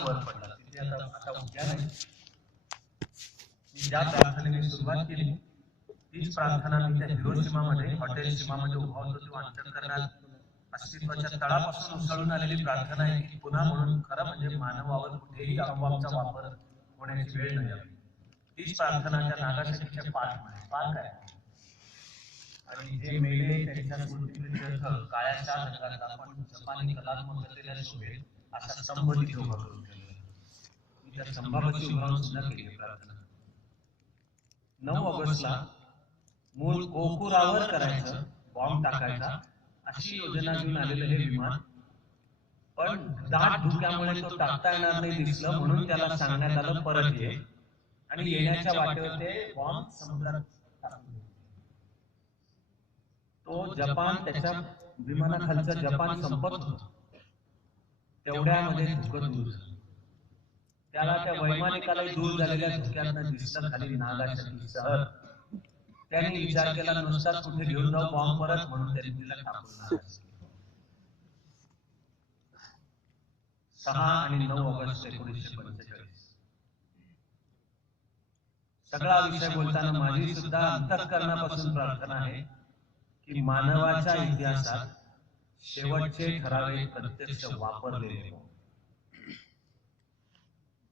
वर पडला. तिथे आता उद्या नाही, मी ज्या प्रार्थनेने सुरुवात केली तीच प्रार्थना मी त्या हिरोशिमामध्ये हॉटेल सीमामध्ये उभा होतो तेव्हा अंतःकरणात अस्तित्वाच्या तळापासून उसळून आलेली प्रार्थना आहे की पुन्हा म्हणून खरं म्हणजे मानवावर कुठेही अफवाचा वापर होण्याची वेळ नाही आली. तीच प्रार्थना त्या नागासाकीच्या पार्क आहे आणि जे मेले त्यांच्या स्मृतीप्रित्यर्थ काळ्या चार रंगाचा पण जपानी कलात्मकतेला शोभेल असा स्तंभ तिथे उभा करून ठेवला. मी त्या स्तंभापाशी उभा राहून सुद्धा केली प्रार्थना. 9 ऑगस्टला मूळ कोकुरावर करायचं, बॉम्ब टाकायचा अशी योजना घेऊन आलेलं हे विमान, पण दाट धुक्यामुळे तो टाकता येणार नाही दिसलं म्हणून त्याला सांगण्यात आलं परत ये, आणि येण्याच्या वाटेवर ते बॉम्ब समुद्रात टाकून दिले. तो जपान त्याच्या विमानाखालचं जपान संपत होतं तेवढ्यामध्ये धुकं दूर झालं. त्याला त्या वैमानिकालाही दूर झालेल्या धुक्यातनं दिसलं खाली नागासाकी शहर. त्यांनी विचार केला नुसताच कुठे घेऊन जाऊ बॉम्ब परत, म्हणून त्यांनी तिला टाकून नागासाकी. 6 आणि 9 ऑगस्ट 1945 सगळा विषय बोलताना माझी सुद्धा अंतःकरणापासून प्रार्थना आहे की मानवाच्या इतिहासात शेवटचे ठरावे प्रत्यक्ष वापरलेले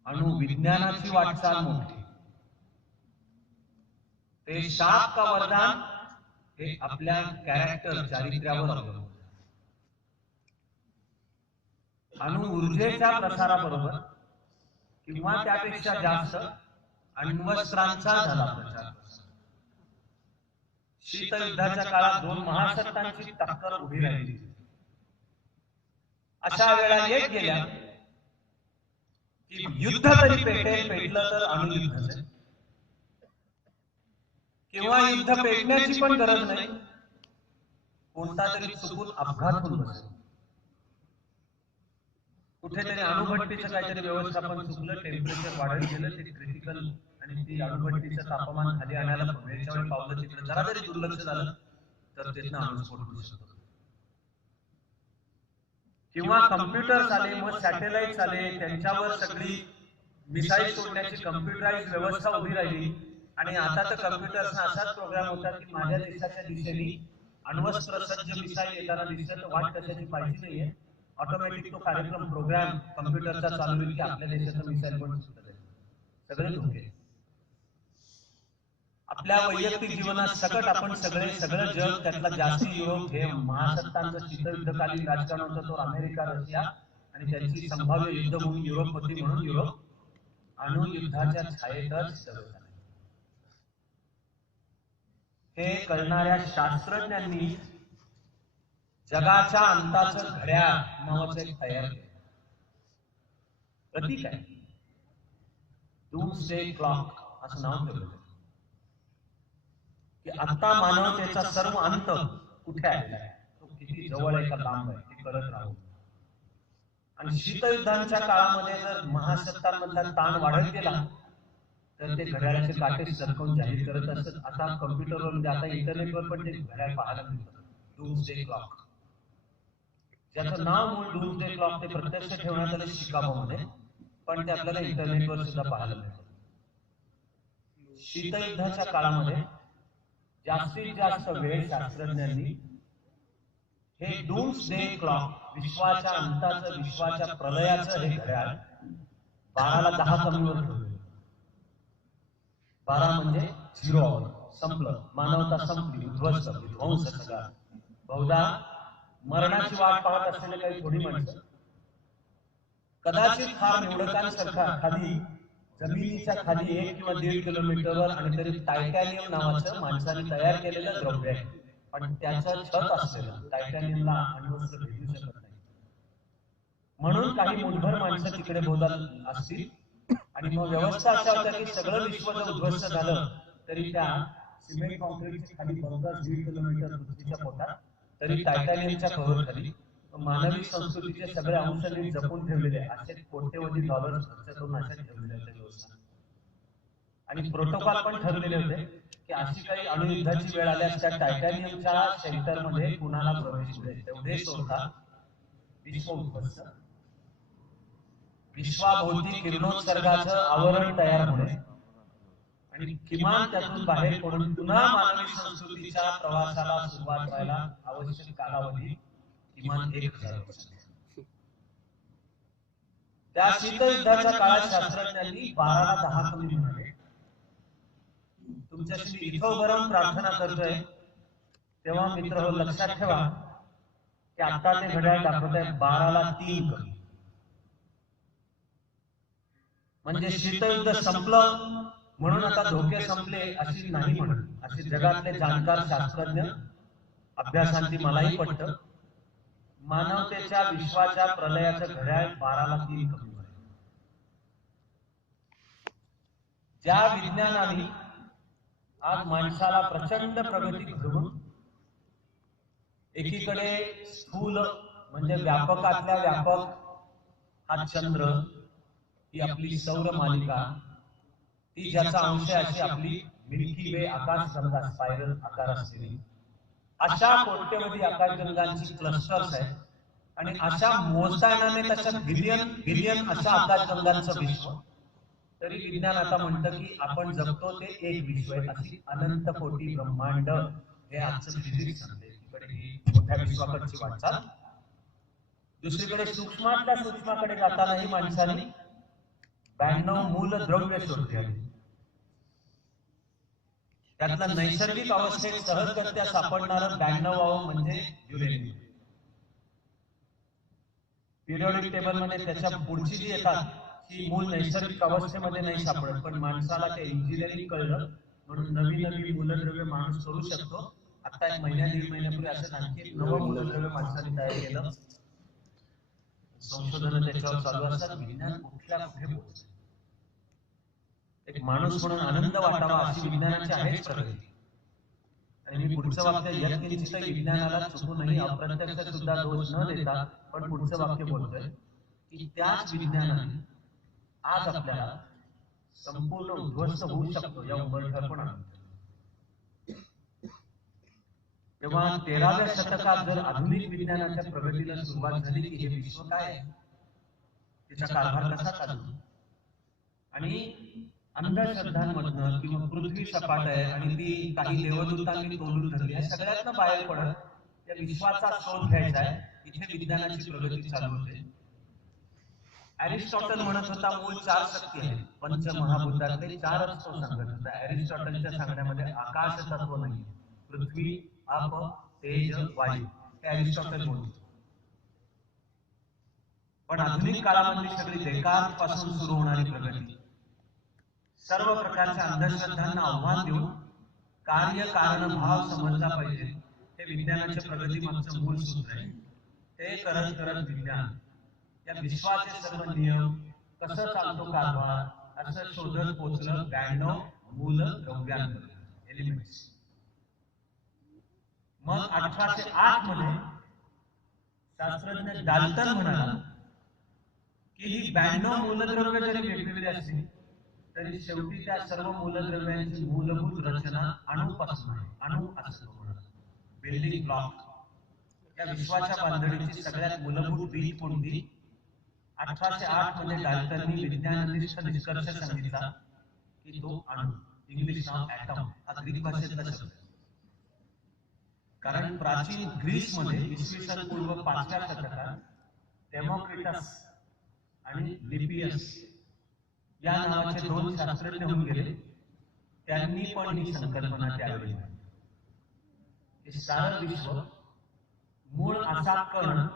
अणुविज्ञानाची वाटचाल मोठी, ते शाप का वरदान हे आपल्या कॅरेक्टर चारित्र्यावर अवलंबून. अणु ऊर्जेच्या प्रसाराबरोबर किंवा त्यापेक्षा जास्त अण्वस्त्रांचा झाला प्रचार. शीतयुद्धाच्या काळात 2 महासत्तांची टक्कर उभी राहिली. अशा वेळा एक गेल्या की युद्ध तरी पेटलं तर अणुयुद्धच आहे, किंवा युद्ध पेटण्याची पण गरज नाही, कोणता तरी चुकून अपघात होऊन बसेल. कुठेतरी अणुभट्टीचं काहीतरी व्यवस्थापन चुकलं, टेम्परेचर वाढत गेलं, ते क्रिटिकल आणि ती अणुभट्टीचं तापमान खाली आणायला वेळच्या वेळी पावलं तिकडे जरा तरी दुर्लक्ष झालं तर त्यातनं अणुस्फोट होऊ शकतो. किंवा कम्प्युटर्स आले, मग सॅटेलाइट्स आले, त्यांच्यावर सगळी मिसाईल सोडण्याची कम्प्युटराइज व्यवस्था उभी राहिली. आणि आता तर कम्प्युटर्सना असाच प्रोग्राम होता की माझ्या देशाच्या दिशेने अण्वस्त्र सज्ज मिसाईल येताना दिसत वाट कशाची पाहिजे नाहीये, ऑटोमॅटिक तो कार्यक्रम प्रोग्राम कम्प्युटरचा चालू होईल की आपल्या देशाचं मिसाईल पण सुटत आहे. सगळे धोके आपल्या वैयक्तिक जीवनात सकट आपण सगळं जग, त्यातला जास्ती युरोप, हे महासत्तांचं शीतयुद्धकालीन राजकारण होतं. तो अमेरिका, रशिया आणि त्यांची संभाव्य युद्धभूमी युरोप होती, म्हणून युरोप अणुयुद्धाच्या छायेतच सरकला. हे कळणाऱ्या शास्त्रज्ञांनी जगाच्या अंताचं घड्याळ नावाचं एक तयार केलं. प्रतीक आहे, डूम्सडे क्लॉक असं नाव ठेवलं की आता मानवतेचा सर्व अंत कुठे आलेला आहे, तो किती जवळ आहे का लांब आहे हे कळत राहू. आणि शीतयुद्धांच्या काळामध्ये जर महासत्तांमधला ताण वाढत गेला तर ते घड्याळाचे काटे सरकवून जाहीर करत असत. आता कम्प्युटरवर म्हणजे आता इंटरनेटवर पण ते घड्याळ पाहायला मिळतं, डूम्सडे क्लॉक. ज्याचं नाव मूळ डूम्सडे क्लॉक ते प्रत्यक्ष ठेवण्यात आले शिकागोमध्ये, पण ते आपल्याला इंटरनेटवर सुद्धा पाहायला मिळतं. शीतयुद्धाच्या काळामध्ये जास्तीत जास्त वेळ शास्त्रज्ञांनी हे डूम्सडे क्लॉक, विश्वाच्या अंताचं, विश्वाच्या प्रलयाचं हे घड्याळ 12ला 10 कमीवर ठेवलं. 12 म्हणजे 0 आवर, संपलं, मानवता संपली, उद्ध्वस्त, विध्वंस सगळा. बहुधा मरणाची वाट पाहत असलेले काही थोडी माणसं, कदाचित फार निवडकांसारखा खाली जमिनीच्या खाली 1 किंवा 1.5 किलोमीटरवर आणि तरी टायटॅनियम नावाचं माणसाने तयार केलेलं द्रव्य आहे, पण त्याचं छत असलेलं टायटॅनियमला अण्वस्त्र भेटू शकत नाही. म्हणून काही मुठभर माणसं तिकडे बहुधा असतील. आणि मग व्यवस्था अशा होत्या की सगळं विश्व जर उद्ध्वस्त झालं तरी त्या सिमेंट कॉन्क्रीटच्या खाली बहुतांश 1.5 किलोमीटर पृथ्वीच्या पोटात तरी टायटॅनियमच्या कव्हर खाली मानवी संस्कृतीचे सगळे अंश जपून ठेवलेले असे कोट्यवधी डॉलर्स खर्च करून अशा ठेवलेल्या व्यवस्था. आणि प्रोटोकॉल पण ठरलेले होते की अशी काही अणुयुद्धाची वेळ आल्यास त्या टायटॅनियमच्या शेल्टरमध्ये कुणाला प्रवेश मिळेल, तेवढे सोडता विश्व उद्ध्वस्त विश्वाभोवती किरणोत्सर्गाचं आवरण तयार होणे आणि किमान त्यातून बाहेर पडून पुन्हा मानवी संस्कृतीच्या प्रवासाला सुरुवात व्हायला आवश्यक कालावधी किमान 1000 वर्ष. त्या शीतयुद्धाच्या काळात शास्त्रज्ञांनी 12 ला 10 कमी म्हणाले. तुमच्याशी मी इथं उभं राहून प्रार्थना करतोय तेव्हा मित्र हो लक्षात ठेवा की आता ते घड्याळ दाखवत आहे 12 ला 3 कमी. म्हणजे शीतयुद्ध संपलं म्हणून आता धोके संपले अशी नाही म्हणत. असे जगातले जाणकार शास्त्रज्ञ अभ्यासांती मलाही पटतं. मानवतेच्या विश्वाच्या प्रलयाचं घड्याळ 12 ला 3 कमी. ज्या विज्ञानाने आज माणसाला प्रचंड प्रगती घडवून एकीकडे स्थूल म्हणजे व्यापकातल्या व्यापक हा चंद्र, ही आपली सौर मालिका, ती ज्याचा अंश अशी आपली मिल्की वे आकाशगंगा स्पायरल आकार असलेली अशा कोट्यवधी आकाशगंगांची क्लस्टर्स आहेत आणि अशा मोजता येणारे त्याच्यात बिलियन बिलियन अशा आकाशगंगांचं विश्व. तरी विज्ञान आता म्हणतं की आपण जगतो ते एक विश्व आहे. अशी अनंत कोटी ब्रह्मांड हे आजचं फिजिक्स सांगते. मोठ्या विश्वाकडची वाटचाल. दुसरीकडे सूक्ष्मातल्या सूक्ष्माकडे जातानाही माणसाने 92 मूल द्रव्य शोधले. त्यातलं नैसर्गिक अवस्थेत सहजगत्या सापडणारं 92वावं म्हणजे युरेनियम. पिरियोडिक टेबल मध्ये त्याच्या पुढची जी येतात ही मूल नैसर्गिक अवस्थेमध्ये नाही सापडत, पण माणसाला ते इंजिनिअरिंग कळलं म्हणून नवी नवी मूलद्रव्य माणूस करू शकतो. आता 1 महिन्या 1.5 महिन्यापूर्वी असं आणखी 9 मूलद्रव्य माणसाने तयार केलं. संशोधन त्याच्यावर चालू असतात. विज्ञान कुठल्या कुठे पोहोचलं. एक माणूस म्हणून आनंद वाटावा अशी विज्ञानाची आहेच प्रगती. आणि मी पुढचं वाक्य यत्किंचित विज्ञानाला चुकूनही अप्रत्यक्ष सुद्धा दोष न देता पण पुढचं वाक्य बोलतोय की त्याच विज्ञानाने आज आपल्याला संपूर्ण उद्ध्वस्त होऊ शकतो या उंबरठ्यावर. तेव्हा 13व्या शतकात जर आधुनिक विज्ञानाच्या प्रगतीला सुरुवात झाली की हे विश्व काय आहे, त्याचा कारभार कसा चालतो आणि अंधश्रद्धांमधनं किंवा पृथ्वी सपाट आहे आणि ती काही देवदूतांनी तोडून धरली आहे सगळ्यातनं बाहेर पडत त्या विश्वाचा शोध घ्यायचा आहे. इथे विज्ञानाची प्रगती चालू होते. अरिस्टॉटल म्हणत होता मूळ 4 शक्ती आहेत. पंचमहाभूतातले 4च तो सांगत होता. अरिस्टॉटलच्या सांगण्यामध्ये आकाश तत्व नाही, पृथ्वी, आप, तेज, वायू हे अरिस्टॉटल बोलतो. पण आधुनिक काळामधली सगळी डेकार्त पासून सुरू होणारी प्रगती सर्व प्रकारच्या अंधश्रद्धांना आव्हान देऊन कार्य कारण भाव समजला पाहिजे हे विज्ञानाच्या प्रगती मागचं मूळ सूत्र आहे. ते करत करत विज्ञान या विश्वाचे सर्व नियम कसं चालतो कारभार असं शोधत पोहोचलं 92 मूल द्रव्यांमध्ये एलिमेंट्स. मग 1808 मध्ये शास्त्रज्ञ डाल्टन म्हणाला की ही 92 मूलद्रव्य जरी वेगवेगळी असली तरी शेवटी त्या सर्व मूलद्रव्यांची मूलभूत रचना अणूपासून आहे. अणू असतो म्हणून बिल्डिंग ब्लॉक. या विश्वाच्या बांधणीची सगळ्यात मूलभूत रीत कोणती? 1808 मध्ये डाल्टननी विज्ञाननिष्ठ निष्कर्ष सांगितला की तो अणू. इंग्लिश नाव ॲटम हा ग्रीक भाषेतला शब्द. कारण प्राचीन ग्रीस मध्ये इसवी सन पूर्व 5व्या शतकात डेमोक्रिटस आणि लिपियस या नावाचे 2 शास्त्रज्ञ होऊन गेले. त्यांनी पण ही संकल्पना त्यावेळी हे सारं विश्व मूळ असा कण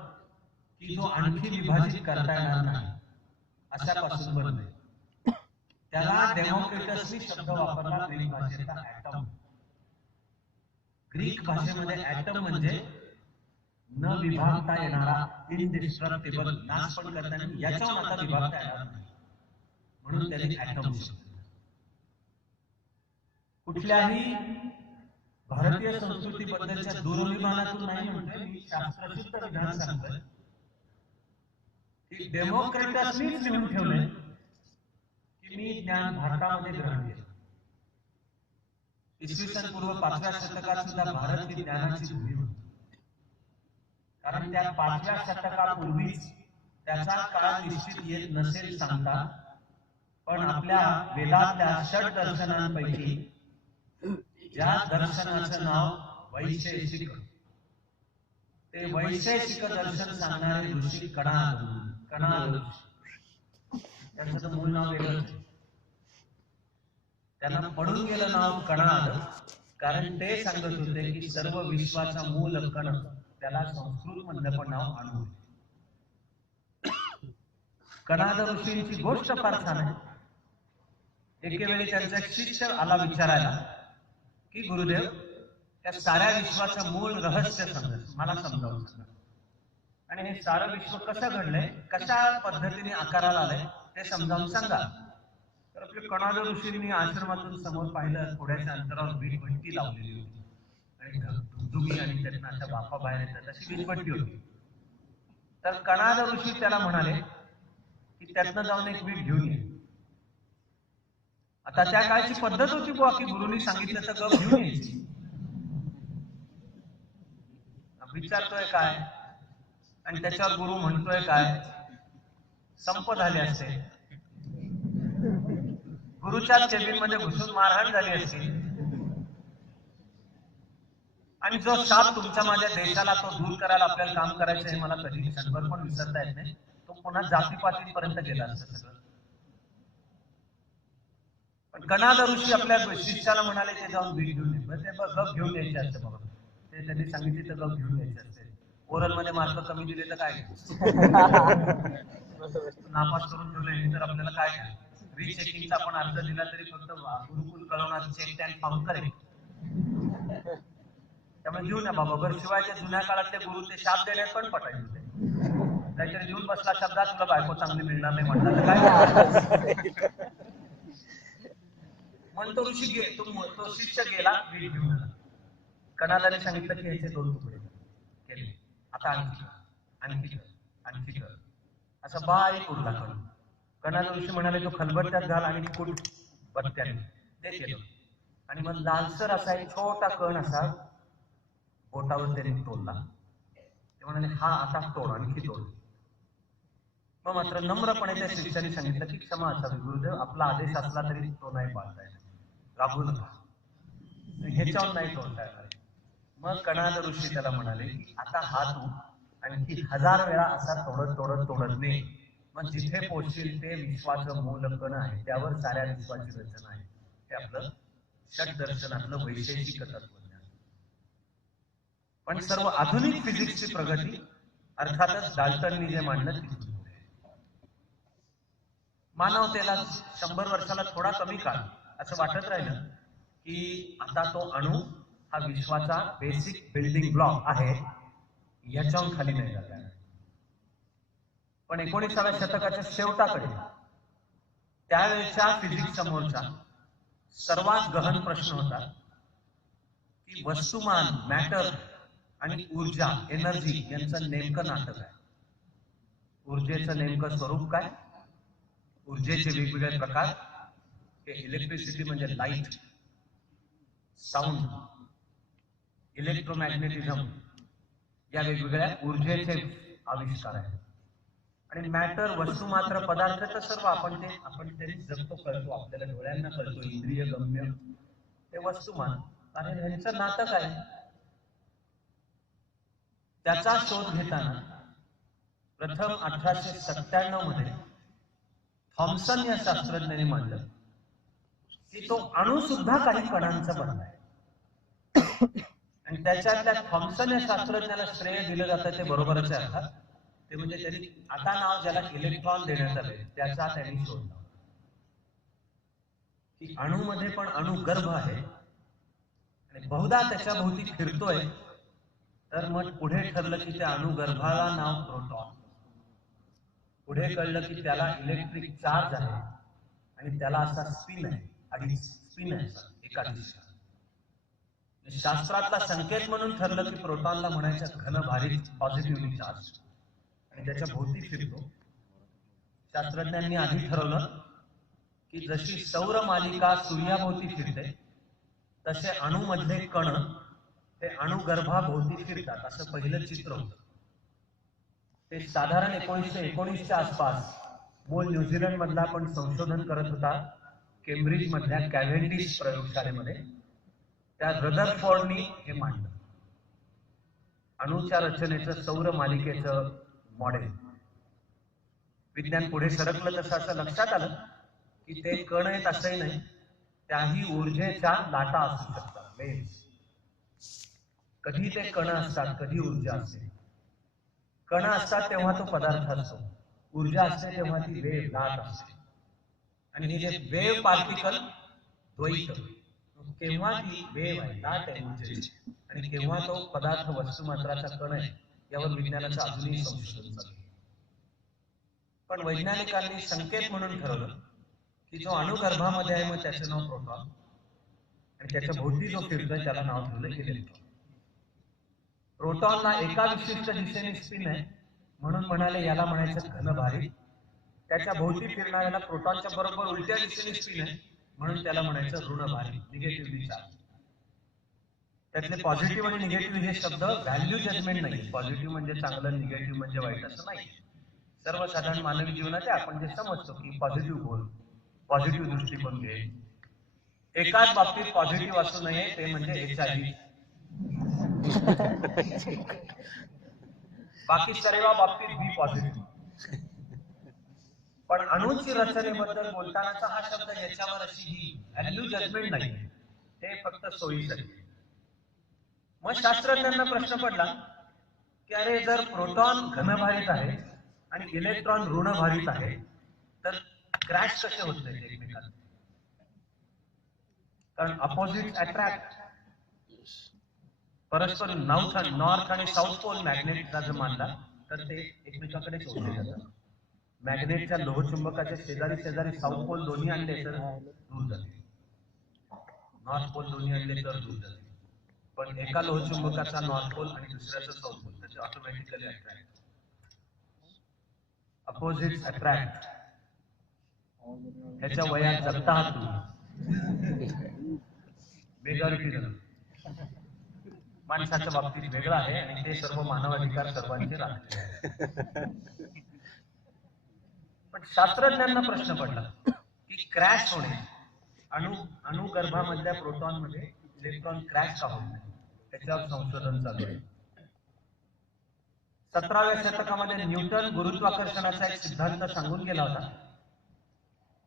की जो आणखी विभाजित करता येणार नाही अशापासून बनले. त्याला डेमोक्रिटसनी शब्द वापरला ग्रीक भाषेचा ॲटम. ग्रीक भाषेमध्ये ॲटम म्हणजे न विभागता येणारा, इनडिस्ट्रक्टिबल, नाश पण करता येणार, याच्यावर आता विभागता येणार नाही म्हणून त्याने ॲटम शब्द. कुठल्याही भारतीय संस्कृतीबद्दलच्या दुर्विमानातून नाही म्हणतोय मी, शास्त्रशुद्ध विधान सांगतोय की डेमोक्रिटसनीच लिहून ठेवलंय की मी ज्ञान भारतामध्ये ग्रहण केलं. इसवी सन पूर्व 5व्या शतकात सुद्धा भारत ही ज्ञानाची भूमी होती. कारण त्या 5व्या शतकापूर्वीच त्याचा काळ निश्चित येत नसेल सांगता, पण आपल्या वेदातल्या षट दर्शनांपैकी ज्या दर्शनाचं नाव वैशेषिक, ते वैशेषिक दर्शन सांगणारे ऋषी कणाद ऋषी, त्यांचं तर मूळ नाव वेगळंच आहे. त्यांना पडून गेलं नाव कणाद, कारण ते सांगत होते की सर्व विश्वाचा मूल कण, त्याला संस्कृत मधलं पण नाव अणु. कणाद ऋषींची गोष्ट फार छान आहे. एके वेळी त्यांचा एक शिष्य आला विचारायला की गुरुदेव, त्या साऱ्या विश्वाचं मूळ रहस्य सांगा, मला समजावून सांगा, आणि हे सारं विश्व कसं घडलंय, कशा पद्धतीने आकाराला आलंय ते समजावून सांगा. तर आपल्या कणाद ऋषींनी आश्रमातून समोर पाहिलं, थोड्याशा अंतरावर वीटभट्टी लावलेली होती आणि धुगधुगी आणि त्यातनं अशा वाफा बाहेर येतात अशी वीटभट्टी होती. तर कणाद ऋषी त्याला म्हणाले की त्यातनं जाऊन एक वीट घेऊन ये. आता त्या काळची पद्धत होती बुवा की गुरुनी सांगितलं तर गप घेऊन यायची. विचारतोय काय आणि त्याच्यावर गुरु म्हणतोय काय, संप झाले असते, गुरुच्या केबिन मध्ये घुसून मारहाण झाली असती, आणि जो साप तुमच्या माझ्या देशाला तो दूर करायला आपल्याला काम करायचं हे मला कधी क्षणभर पण विसरता येत नाही. तो पुन्हा जातीपातीपर्यंत गेला असतं सगळं. पण कणाद ऋषी आपल्या शिष्याला म्हणाले ते जाऊन वीट घेऊन ये. ते गप घेऊन यायचे असते बघा, ते त्यांनी सांगितले तर गप घेऊन यायचे असते. ओरल मध्ये मार्क कमी दिले तर काय नापास करून ठेवले तर आपल्याला काय, रिचेकिंगचा आपण अर्ज दिला तरी फक्त गुरुकुल कळवणार चेक अँड फाउंड करेल. त्यामुळे घेऊन या बाबा. बरं, शिवायच्या जुन्या काळातले गुरु ते शाप देण्यात पण पटायचे होते. काहीतरी घेऊन बसला शब्दात, तुला बायको चांगली मिळणार नाही म्हटलं तर काय म्हणतो ऋषी गे, तो शिष्य गेला वीट घेऊन. कणादाने सांगितलं की याचे 2 तुकडे केले, आता आणखी आणखी आणखी असं बारीक उरला कण. कणाद ऋषी म्हणाले तो खलबत्त्यात घाल आणि कुट बत्त्याने ते केलं. आणि मग लालसर असा एक छोटा कण असा बोटावर त्यांनी तोडला. ते म्हणाले हा आता तोड, आणखी तोड. मग मात्र नम्रपणे त्या शिष्याने सांगितलं की क्षमा असावी गुरुदेव, आपला आदेश असला तरी तो नाही पाळताय, राबू नका, ह्याच्यावर नाही तोडता येणार. मग कणाद ऋषी त्याला म्हणाले की आता हा तू आणखी 1000 वेळा असा तोडत तोडत तोडत ने, मग जिथे पोचशील ते विश्वाचं मूल कण आहे, त्यावर साऱ्या विश्वाची रचना आहे. हे आपलं षट दर्शनातलं वैशेषिक तत्वज्ञान. पण सर्व आधुनिक फिजिक्सची प्रगती अर्थातच डाल्टननी जे मांडलं ती मानवतेला 100 वर्षाला थोडा कमी काळ असं वाटत राहिलं की आता तो अणु हा विश्वाचा बेसिक बिल्डिंग ब्लॉक आहे, याच्याहून खाली नाही जात. पण 19व्या शतकाच्या शेवटाकडे त्यावेळेच्या फिजिक्स समोरचा सर्वात गहन प्रश्न होता की वस्तुमान, मॅटर आणि ऊर्जा, एनर्जी यांचं नेमकं नातं काय. ऊर्जेचं नेमकं स्वरूप काय, ऊर्जेचे वेगवेगळे प्रकार, हे इलेक्ट्रिसिटी म्हणजे लाईट, साऊंड, इलेक्ट्रोमॅग्नेटिझम या वेगवेगळ्या ऊर्जेचे आविष्कार आहेत. आणि मॅटर, वस्तू मात्र पदार्थ तर सर्व आपण तरी जगतो, कळतो, आपल्याला डोळ्यांना कळतो, इंद्रिय गम्य, ते वस्तुमान. आणि ह्यांचं नातं काय, त्याचा शोध घेताना प्रथम 1897 मध्ये थॉम्सन या शास्त्रज्ञाने मांडलं की तो अणु सुद्धा काही कणांचा बनलाय. आणि त्याच्यातल्या थॉम्सन या शास्त्रज्ञाला श्रेय दिलं जातं ते बरोबरच आहे अर्थात. ते म्हणजे त्यांनी आता नाव ज्याला इलेक्ट्रॉन देण्यात आले त्याचा त्यांनी शोध लावला की अणूमध्ये पण अणुगर्भ आहे आणि बहुधा त्याच्या भोवती फिरतोय. तर मग पुढे ठरलं की त्या अणुगर्भाला नाव प्रोटॉन. पुढे कळलं की त्याला इलेक्ट्रिक चार्ज आहे आणि त्याला असा स्पिन आहे, अडीच स्पिन आहे एका दिशेला. शास्त्रातला संकेत म्हणून ठरलं की प्रोटॉनला म्हणायचं घन भारी पॉझिटिव्हली चार्ज आणि त्याच्या भोवती फिरतो. शास्त्रज्ञांनी आधी ठरवलं की जशी सौर मालिका सूर्याभोवती फिरते तसे अणूमधले कण हे अणुगर्भाभोवती फिरतात, असं पहिलं चित्र होतं. ते साधारण 1919च्या आसपास मूळ न्यूझीलंड मधला पण संशोधन करत होता केम्ब्रिज मधल्या कॅव्हेंडिश प्रयोगशाळेमध्ये. त्या रदरफोर्डनी हे मांडलं, अणूच्या रचनेचं सौर मालिकेचं मॉडेल. विज्ञान पुढे सरकलं तसं असं लक्षात आलं की ते कण आहेत असंही नाही, त्याही ऊर्जेच्या लाटा असू शकतात, वेव्स. कधी ते कण असतात, कधी ऊर्जा असते. कण असतात तेव्हा तो पदार्थ असतो, ऊर्जा असते तेव्हा ती वेव्ह, लाट असते. आणि हे जे वेव्ह पार्टिकल द्वैत, केव्हा ती वेव्ह आहे, लाट आहे ऊर्जेची, आणि केव्हा तो पदार्थ वस्तुमात्राचा कण आहे, यावर विज्ञानाचं अजूनही संशोधन चालू आहे. पण वैज्ञानिकांनी संकेत म्हणून ठरवलं की जो अणुगर्भामध्ये आहे मग त्याचं नाव प्रोटॉन, आणि त्याच्या भोवती जो फिरतोय त्याला नाव ठेवलं इलेक्ट्रॉन. प्रोटॉनला एका विशिष्ट दिशेने स्पिन आहे म्हणून म्हणाले याला म्हणायचं घनभारित. त्याच्या भोवती फिरणाऱ्याला प्रोटॉनच्या बरोबर उलट्या दिशेने स्पिन आहे म्हणून त्याला म्हणायचं ऋणभारित, निगेटिव्हली चार्ज. त्यातले पॉझिटिव्ह आणि निगेटिव्ह हे शब्द व्हॅल्यू जजमेंट नाही. पॉझिटिव्ह म्हणजे चांगलं, निगेटिव्ह म्हणजे वाईट असं नाही. सर्वसाधारण मानवी जीवनात आपण जे समजतो की पॉझिटिव्ह बोल, पॉझिटिव्ह दृष्टिकोन घे. एकाच बाबतीत पॉझिटिव्ह असू नये, ते म्हणजे HIV. बाकी सर्व बाबतीत बी पॉझिटिव्ह. पण अणूची रचनेबद्दल बोलतानाचा हा शब्द याच्यावर अशी ही व्हॅल्यू जजमेंट नाही, ते फक्त सोयीसाठी. मग शास्त्रज्ञांना प्रश्न पडला की अरे जर प्रोटॉन घनभारित आहे आणि इलेक्ट्रॉन ऋणभारित आहे तर क्रॅश कसे होत नाही एकमेकांना? कारण अपोजिट अट्रॅक्ट. परस्पर नॉर्थ आणि साऊथ पोल मॅग्नेटचा जर मानला तर ते एकमेकांकडे जोडले जातात. मॅग्नेटच्या लोहचुंबकाच्या शेजारी शेजारी साऊथ पोल दोन्ही आणले तर दूर जाते, नॉर्थ पोल दोन्ही आणले तर दूर जाते. पण एका लोहचुंबकाचा नॉर्थ पोल आणि दुसऱ्याचा साऊथ पोल त्याचे ऑटोमॅटिकली अट्रॅक्ट, अपोजिट अट्रॅक्ट. ह्याच्या वयात जगता आहात तुम्ही, मेजॉरिटी जण. माणसाच्या बाबतीत वेगळं आहे आणि ते सर्व मानवाधिकार सर्वांचे राखले आहेत. पण शास्त्रज्ञांना प्रश्न पडला की क्रॅश होणे, अणुगर्भामधल्या प्रोटॉन मध्ये इलेक्ट्रॉन क्रॅश का होत नाही, त्याच्यावर संशोधन चालू आहे. 17व्या शतकामध्ये न्यूटन गुरुत्वाकर्षणाचा एक सिद्धांत सांगून गेला होता,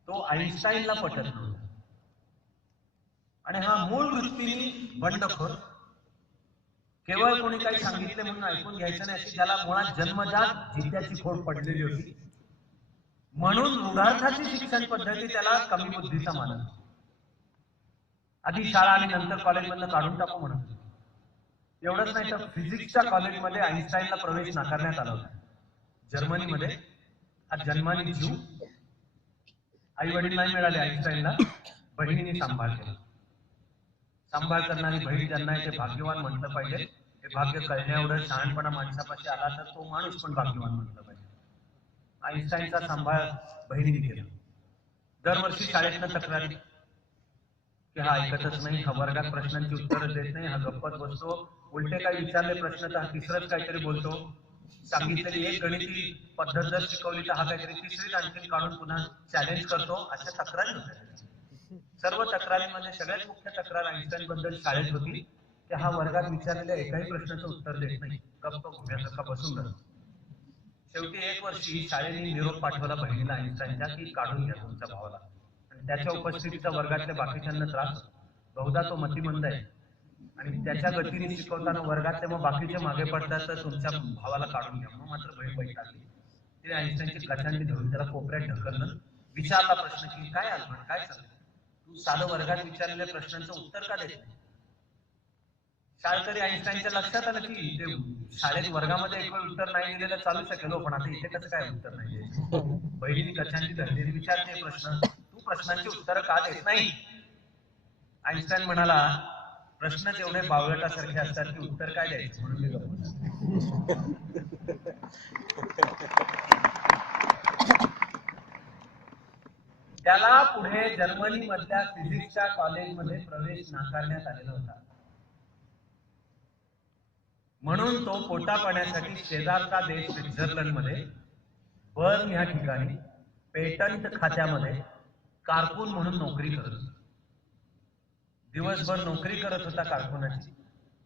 तो आईन्स्टाईनला पटत नव्हता. आणि हा मूळ वृत्तीने बंडखोर, केवळ कोणी काही सांगितले म्हणून ऐकून घ्यायचं नाही अशी त्याला मुळात जन्मजात जित्याची खोड पडलेली होती. म्हणून रूढार्थाची शिक्षण पद्धती त्याला कमी बुद्धीचा मानत. आधी शाळा आणि नंतर कॉलेजमधनं काढून टाकू म्हणत होते. एवढंच नाही तर फिजिक्सच्या कॉलेजमध्ये आईन्स्टाईनला प्रवेश नाकारण्यात आला होता. जर्मनीमध्ये हा जन्मानी जीव, आई वडील नाही मिळाले आईन्स्टाईनला, बहिणीने सांभाळ केला. सांभाळ करणारी बहीण ज्यांना आहे ते भाग्यवान म्हटलं पाहिजे. हे भाग्य कळण्या एवढं शहाणपणा माणसापाशी आला तर तो माणूस पण भाग्यवान म्हटलं पाहिजे. आईन्स्टाईनचा सांभाळ बहिणीने केला. दरवर्षी शाळेतनं तक्रारी की हा ऐकतच नाही, हा वर्गात प्रश्नांची उत्तरं देत नाही, हा गप्पत बसतो, उलटे काही विचारले प्रश्न तर हा तिसरंच काहीतरी बोलतो, सांगितलेली एक गणिती पद्धत जर शिकवली तर हा काहीतरी तिसरीच आणखी काढून पुन्हा चॅलेंज करतो, अशा तक्रारी होत्या. सर्व तक्रारींमध्ये सगळ्यात मुख्य तक्रार आईन्स्टाईन बद्दल शाळेत होती की हा वर्गात विचारलेल्या एकाही प्रश्नाचं उत्तर देत नाही, गप्प घुम्यासारखा बसून राहतो. शेवटी एक वर्षी शाळेने निरोप पाठवला बहिणीला आईन्स्टाईनच्या की काढून घ्या तुमच्या भावाला. आणि त्याच्या उपस्थितीचा वर्गातल्या बाकीच्यांना त्रास, बहुधा तो मतिमंद आहे आणि त्याच्या गतीने शिकवताना वर्गातले मग बाकीचे मागे पडतात तर तुमच्या भावाला काढून घ्या. मग मात्र बहीण वैतागली. तिने आईन्स्टाईनची गचांडी धरून त्याला कोपऱ्यात ढकललं. विचारला प्रश्न की काय आलं, काय चाललं, तू साधं वर्गात विचारलेल्या प्रश्नांचं उत्तर का देत नाही? शाळकरी आईन्स्टाईनच्या लक्षात आलं की ते शाळेत वर्गामध्ये एक वेळ उत्तर नाही दिलेलं चालू शकेल, पण आता इथे कसं काय उत्तर नाही द्यायचं? बहिणीने गचांडी धरली, विचारते प्रश्न, तू प्रश्नांची उत्तर का देत नाही? आईन्स्टाईन म्हणाला, प्रश्नच एवढे बावळटासारखे असतात की उत्तर काय द्यायचं, म्हणून मी गप्प. त्याला पुढे जर्मनी मधल्या फिजिक्सच्या कॉलेजमध्ये प्रवेश नाकारण्यात आलेला होता. म्हणून तो पोटापाण्यासाठी शेजारचा देश स्वित्झर्लंड मध्ये बर्न या ठिकाणी पेटंट खात्यामध्ये कारकून म्हणून नोकरी करत होता. दिवसभर नोकरी करत होता कारकुनाची,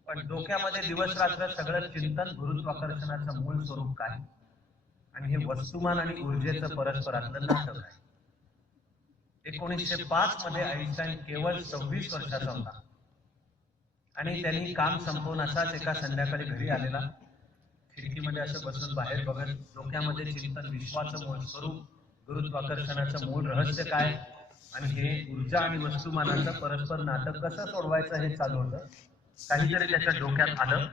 पण डोक्यामध्ये दिवस रात्र सगळं चिंतन गुरुत्वाकर्षणाचं मूळ स्वरूप काय आणि हे वस्तुमान आणि ऊर्जेचं परस्परातलं नातं काय. 1905 मध्ये आईन्स्टाईन केवळ 26 वर्षाचा होता आणि त्यांनी काम संपवून असाच एका संध्याकाळी घरी आलेला, खिडकीमध्ये असं बसून बाहेर बघत डोक्यामध्ये चिंतन विश्वाचं मूळ स्वरूप, गुरुत्वाकर्षणाचं मूळ रहस्य काय आणि हे ऊर्जा आणि वस्तुमानाचं परस्पर नातं कसं सोडवायचं हे चालू होतं. काहीतरी त्याच्या डोक्यात आलं,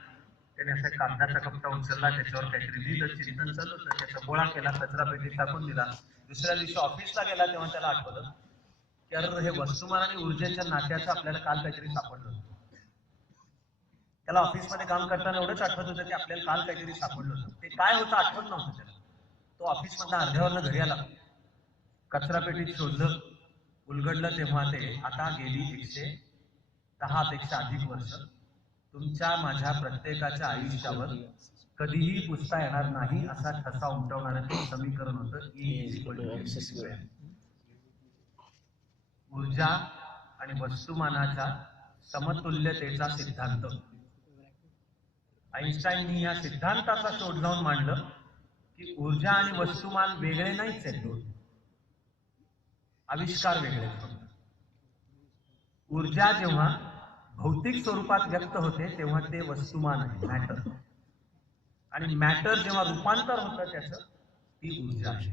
त्याने असा कागदाचा कप्पा उचलला, त्याच्यावर काहीतरी लिहिलं, चिंतन चालू होतं, त्याचा गोळा केला, कचरा पेटीत टाकून दिला. दुसऱ्या दिवशी ऑफिसला गेला तेव्हा त्याला आठवलं की अरे हे वस्तुमान आणि ऊर्जेच्या नात्याचं आपल्याला काल काहीतरी सापडलं होतं. त्याला ऑफिसमध्ये काम करताना एवढंच आठवत होतं की आपल्याला काल काहीतरी सापडलं होतं. ते काय होतं आठवत नव्हतं त्याला. तो ऑफिसमधला अर्ध्यावरनं घरी आला, कचरा पेटीत शोधलं, उलगडलं, तेव्हा ते आता गेली 110 पेक्षा अधिक वर्ष तुमच्या माझ्या प्रत्येकाच्या आयुष्यावर कधीही पुसता येणार नाही असा ठसा उमटवणारं ते समीकरण होतं E=mc². ऊर्जा आणि वस्तुमानाच्या समतुल्यतेचा सिद्धांत. आईन्स्टाईननी या सिद्धांताचा शोध लावून मांडलं की ऊर्जा आणि वस्तुमान वेगळे नाहीच आहेत, दोन आविष्कार वेगळे आहेत. ऊर्जा जेव्हा भौतिक स्वरूपात व्यक्त होते तेव्हा ते वस्तुमान आहे, मॅटर, आणि मॅटर जेव्हा रूपांतर होतं त्याचं, ती ऊर्जा आहे.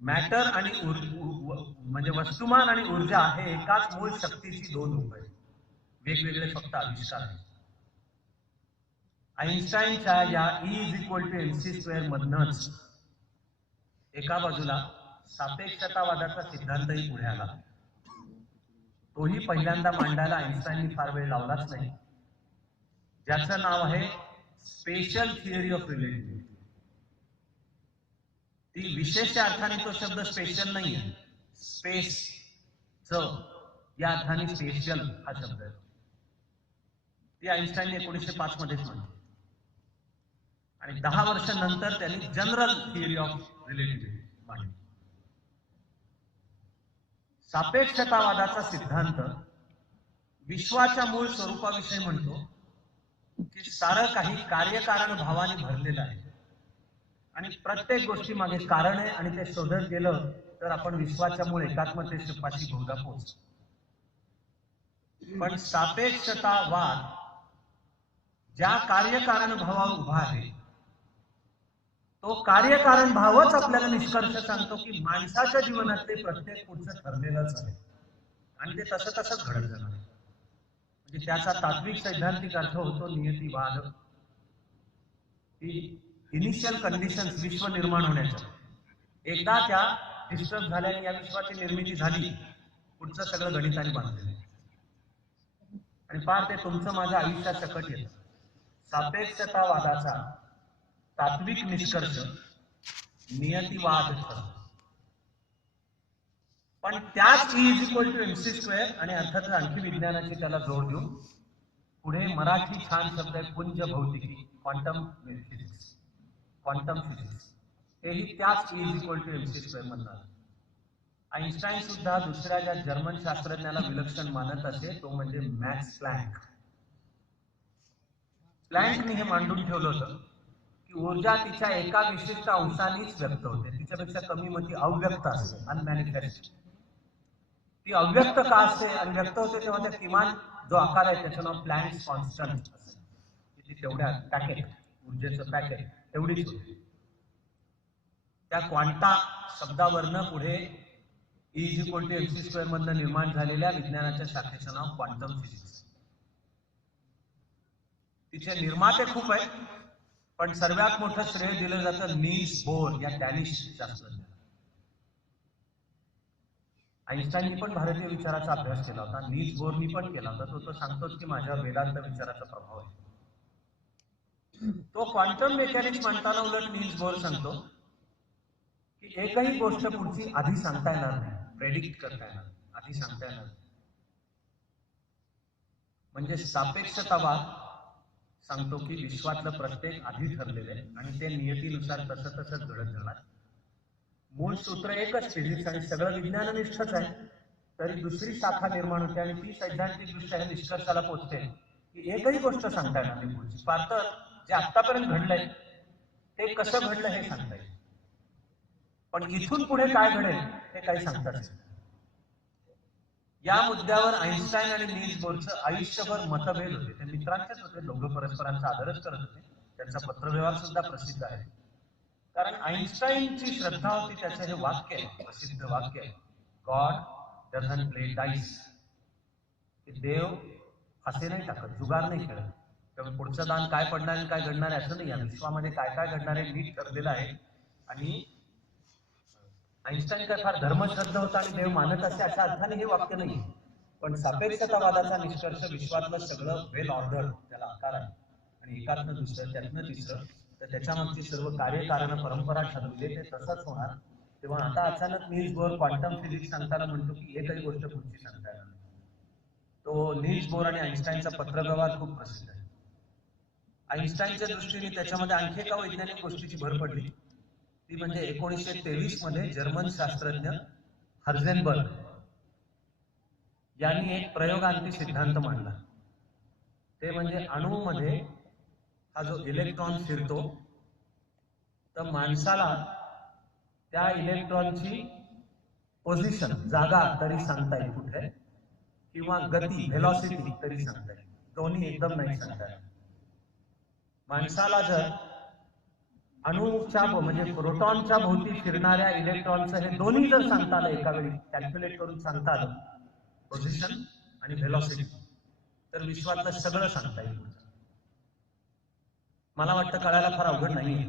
मॅटर आणि म्हणजे वस्तुमान आणि ऊर्जा हे एकाच मूळ शक्तीची दोन रूप आहेत, वेगवेगळे फक्त आविष्कार आहेत. आईन्स्टाईनच्या या E=mc² मधनच एका बाजूला सापेक्षतावादाचा सिद्धांतही पुढे आला. तोही पहिल्यांदा मांडायला आईन्स्टाईननी फार वेळ लावलाच नाही, ज्याचं नाव आहे स्पेशल थिअरी ऑफ रिलेटिव्हिटी. ती विशेष अर्थाने तो शब्द स्पेशल नाहीये, स्पेस च या अर्थाने स्पेशल हा शब्द आहे. ती आईन्स्टाईन 1905 मध्येच मांडली आणि 10 वर्षांनंतर त्यांनी जनरल थिअरी ऑफ रिलेटिव्हिटी मांडली. सापेक्षतावादाचा सिद्धांत विश्वाच्या मूळ स्वरूपाविषयी म्हणतो की सारं काही कार्यकारण भावाने भरलेलं आहे आणि प्रत्येक गोष्टी मागे कारण आहे आणि ते शोधत गेलं तर आपण विश्वाच्या मूळ एकात्मतेपाशी बहुधा पोहोचतो. पण सापेक्षतावाद ज्या कार्यकारण भावावर उभा आहे तो कार्यकारण भावच आपल्याला निष्कर्ष सांगतो की माणसाच्या जीवनातले प्रत्येक पुढचं ठरलेलंच आहे आणि ते तसं तसंच घडत जाणार. म्हणजे त्याचा तात्विक सैद्धांतिक अर्थ होतो नियतिवाद. इनिशियल कंडिशन्स विश्व निर्माण होण्याच्या, एकदा त्या डिस्टर्ब झाल्याने या विश्वाची निर्मिती झाली, पुढचं सगळं गणिताने बांधलेलं आणि फार ते तुमचं माझं आयुष्यात सकट येतं. सापेक्षतावादाचा तात्विक निष्कर्ष नियतिवाद ठरतो. पण त्याच E=mc² आणि अर्थातच आणखी विज्ञानाची त्याला जोड देऊन पुढे मराठी छान शब्द आहे पुंज भौतिकी, क्वांटम फिजिक्स. क्वांटम फिजिक्स हेही त्याच E=mc² म्हणतात. आईन्स्टाईन सुद्धा दुसऱ्या ज्या जर्मन शास्त्रज्ञाला विलक्षण मानत असे तो म्हणजे मॅक्स प्लँक. प्लँकने हे मांडून ठेवलं होतं की ऊर्जा तिच्या एका विशिष्ट अंशानेच व्यक्त होते, तिच्यापेक्षा कमी मध्ये अव्यक्त असते, अनमॅनिफेस्ट. ती अव्यक्त का असते आणि व्यक्त होते तेव्हा त्या किमान जो आकार आहे त्याचं नाव प्लँक्स कॉन्स्टंट असते. ती तेवढ्या पॅकेट, ऊर्जेचं पॅकेट तेवढीच होती. त्या क्वांटा शब्दावरनं पुढे E=mc² मधनं निर्माण झालेल्या विज्ञानाच्या शाखेचं नाव क्वांटम फिजिक्स. तिचे निर्माते खूप आहेत पण सर्वात मोठं श्रेय दिलं जातं नील्स बोर या डॅनिश शास्त्रज्ञाला. आईन्स्टाईननी पण भारतीय विचाराचा अभ्यास केला होता, नील्स बोरनी पण केला होता. तो सांगतोच की माझ्या वेदांत विचाराचा प्रभाव आहे. तो क्वांटम मेकॅनिक्स म्हणताना उलट नील्स बोर सांगतो की एकही गोष्ट पुढची आधी सांगता येणार नाही, प्रेडिक्ट करता येणार, आधी सांगता येणार. म्हणजे सापेक्षतावाद सांगतो की विश्वातलं प्रत्येक आधी ठरलेलं आहे आणि ते नियतीनुसार तसं तसंच घडत जाणार. मूळ सूत्र एकच, फिजिक्स आणि सगळं विज्ञाननिष्ठच आहे. तरी दुसरी शाखा निर्माण होते आणि ती सैद्धांतिकदृष्ट्या हे निष्कर्षाला पोहोचते की एकही गोष्ट सांगता येणार नाही पुढची. फार तर जे आतापर्यंत घडलंय ते कसं घडलं हे सांगता येईल, पण इथून पुढे काय घडेल हे काही सांगताच येईल. या मुद्द्यावर आईन्स्टाईन आणि नील्स बोरचं आयुष्यभर मतभेद होते. ते मित्रांचेच होते, दोघं परस्परांचा आदरच करत होते. त्यांचा पत्रव्यवहार सुद्धा प्रसिद्ध आहे. कारण आईन्स्टाईनची श्रद्धा होती, त्याचं हे वाक्य आहे, प्रसिद्ध वाक्य आहे, गॉड डझंट प्ले डाइस. देव असे नाही टाकत, जुगार नाही खेळत. त्यामुळे पुढचं दान काय पडणार आणि काय घडणार आहे असं नाही. या विश्वामध्ये काय काय घडणार आहे नीट ठरलेलं आहे. आणि आईन्स्टाईन काय फार धर्मश्रद्धा होता आणि देव मानत असे अशा अर्थाने हे वाक्य नाही. पण सापेक्षतावादाचा निष्कर्ष विश्वातलं सगळं वेल ऑर्डर त्याला आकार आहे आणि एकातनं दुसरं त्यातनं तिसरं, तर त्याच्यामागची सर्व कार्यकारण परंपरा ठरवली ते तसंच होणार. तेव्हा आता अचानक नील्स बोर क्वांटम फिजिक्स सांगताना म्हणतो की एकही गोष्ट पुढची सांगता येणार नाही. तो नील्स बोर आणि आईन्स्टाईनचा पत्रव्यवहार खूप प्रसिद्ध आहे. आईन्स्टाईनच्या दृष्टीने त्याच्यामध्ये आणखी एका वैज्ञानिक गोष्टीची भर पडली, ती म्हणजे 1923 मध्ये जर्मन शास्त्रज्ञ हर्झेनबर्ग यांनी एक प्रयोगांती सिद्धांत मांडला. ते म्हणजे अणूमध्ये हा जो इलेक्ट्रॉन फिरतो तर माणसाला त्या इलेक्ट्रॉनची पोझिशन, जागा तरी सांगता येईल कुठे, किंवा गती, व्हेलॉसिटी तरी सांगता येईल. दोन्ही एकदम नाही सांगता येईल. माणसाला जर अणूच्या म्हणजे प्रोटॉनच्या भोवती फिरणाऱ्या इलेक्ट्रॉनचं हे दोन्ही जर सांगता आलं, एका वेळी कॅल्क्युलेट करून सांगता आलं, पोझिशन आणि व्हेलॉसिटी, तर विश्वातलं सगळं सांगता येईल. मला वाटतं कळायला फार अवघड नाहीये.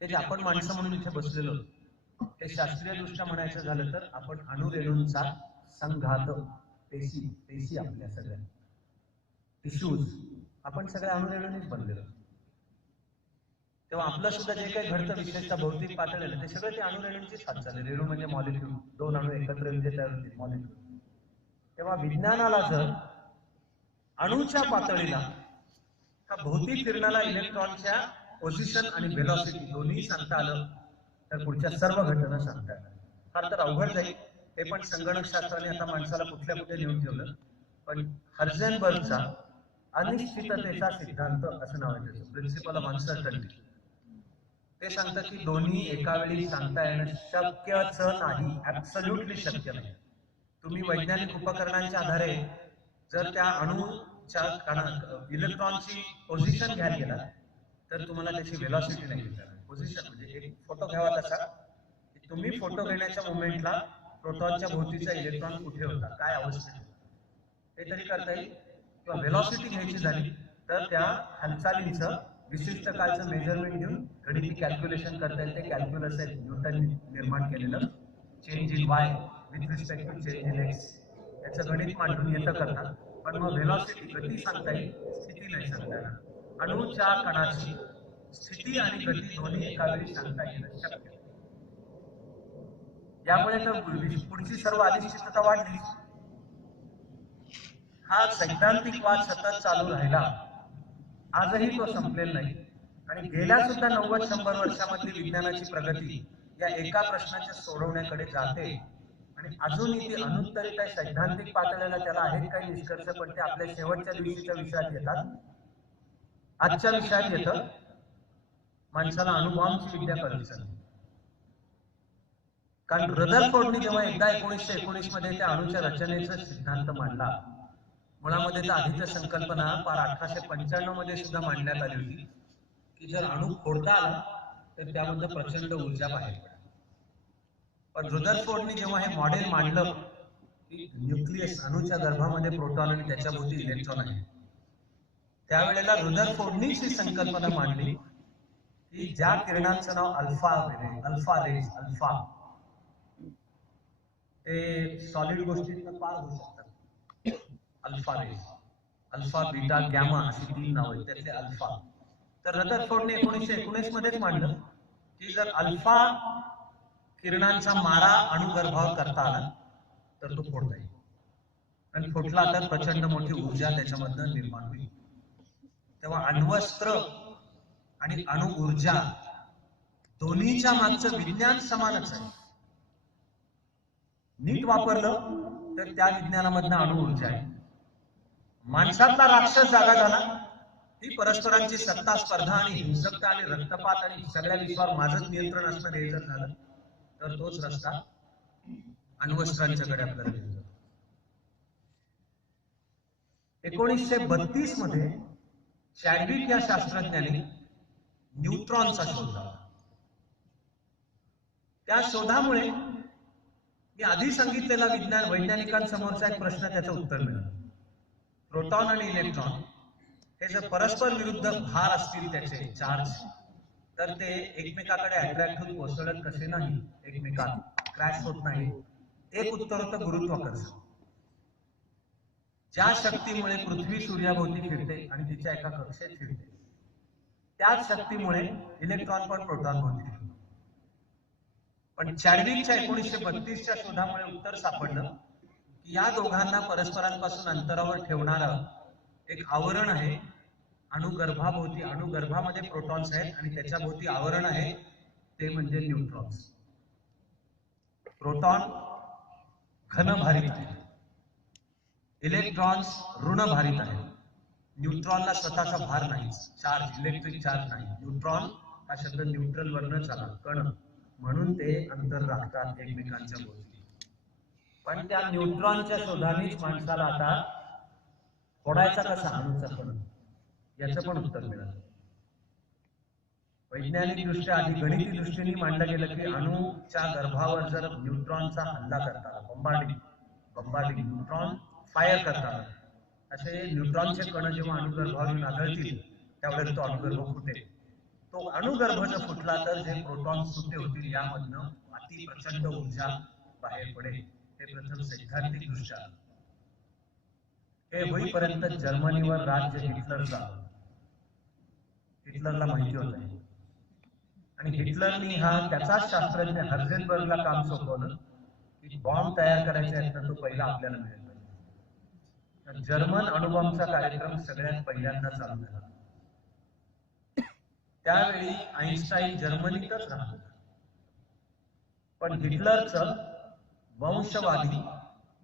हे जे आपण माणसं म्हणून इथे बसलेलो, हे शास्त्रीय दृष्ट्या म्हणायचं झालं तर आपण अणुरेणूंचा संघात, पेशी आपल्या सगळ्या टिश्यूज, आपण सगळ्या अणुरेणूंनीच बनलेलो. तेव्हा आपलं सुद्धा जे काही घडतं विशेषतः भौतिक पातळीला, ते सगळं ते अणुरेणूंचीच हालचाल आहे. रेणू म्हणजे मॉलिक्यूल, दोन अणू एकत्र म्हणजे तयार होते मॉलिक्यूल. तेव्हा विज्ञानाला जर अणूच्या पातळीला भोवती फिरणारा इलेक्ट्रॉनच्या पोझिशन आणि व्हेलॉसिटी दोन्ही सांगता आलं, तर पुढच्या सर्व घटना सांगता येतात. फार तर अवघड जाईल ते, पण संगणक शास्त्राने आता माणसाला कुठल्या कुठे नेऊन ठेवलं. पण हर्झेनबर्गचा अनिश्चिततेचा सिद्धांत असं नाव आहे त्याचं, प्रिन्सिपल ऑफ अनसर्टनिटी, ते सांगतं की दोन्ही एका वेळी सांगता येणं शक्यच नाही, ऍब्सोल्युटली शक्य नाही. तुम्ही वैज्ञानिक उपकरणांच्या आधारे जर त्या अणूच्या इलेक्ट्रॉनची पोझिशन घ्यायला गेला तर तुम्हाला त्याची व्हेलॉसिटी नाही मिळणार. पोझिशन म्हणजे एक फोटो घ्यावा तसा, तुम्ही फोटो घेण्याच्या मोमेंटला प्रोटॉनच्या भोवतीचा इलेक्ट्रॉन कुठे होता, काय अवस्थेत होता, हे तरी करता येईल. किंवा व्हेलॉसिटी घ्यायची झाली तर त्या हालचालींचं विशिष्ट काळचं मेजरमेंट घेऊन गणिती कॅल्क्युलेशन करता येईल. ते कॅल्क्युलस आहे न्यूटन निर्माण केलेलं, change in y with respect to change in x, याचं गणित मांडून येतं करतात. पण मग व्हेलॉसिटी, गती सांगता येईल, स्थिती नाही सांगता येणार. अणूच्या कणाची स्थिती आणि गती दोन्ही एका वेळी सांगता येणं शक्य. यामुळे तर पुढची सर्व अनिश्चितता वाढली. हा सैद्धांतिक वाद सतत चालू राहिला, आजही तो संपलेला नाही. आणि गेल्या सुद्धा 90-100 वर्षामधली विज्ञानाची प्रगती या एका प्रश्नाच्या सोडवण्याकडे जाते. आणि अजूनही ती अनुत्तरित आहे. सैद्धांतिक पातळीला त्याला आहेत काही निष्कर्ष, पण ते आपल्या शेवटच्या दिवशीच्या विषयात येतात. आजच्या विषयात येतं माणसाला अणुबॉम्बची विद्या कळली नाही. कारण रदरफोर्डने जेव्हा एकदा 1919 मध्ये त्या अणुच्या रचनेचा सिद्धांत मांडला, मुळामध्ये तर आधीच्या संकल्पना पार 1895 मध्ये सुद्धा मांडण्यात आली होती की जर अणु फोडता आला तर त्यामध्ये प्रचंड ऊर्जा बाहेर पडेल. पण रदरफोर्डने जेव्हा हे मॉडेल मांडलं की न्यूक्लियस, अणुच्या गर्भामध्ये प्रोटॉन आणि त्याच्याभोवती इलेक्ट्रॉन आहे, त्यावेळेला रदरफोर्डनीच ही संकल्पना मांडली की ज्या किरणांचं नाव अल्फा रेज, अल्फा, ते सॉलिड गोष्टींना पार होऊ शकतात. Alpha rays, alpha, beta, gamma अशी 3 नाव आहेत, त्यातले अल्फा. तर रदरफोर्डने 1919 मध्येच मांडलं की जर अल्फा किरणांचा मारा अणुगर्भावर करता आला तर तो फोडता येईल, आणि फोडला तर प्रचंड मोठी ऊर्जा त्याच्यामधनं निर्माण होईल. तेव्हा अण्वस्त्र आणि अणु ऊर्जा दोन्हीच्या मागचं विज्ञान समानच आहे. नीट वापरलं तर त्या विज्ञानामधनं अणु ऊर्जा आहे. माणसातला राक्षस जागा झाला ही परस्परांची सत्ता, स्पर्धा आणि हिंसकता आणि रक्तपात आणि सगळ्या विश्वावर माझंच नियंत्रण असणं हे जर झालं तर तोच रस्ता अण्वस्त्रांच्याकडे आपल्याला घेऊन जातो. 1932 मध्ये चॅडविक या शास्त्रज्ञाने न्यूट्रॉनचा शोध लावला. त्या शोधामुळे मी आधी सांगितलेला वैज्ञानिकांसमोरचा एक प्रश्न त्याचं उत्तर मिळालं. प्रोटॉन आणि इलेक्ट्रॉन हे जर परस्पर विरुद्ध भार असतील त्याचे चार्ज, तर ते एकमेकाकडे अट्रॅक्ट होऊन कोसळत कसे नाही, एकमेकात क्रॅश होत नाही. एक उत्तर होतं गुरुत्वाकर्षण. ज्या शक्तीमुळे पृथ्वी सूर्याभोवती फिरते आणि तिच्या एका कक्षेत फिरते, त्याच शक्तीमुळे इलेक्ट्रॉन पण प्रोटॉन भोवती फिरतो. पण चॅडविकच्या 1932च्या शोधामुळे उत्तर सापडलं की या दोघांना परस्परांपासून अंतरावर ठेवणारं एक आवरण आहे अणुगर्भाभोवती. अणुगर्भामध्ये प्रोटॉन्स आहेत आणि त्याच्या भोवती आवरण आहे, ते म्हणजे न्यूट्रॉन्स. प्रोटॉन घनभारित आहे, इलेक्ट्रॉन्स ऋणभारित आहे. न्यूट्रॉनला स्वतःचा भार नाही, चार्ज, इलेक्ट्रिक चार्ज नाही. न्यूट्रॉन हा शब्द न्यूट्रल वर्ण आला, कण, म्हणून ते अंतर राखतात एकमेकांच्या भोवती. पण त्या न्यूट्रॉनच्या शोधानेच माणसाला आता फोडायचा कसा अणूचा कण, याचं पण उत्तर मिळालं. वैज्ञानिक दृष्ट्या आधी गणिती दृष्टीने मांडलं गेलं की अणूच्या गर्भावर जर न्यूट्रॉनचा हल्ला करता, बंबार्डिंग न्यूट्रॉन फायर करतात, असे न्यूट्रॉनचे कण जेव्हा अणुगर्भावरून आढळतील त्यावेळेस तो अणुगर्भ फुटेल. तो अणुगर्भ जर फुटला तर जे प्रोटॉन सुटे होतील, यामधनं अति प्रचंड ऊर्जा बाहेर पडेल. हे प्रथम सैद्धांतिक दृष्ट्या. हे होईपर्यंत जर्मनीवर राज्य हिटलरला माहिती होत आहे. आणि हिटलरनी हा त्याचाच शास्त्रज्ञ हर्झेनबर्गला काम सोपवलं की बॉम्ब तयार करायचे आहेत तर तो पहिला आपल्याला मिळेल. जर्मन अणुबॉम्बचा कार्यक्रम सगळ्यात पहिल्यांदा चालू झाला. त्यावेळी आईन्स्टाईन जर्मनीतच राहत होता. पण हिटलरचं वंशवादी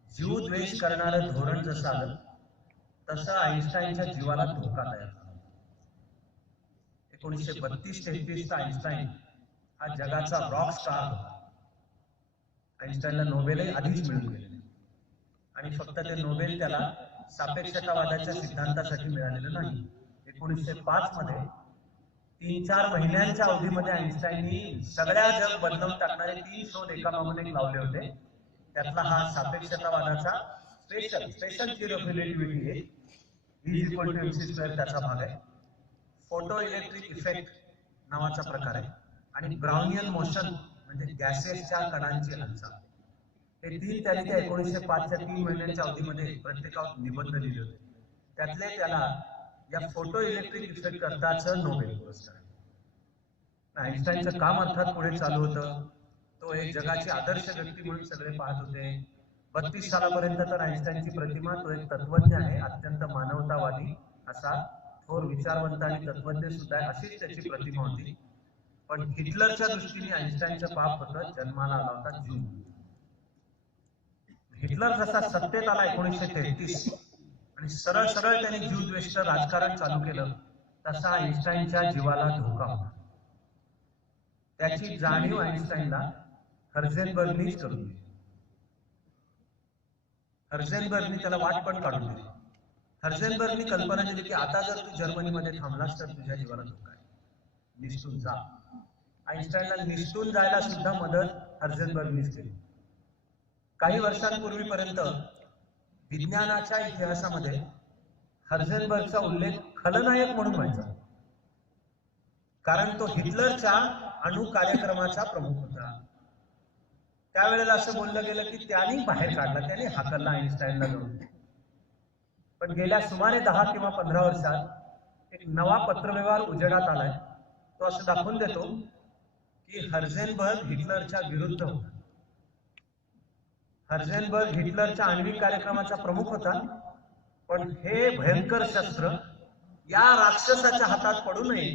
जीवद्वेष करणारं धोरण जसं आलं तसं आईन्स्टाईनच्या जीवाला धोका तयार झाला. 1932-33 आईन्स्टाईन हा जगाचा रॉक स्टार होता. आईन्स्टाईनला नोबेलही आधीच मिळून गेले आणि फक्त ते नोबेल त्याला सापेक्षतावादाच्या सिद्धांतासाठी मिळालेलं नाही. 1905 मध्ये 3-4 महिन्यांच्या अवधीमध्ये आईन्स्टाईननी सगळ्या जग बदलून टाकणारे 3 शोध एकामागून एक लावले होते. त्यातला हा सापेक्षतावादाचा special theory of relativity E=mc² त्याचा भाग आहे. फोटो इलेक्ट्रिक इफेक्ट नावाचा प्रकार आहे आणि ब्राउनियन मोशन म्हणजे गॅसेसच्या कणांची हालचाल. हे 3 त्यांनी त्या 1905च्या 3 महिन्यांच्या अवधीमध्ये प्रत्येकावर निबंध लिहिले होते. त्यातले त्याला या फोटो इलेक्ट्रिक इफेक्ट करताचं नोबेल पुरस्कार. आईन्स्टाईनचं काम अर्थात पुढे चालू होतं. तो एक जगाची आदर्श व्यक्ती म्हणून सगळे पाहत होते. 32 सालापर्यंत तर आईन्स्टाईनची प्रतिमा तो एक तत्वज्ञ आहे, अत्यंत मानवतावादी असा थोर विचारवंत आणि तत्वज्ञ सुद्धा आहे, अशीच त्याची प्रतिमा होती. पण हिटलरच्या दृष्टीने आईन्स्टाईनचं पाप होतं, जन्माला आला होता जून. हिटलर जसा सत्तेत आला 1933 आणि सरळ सरळ त्यांनी जीवद्वेष्ट राजकारण चालू केलं, तसा आईन्स्टाईनच्या जीवाला धोका होता. त्याची जाणीव आईन्स्टाईनला हर्झेनबर्गनीच करून दिली. हर्झेनबर्गनी त्याला वाट पण काढून दिली. हर्झेनबर्गनी कल्पना दिली की आता जर तू जर्मनीमध्ये थांबलास तर तुझ्या जीवाला धोका आहे, निसटून जा. आईन्स्टाईनला निसटून जायला सुद्धा मदत हर्झेनबर्गनीच केली. काही वर्षांपूर्वीपर्यंत विज्ञानाच्या इतिहासामध्ये हर्झेनबर्गचा उल्लेख खलनायक म्हणून व्हायचा, कारण तो हिटलरच्या अणु कार्यक्रमाचा प्रमुख होता. त्यावेळेला असं बोललं गेलं की त्यांनी बाहेर काढला, त्याने हाकलला आईन्स्टाईनला जाऊन. पण गेल्या सुमारे 10 किंवा 15 वर्षात एक नवा पत्रव्यवहार उजेडात आलाय. तो असं दाखवून देतो की हर्झेनबर्ग हिटलरच्या विरुद्ध होता. हर्झेनबर्ग हिटलरच्या आण्विक कार्यक्रमाचा प्रमुख होता, पण हे भयंकर शस्त्र या राक्षसाच्या हातात पडू नये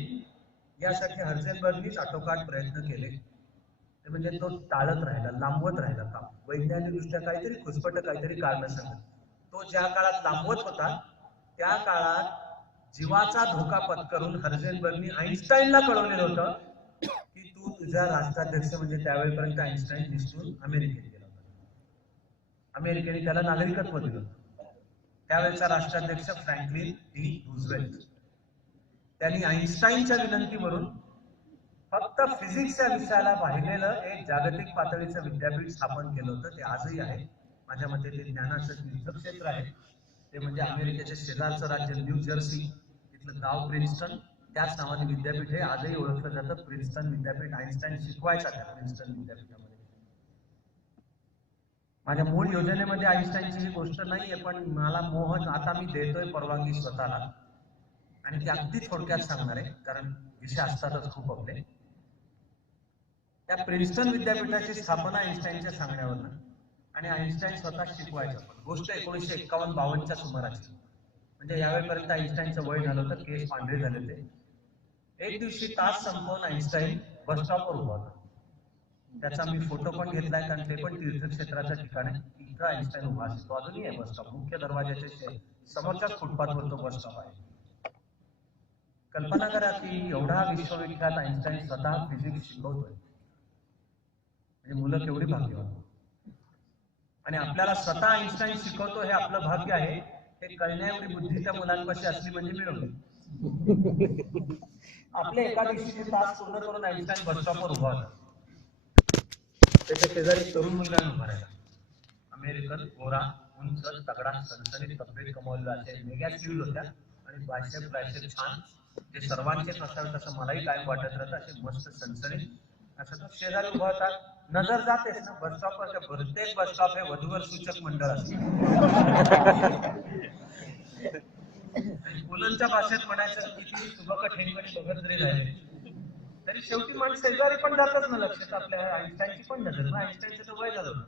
यासाठी हर्झेनबर्गनीच आटोकाट प्रयत्न केले. ते म्हणजे तो टाळत राहिला, लांबवत राहिला काम. वैज्ञानिक दृष्ट्या काहीतरी खुसपट काहीतरी कारण सांगत. तो ज्या काळात लांबवत होता त्या काळात जीवाचा धोका पत्करून हर्झेनबर्गनी आईन्स्टाईनला कळवलेलं होतं की तू तुझ्या राष्ट्राध्यक्ष म्हणजे त्यावेळेपर्यंत आईन्स्टाईन निसटून अमेरिकेत गेला होता. अमेरिकेने त्याला नागरिकत्व दिलं. त्यावेळेचा राष्ट्राध्यक्ष फ्रँकलिन डी रूझवेल्ट. त्यांनी आईन्स्टाईनच्या विनंतीवरून फक्त फिजिक्सच्या विषयाला पाहिलेलं एक जागतिक पातळीचं विद्यापीठ स्थापन केलं होतं. ते आजही आहे. माझ्या मते ते ज्ञानाचं तीर्थक्षेत्र आहे. ते म्हणजे अमेरिकेच्या शेजारचं राज्य न्यू जर्सी, तिथलं गाव प्रिन्स्टन, त्याच नावाने विद्यापीठ हे आजही ओळखलं जातं प्रिन्स्टन विद्यापीठ. आईन्स्टाईन शिकवायचा त्या प्रिन्स्टन विद्यापीठामध्ये. माझ्या मूळ योजनेमध्ये आईन्स्टाईनची ही गोष्ट नाहीये, पण मला मोह आता मी देतोय परवानगी स्वतःला, आणि ती अगदी थोडक्यात सांगणार आहे कारण विषय असतातच खूप आपले. त्या प्रिन्स्टन विद्यापीठाची स्थापना आईन्स्टाईनच्या सांगण्यावरनं, आणि आईन्स्टाईन स्वतः शिकवायचं. पण गोष्ट 1951-52च्या सुमाराची, म्हणजे यावेळेपर्यंत आईन्स्टाईनचं वय झालं होतं, केस पांढरे झाले होते. एक दिवशी तास संपवून आईन्स्टाईन बस स्टॉपवर उभा होता. त्याचा मी फोटो पण घेतलाय कारण ते पण तीर्थक्षेत्राच्या ठिकाणी इथं आईन्स्टाईन उभा असतो. तो अजूनही आहे बस स्टॉप. मुख्य दरवाजाच्या समोरच्याच फुटपाथवर तो बस स्टॉप आहे. कल्पना करा की एवढा विश्वविख्यात आईन्स्टाईन स्वतः फिजिक्स शिकवतोय. म्हणजे मुलं केवढी भाग्यवान. आणि आपल्याला स्वतः आईन्स्टाईन शिकवतो हे आपलं भाग्य आहे. हे कळण्याएवढी बुद्धी त्या मुलांपाशी असली म्हणजे मिळवली. आपले एका दिवशीचे तास पूर्ण करून आईन्स्टाईन बस स्टॉपवर उभा होता. त्याच्या शेजारी तरुण मुलगा उभा राहिला. अमेरिकन, गोरा, उंच, तगडा, सणसणीत तब्येत कमावलेला असे मेगा स्लीव्ज होत्या आणि बायसेप छान, जे सर्वांचेच असावे तसं मलाही काय वाटत राहतं. असे मस्त सणसणीत असं तो शेजारी उभा होता. नजर जातेच ना बस स्टॉपवर. प्रत्येक बस स्टॉप हे वधूवर सूचक मंडळ असते. मुलांच्या भाषेत म्हणायचं किती सुबक ठेंगणी बघत जरी राहिले तरी शेवटी माणूस शेजारी पण जातच ना लक्षात. आपल्या आईन्स्टाईनची पण नजर ना, आईन्स्टाईनचं तर वय झालं.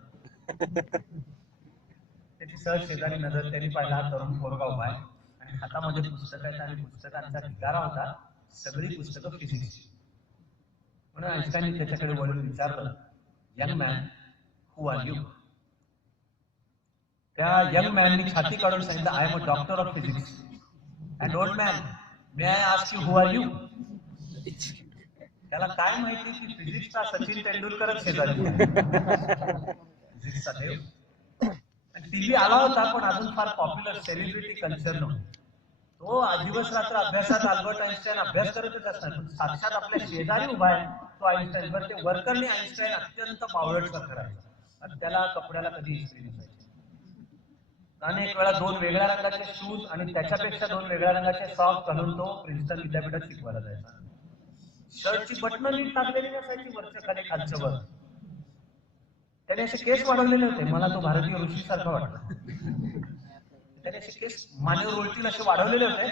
त्याची सहज शेजारी नजर त्यांनी पाहिला. तरुण पोरगा उभा आहे आणि हातामध्ये पुस्तक आहेत आणि पुस्तकांचा ढिगारा होता. सगळी पुस्तकं फिजिक्सची. म्हणून आईन्स्टाईन त्याच्याकडे वळून विचारलं, young man, who are you? त्या यंग मॅननी छाती काढून सांगितलं, I am a doctor of physics. And old man, may I ask you who are you? त्याला काय माहिती की फिजिक्सचा सचिन तेंडुलकरच शेजारी. फिजिक्सचा देव. टीव्ही आला होता पण अजून फार पॉप्युलर सेलिब्रिटी कल्चर नव्हतं. तो दिवस रात्र अभ्यासात अल्बर्ट आईन्स्टाईन अभ्यास करतच असणार, पण साक्षात आपल्या शेजारी उभा आहे तो आईन्स्टाईन. बरं ते वर्करने आईन्स्टाईन अत्यंत बावळट करायचा. त्याला कपड्याला कधी इस्त्री नसायची. अनेक वेळा 2 वेगळ्या रंगाचे शूज आणि त्याच्यापेक्षा 2 वेगळ्या रंगाचे सॉक्स घालून तो प्रिन्स्टन विद्यापीठात शिकवायला जायचा. शर्टची बटणं नीट टाकलेली नसायची वरच्या खाली खालच्या वर. त्याने असे केस वाढवलेले होते. मला तो भारतीय ऋषी सारखा वाटला. त्याने असे केस मानेवर उलटील असे वाढवलेले होते.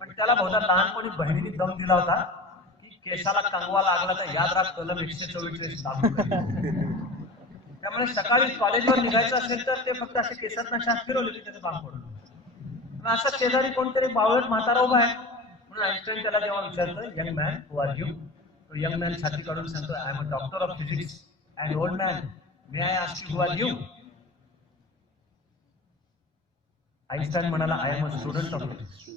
पण त्याला बहुधा लहानपणी बहिणीने दम दिला होता की केसाला कंगवा लागला तर याद राख कलम 144 लागू करेल. त्यामुळे सकाळी कॉलेजवर निघायचं असेल तर ते फक्त असे केसात शाट फिरवले की त्याचं काम पडलं. असं शेजारी कोणतरी बावळट म्हातारा उभा आहे म्हणून आईन्स्टाईन त्याला जेव्हा विचारतं, young man, who are you? तो यंग मॅन छाती काढून सांगतो, I am a doctor of physics. And old man, may I ask you who are you? Einstein म्हणाला, I am a student of physics.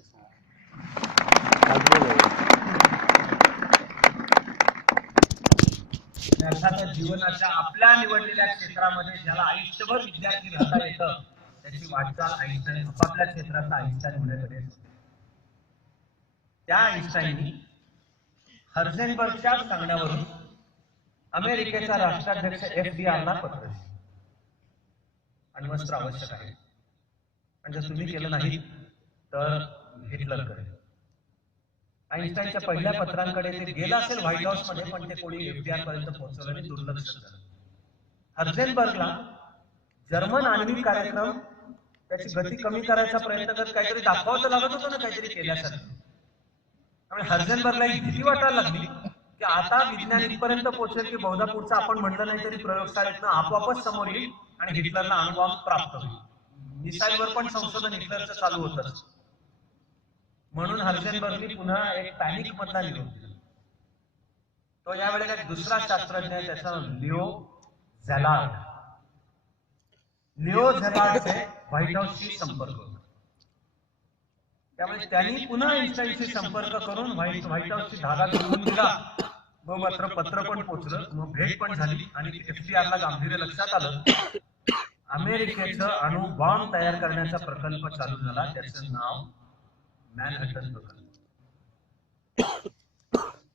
अर्थात जीवनाच्या आपल्या निवडलेल्या क्षेत्रामध्ये ज्याला आयुष्यभर विद्यार्थी राहता येतं त्याची वाटचाल आईन्स्टाईन आपापल्या क्षेत्राचा आईन्स्टाईन होण्याकडे. त्या आईन्स्टाईननी हर्झेनबर्गच्या सांगण्यावरून अमेरिकेचा राष्ट्राध्यक्ष FDRला पत्र दिले. अण्वस्त्र आवश्यक आहे आणि जर तुम्ही केलं नाही तर हिटलर करेल. आईन्स्टाईनच्या पहिल्या पत्रांकडे ते गेलं असेल व्हाईट हाऊस मध्ये, पण ते कोणी FDR पर्यंत पोहोचवलं आणि दुर्लक्ष झालं. हर्झेनबर्गला जर्मन आण्विक कार्यक्रम त्याची गती कमी करायचा प्रयत्न करत काहीतरी दाखवावं लागत होतं ना, काहीतरी केल्यासारखं. त्यामुळे हर्झेनबर्गला एक भीती वाटायला लागली की आता विज्ञान इथपर्यंत पोहोचेल की बहुधा पुढचं आपण म्हटलं नाही तरी प्रयोगशाळेतनं आपोआपच समोर येईल आणि हिटलरला अणुबॉम्ब प्राप्त होईल. मिसाईलवर पण संशोधन हिटलरचं चालू होतच. म्हणून हार्सेनबर्गनी पुन्हा एक पॅनिक मधला निरोप दिला. तो यावेळेला एक दुसरा शास्त्रज्ञ आहे, त्याचा लिओ झॅलार्ड. लिओ झॅलार्डचे व्हाईट हाऊसशी संपर्क होता. त्यामुळे त्यांनी पुन्हा आइन्स्टाईनशी संपर्क करून व्हाईट हाऊसची धागा तोडून दिला. मग मात्र पत्र पण पोचलं, मग भेट पण झाली आणि FDR ला गांभीर्य लक्षात आलं. अमेरिकेचं अणु बॉम्ब तयार करण्याचा प्रकल्प चालू झाला. त्याचं नाव मॅनहॅटन प्रकल्प.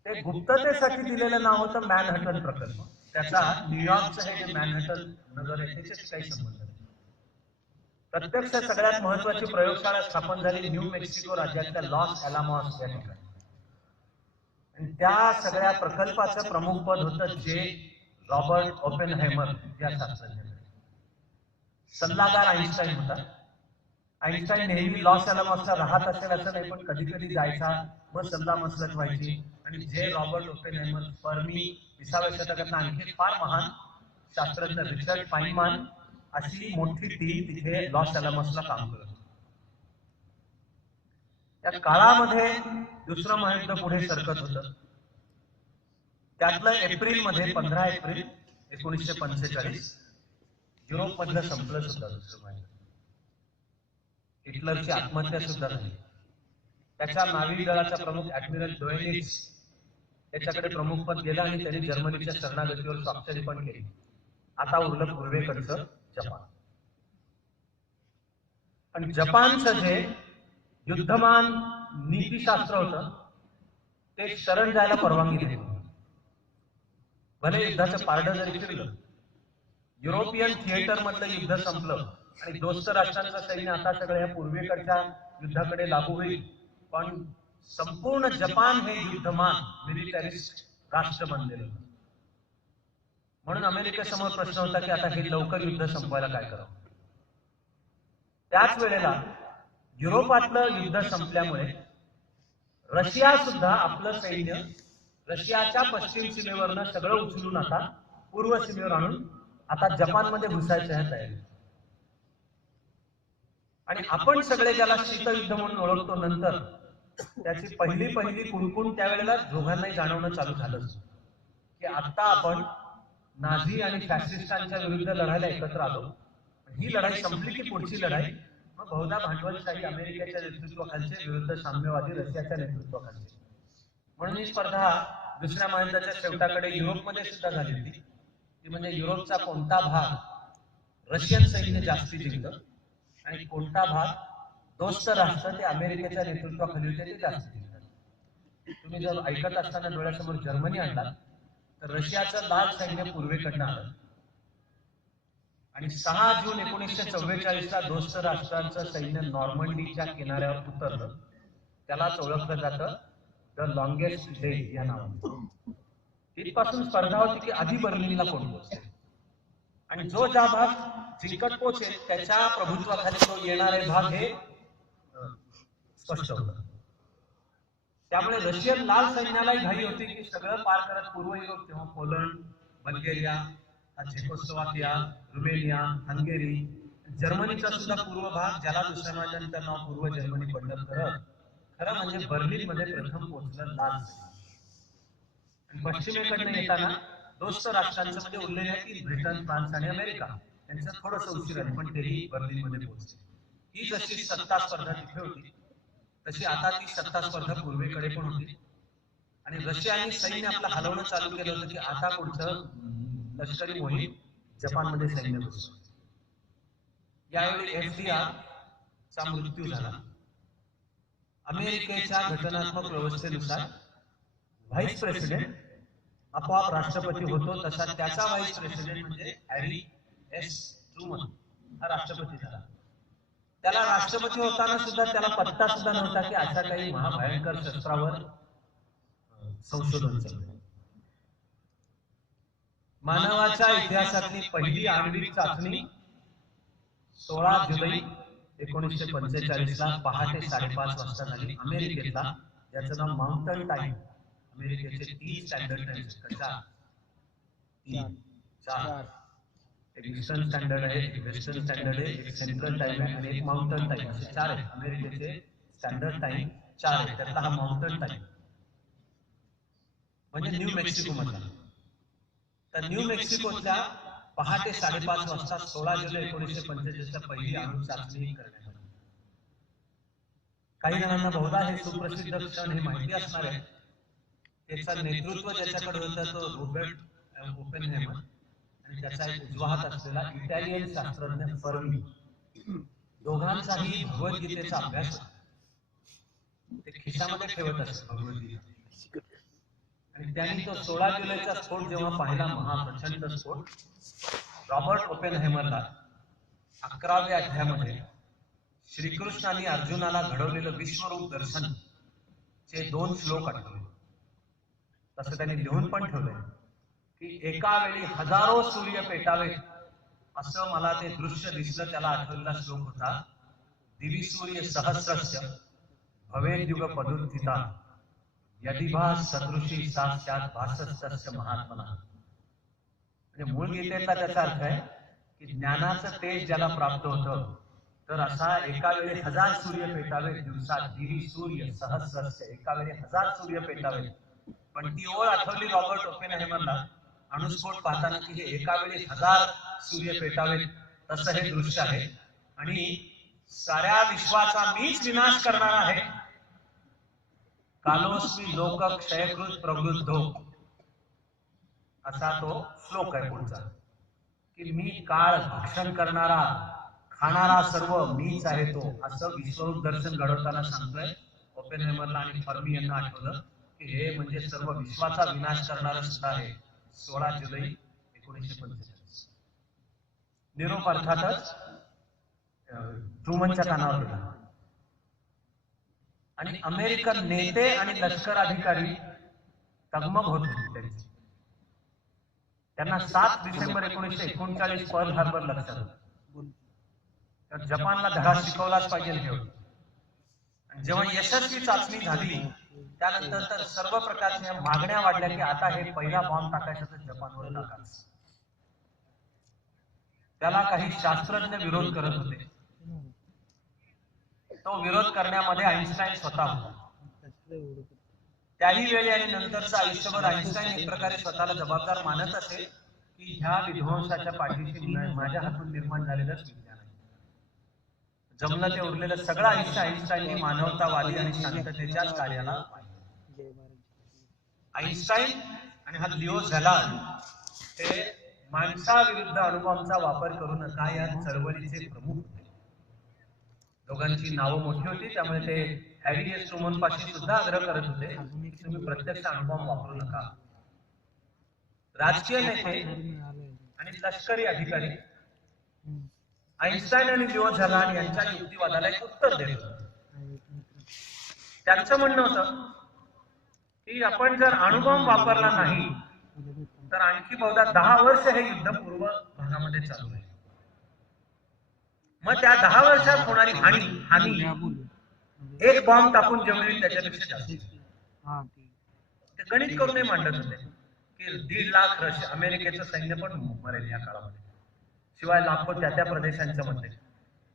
ते गुप्ततेसाठी दिलेलं नाव होतं मॅनहॅटन प्रकल्प. त्याचा न्यूयॉर्कचं हे जे मॅनहॅटन नगर आहे त्याच्याशी काही संबंध नाही. प्रत्यक्ष सगळ्यात महत्वाची प्रयोगशाळा स्थापन झाली न्यू मेक्सिको राज्यातल्या लॉस अलामॉस या ठिकाणी. आणि त्या सगळ्या प्रकल्पाचं प्रमुख पद होतं जे रॉबर्ट ओपेनहायमर या शास्त्रज्ञाकडे. सल्लागार आइन्स्टाईन होता. आइन्स्टाईन नेहमी लॉस अलामॉसला राहत असेल असं नाही, पण कधी कधी जायचा, मग सल्ला मसलत व्हायची. आणि जे रॉबर्ट ओपेनहायमर, फर्मी, 20व्या शतकातला आणखी फार महान शास्त्रज्ञ रिचर्ड फाइनमॅन अशी मोठी टीम तिथे लॉस अलामॉसला काम करत. त्या काळामध्ये दुसरं महायुद्ध पुढे सरकत होतं. त्यातलं एप्रिलमध्ये 15 एप्रिल 1945 युरोप मधलं संपलं सुद्धा दुसरं महायुद्ध. हिटलरची आत्महत्या सुद्धा झाली. त्याच्या नाविक दलाचा प्रमुख ऍडमिरल डोएनिट्झ त्याच्याकडे प्रमुख पद गेलं आणि त्यांनी जर्मनीच्या शरणागतीवर स्वाक्षरी पण केली. आता उरलं पूर्वेकडचं जपान. आणि जपानचं जे युद्धमान नीतीशास्त्र होतं ते शरण जायला परवानगी नाही. भले युद्धाचं पारडं जरी फिरलं, युरोपियन थिएटर मधलं युद्ध संपलं आणि दोस्त राष्ट्रांचं सैन्य आता सगळ्या पूर्वेकडच्या युद्धाकडे लागू होईल, पण संपूर्ण जपान हे युद्धमान मिलिटरिस्ट राष्ट्र बनलेलं. म्हणून अमेरिकेसमोर प्रश्न होता की आता हे लवकर युद्ध संपवायला काय करावं. त्याच वेळेला युरोपातलं युद्ध संपल्यामुळे रशिया सुद्धा आपलं सैन्य रशियाच्या पश्चिम सीमेवरनं सगळं उचलून आता पूर्व सीमेवर आणून आता जपानमध्ये घुसायचं आहे तयारी. आणि आपण सगळे ज्याला शीतयुद्ध म्हणून ओळखतो, नंतर त्याची पहिली कुणकुण त्यावेळेला दोघांनाही जाणवणं चालू झालं की आता आपण नाझी आणि फॅसिस्टांच्या विरुद्ध लढायला एकत्र आलो. ही लढाई संपली की पुढची लढाई मग बहुधा भांडवलशाही अमेरिकेच्या नेतृत्वाखालचे विरुद्ध साम्यवादी रशियाच्या नेतृत्वाखालचे. म्हणून ही स्पर्धा दुसऱ्या महायुद्धाच्या शेवटाकडे युरोपमध्ये सुद्धा झाली होती. ती म्हणजे युरोपचा कोणता भाग रशियन सैन्य जास्ती जिंकलं आणि कोणता भाग दोस्त राष्ट्र ते अमेरिकेच्या नेतृत्वाखाली होते ते जास्ती जिंकलं. तुम्ही जर ऐकत असताना डोळ्यासमोर जर्मनी आणला तर रशियाचं लाल सैन्य पूर्वेकडनं आलं आणि 6 जून 1944 ला दोस्त राष्ट्रांचं सैन्य नॉर्मंडीच्या किनाऱ्यावर उतरलं. त्यालाच ओळखलं जातं द लॉंगेस्ट डे या नावाने. तिथपासून स्पर्धा होती की आधी बर्लिनला कोण पोहोचेल आणि जो ज्या भाग जिंकत पोहोचेल त्याच्या प्रभुत्वाखाली तो येणारे भाग हे स्पष्ट होतं. त्यामुळे रशियन लाल सैन्यालाही घाई होती की सगळं पार करत पूर्व युरोप, तेव्हा Poland, Bulgaria, Czechoslovakia, Romania, Hungary, जर्मनीचा सुद्धा पूर्व भाग, ज्याला दुसऱ्या महायुद्धानंतर नाव पूर्व जर्मनी पडलं. खरं म्हणजे बर्लिन मध्ये प्रथम पोहोचलं लाल सैन्य. पश्चिमेकडनं येताना दोस्त राष्ट्रांचं मध्ये उरलेले की ब्रिटन, फ्रान्स आणि अमेरिका यांचं थोडंसं उशीर आहे, पण तेही बर्लिन मध्ये पोहोचले. ही जशी सत्ता स्पर्धा तिथे होती तशी आता ती सत्ता स्पर्धा पूर्वेकडे पण होती. आणि रशियाने सैन्य आपलं हलवणं चालू केलं होतं की आता पुढचं लष्करी मोहीम जपानमध्ये सैन्य घुसलं. यावेळी FDR चा मृत्यू झाला. अमेरिकेच्या घटनात्मक व्यवस्थेनुसार व्हाईस प्रेसिडेंट आपोआप राष्ट्रपती होतो. तसा त्याचा व्हाईस प्रेसिडेंट म्हणजे हॅरी S. ट्रुमन हा राष्ट्रपती झाला. त्याला राष्ट्रपती होताना सुद्धा त्याला पत्ता सुद्धा नव्हता की अशा काही महाभयंकर शस्त्रावर संशोधन चालू. मानवाच्या इतिहासातली पहिली आण्विक चाचणी 16 जुलै 1945 ला पहाटे 5:30 वाजता झाली अमेरिकेतला, ज्याचं नाव माउंटन टाइम. अमेरिकेचे 3 स्टँडर्ड टाइम्स कशा 4 एक ईस्टर्न स्टँडर्ड आहे, एक वेस्टर्न स्टँडर्ड आहे, एक सेंट्रल टाइम आहे आणि एक माउंटन टाइम, असे 4 आहेत अमेरिकेचे स्टँडर्ड टाइम. 4 आहे, त्यातला हा माउंटन टाईम म्हणजे न्यू मेक्सिको मधला. तर न्यू मेक्सिकोच्या पहाटे 5:30 वाजता 16 जुलै 1945 ला पहिली अणु चाचणी करण्यात आली. काही जणांना बहुधा हे सुप्रसिद्ध क्षण हे माहिती असणार आहे. त्याचं नेतृत्व ज्याच्याकडे होतं तो रॉबर्ट ओपेनहायमर आणि त्याचा एक उजवा हात असलेला इटालियन शास्त्रज्ञ फर्मी. दोघांचाही भगवद्गीतेचा अभ्यास ते खिशामध्ये ठेवत असत भगवद्गीता. आणि त्यांनी तो 16 जुलैचा स्फोट जेव्हा पाहिला, महाप्रचंड स्फोट, रॉबर्ट ओपेनहायमरला 11व्या अध्यायामध्ये श्रीकृष्णाने अर्जुनाला घडवलेलं विश्वरूप दर्शन चे 2 श्लोक आठवले. तसं त्यांनी लिहून पण ठेवलंय की एका वेळी हजारो सूर्य पेटावे असं मला ते दृश्य दिसलं. त्याला आठवलेला श्लोक होता, दिवी सूर्य सहस्रस्य भवेद्युग पदुत्थिता यदिभा सदृशी साक्षात भासस्तस्य महात्मना. म्हणजे मूळ गीतेचा त्याचा अर्थ आहे की ज्ञानाचं तेज ज्याला प्राप्त होतं तर असा एका वेळी 1000 सूर्य पेटावे दिवसात. दिवी सूर्य सहस्रस्य, एका वेळी 1000 सूर्य पेटावे. पण ती ओळ आठवली रॉबर्ट ओपेनहायमरला अणुस्फोट पाहताना की हे एका वेळी 1000 सूर्य पेटावे तसं हे दृश्य आहे आणि साऱ्या विश्वाचा मीच विनाश करणार आहे. कालोस्मी लोक क्षयकृत प्रवृद्धो, असा तो श्लोक आहे पुढचा, की मी काळ भक्षण करणारा खाणारा सर्व मीच आहे तो, असं विश्वरूप दर्शन घडवताना सांगतोय. ओपेनहायमरला आणि फर्मी यांना आठवलं की हे म्हणजे सर्व विश्वाचा विनाश करणारा सुद्धा आहे. 16 जुलै 1945 निरोप अर्थातच ट्रुमनच्या कानावर गेला आणि अमेरिकन नेते आणि लष्कर अधिकारी तगमग होत होते त्यांची. त्यांना 7 डिसेंबर 1939 पर्ल हार्बर लक्षात होतं. तर जपानला धडा शिकवलाच पाहिजे हे होतं. आणि जेव्हा यशस्वी चाचणी झाली त्यानंतर तर सर्व प्रकारच्या मागण्या वाढल्या की आता हे पहिला बॉम्ब टाकायचा तर जपानवर टाकायचा. त्याला काही शास्त्रज्ञ विरोध करत होते. तो विरोध करण्यामध्ये आइन्स्टाईन स्वतः होता. त्याही वेळी आणि नंतरचं आयुष्यभर आइन्स्टाईन एक प्रकारे स्वतःला जबाबदार मानत असे की ह्या विध्वंसाच्या पाठीशी माझ्या हातून निर्माण झालेलंच विज्ञान आहे. जमलं ते उरलेलं सगळं आयुष्य आइन्स्टाईनने मानवतावादी आणि शांततेच्याच कार्याला. आइन्स्टाईन आणि हा लिओ झेलान हे माणसाविरुद्ध अणुबॉम्बचा वापर करू नका या चळवळीचे प्रमुख होते. दोघांची नावं मोठी होती त्यामुळे ते हॅरी एस ट्रुमन पाशी सुद्धा आग्रह करत होते की तुम्ही प्रत्यक्ष अणुबॉम्ब वापरू नका. राजकीय नेते आणि लष्करी अधिकारी आइन्स्टाईन आणि लिओ झेलान यांच्या युक्तिवादाला एक उत्तर देत होते. त्यांचं म्हणणं होतं की आपण जर अणुबॉम्ब वापरला नाही तर आणखी बहुधा 10 वर्ष हे युद्ध पूर्व भागामध्ये चालू आहे. मग त्या 10 वर्षात होणारी हानी एक बॉम्ब टाकून जेवढी त्याच्यापेक्षा जास्त. ते गणित करूनही मांडत होते की 1.5 लाख अमेरिकेचं सैन्य पण मरेल या काळामध्ये, शिवाय लाखो त्या प्रदेशांच्या मध्ये.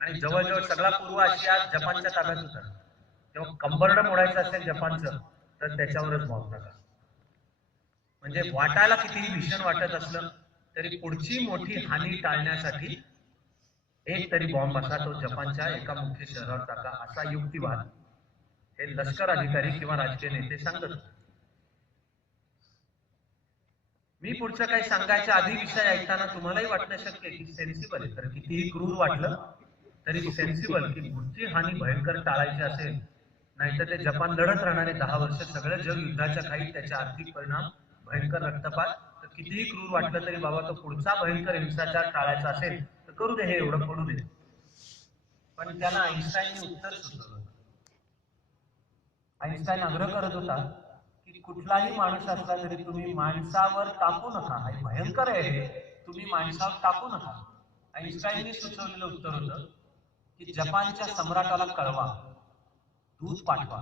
आणि जवळजवळ सगळा पूर्व आशिया जपानच्या ताब्यात होता. तेव्हा कंबरड मोडायचं असेल जपानचं तर त्याच्यावरच बॉम्ब टाका. म्हणजे वाटायला कितीही भीषण वाटत असलं तरी पुढची मोठी हानी टाळण्यासाठी एक तरी बॉम्ब असा तो जपानच्या एका मुख्य शहरावर टाका, असा युक्तिवाद हे लष्कर अधिकारी किंवा राजकीय नेते सांगत होते. मी पुढचं काही सांगायच्या आधी विषय ऐकताना तुम्हालाही वाटणं शक्य आहे की सेन्सिबल आहे. तर कितीही क्रूर वाटलं तरी सेन्सिबल की पुढची हानी भयंकर टाळायची असेल, नाहीतर ते जपान लढत राहणारे 10 वर्ष सगळं जग युद्धाच्या काही त्याचे आर्थिक परिणाम भयंकर रक्तपात. तर कितीही क्रूर वाटलं तरी बाबा तो पुढचा भयंकर हिंसाचार टाळायचा असेल तर करू दे, हे एवढं पडू दे. पण त्याला आइन्स्टाईनने उत्तर सुचवलं. आइन्स्टाईन आग्रह करत होता की कुठलाही माणूस असला तरी तुम्ही माणसावर टाकू नका. हे भयंकर आहे, तुम्ही माणसावर टाकू नका. आइन्स्टाईनने सुचवलेलं उत्तर होतं की जपानच्या सम्राटाला कळवा, दूत पाठवा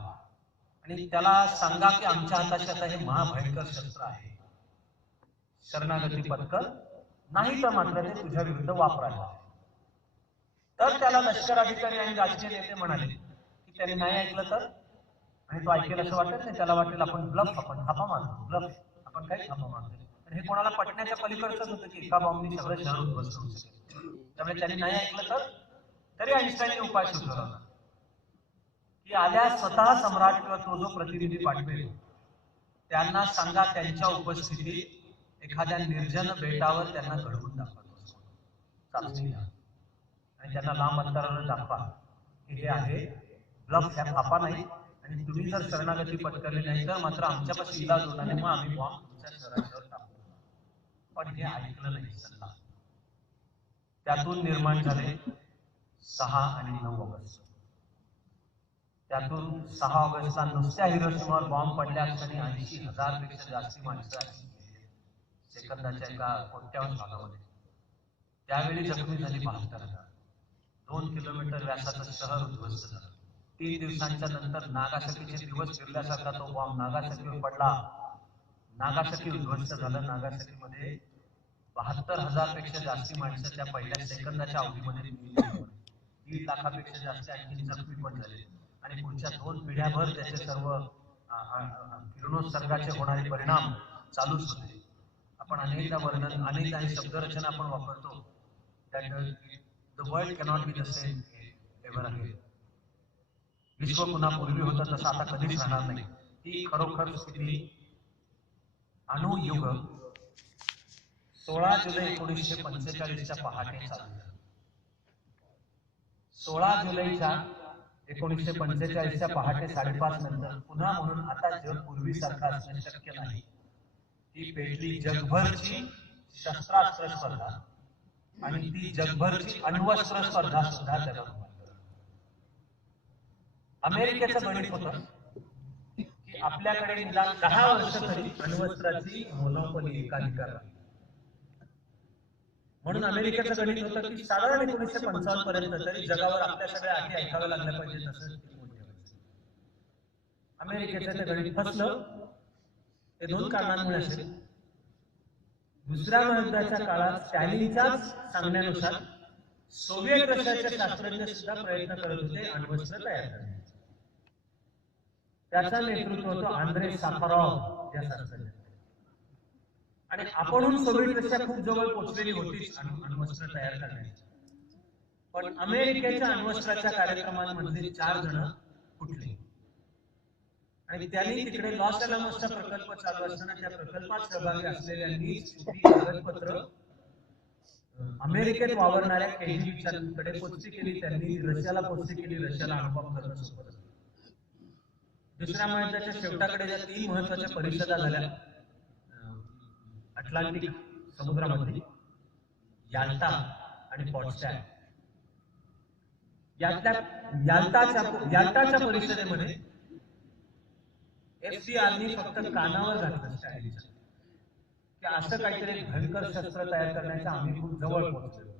आणि त्याला सांगा की आमच्या हाताशी आता हे महाभयंकर शस्त्र आहे, शरणागती पत्कर, नाही तर मात्र ते तुझ्या विरुद्ध वापरायला. तर त्याला लष्कर अधिकारी आणि राजकीय नेते म्हणाले की त्यांनी नाही ऐकलं तर आणि तो ऐकेल असं वाटत नाही, त्याला वाटेल आपण ब्लफ, आपण थापा मारतो, ब्लफ, आपण काही थापा मारतो. पण हे कोणाला पटण्याच्या पलीकडचंच होतं की एका बॉम्बनी सगळं शहर उद्ध्वस्त होऊ शकेल. त्यामुळे त्यांनी नाही ऐकलं तर तरी आईन्स्टाईनने उपाय सुचवला की आल्या स्वतः सम्राट किंवा तो जो प्रतिनिधी पाठवेल त्यांना सांगा त्यांच्या उपस्थितीत एखाद्या निर्जन बेटावर त्यांना घडवून दाखवतो, चाचणी घ्या आणि त्यांना लांब अंतरावर दाखवा की हे आहे ब्लफ, ह्या थापा नाही, आणि तुम्ही जर शरणागती पत्करली नाही तर मात्र आमच्यापाशी इलाज होणार नाही, मग आम्ही बॉम्ब तुमच्या शहरावर टाकू. पण हे ऐकलं नाही सल्ला. त्यातून निर्माण झाले 6 आणि 9 ऑगस्ट. त्यातून 6 ऑगस्टला नुसत्या हिरोशिमावर बॉम्ब पडल्या क्षणी 80,000 पेक्षा जास्ती माणसं सेकंदाच्या एका कोट्यावधी भागामध्ये. त्यावेळी जखमी झाली 72,000. 2 किलोमीटर व्यासाचं शहर उद्ध्वस्त झालं. 3 दिवसांच्या नंतर नागासाकीचे दिवस फिरल्यासारखा तो बॉम्ब नागासाकीवर पडला. नागासाकी उद्ध्वस्त झालं. नागासाकीमध्ये 72,000 पेक्षा जास्ती माणसं त्या पहिल्या सेकंदाच्या अवधीमध्ये 1.5 लाखापेक्षा जास्त आणखी जखमी पण झाले. आणि पुढच्या 2 पिढ्याभर त्याचे सर्व किरणोत्सर्गाचे होणारे परिणाम चालूच होते. आपण अनेकदा वर्णन, अनेकदा ही शब्दरचना आपण वापरतो, that the world cannot be the same ever again. विश्व पुन्हा पूर्वी होतं तसं आता कधीच राहणार नाही. ही खरोखर स्थिती अणुयुग 16 जुलै 1945च्या पहाटे चालू झाली. 16 जुलैच्या 1945च्या पहाटे 5:30 नंतर पुन्हा म्हणून आता जग पूर्वीसारखं असणं शक्य नाही. ती पेटली जगभरची शस्त्रास्त्र स्पर्धा आणि ती जगभरची अण्वस्त्र स्पर्धा सुद्धा त्याला. अमेरिकेचं गणित होतं की आपल्याकडे निदान 10 वर्ष तरी अण्वस्त्राची मोनोपोली, एकाधिकार. म्हणून अमेरिकेचं गणित होतं की साधारण 1955 पर्यंत तरी जगावर आपल्या सगळ्या अटी ऐकाव्या लागल्या पाहिजे तसं. अमेरिकेचं ते गणित फसलं. ते 2 कारणांमुळे असेल. दुसऱ्या महायुद्धाच्या काळात स्टॅलिनच्याच सांगण्यानुसार सोव्हिएट रशियाचे शास्त्रज्ञ सुद्धा प्रयत्न करत होते अण्वस्त्र तयार करण्याचा. त्याचा नेतृत्व होतो आंद्रे साखारोव्ह या शास्त्रज्ञ. आणि आपणहून सोव्हिएट रशिया खूप जवळ पोहोचलेली होतीच अण्वस्त्र तयार करण्याची. पण अमेरिकेच्या अण्वस्त्राच्या कार्यक्रमांमधले 4 जण फुटले आणि त्यांनी तिकडे लॉस एलामोसचा प्रकल्प चालू असताना त्या प्रकल्पात सहभागी असलेल्यांनी कागदपत्र अमेरिकेत वावरणाऱ्या केजीबीच्याकडे पोचती केली. त्यांनी रशियाला पोचती केली. रशियाला अणुबॉम्ब करणं सोपं झालं. दुसऱ्या महायुद्धाच्या शेवटाकडे ज्या 3 महत्वाच्या परिषदा झाल्या अटलांटिक समुद्रामध्ये, याल्टा आणि पॉट्सडॅम, याल्टाच्या परिषदेमध्ये एफडीआरनी फक्त कानावर घातलं स्टॅलिनच्या की असं काहीतरी भयंकर शस्त्र तयार करण्याच्या आम्ही खूप जवळ पोहोचलो.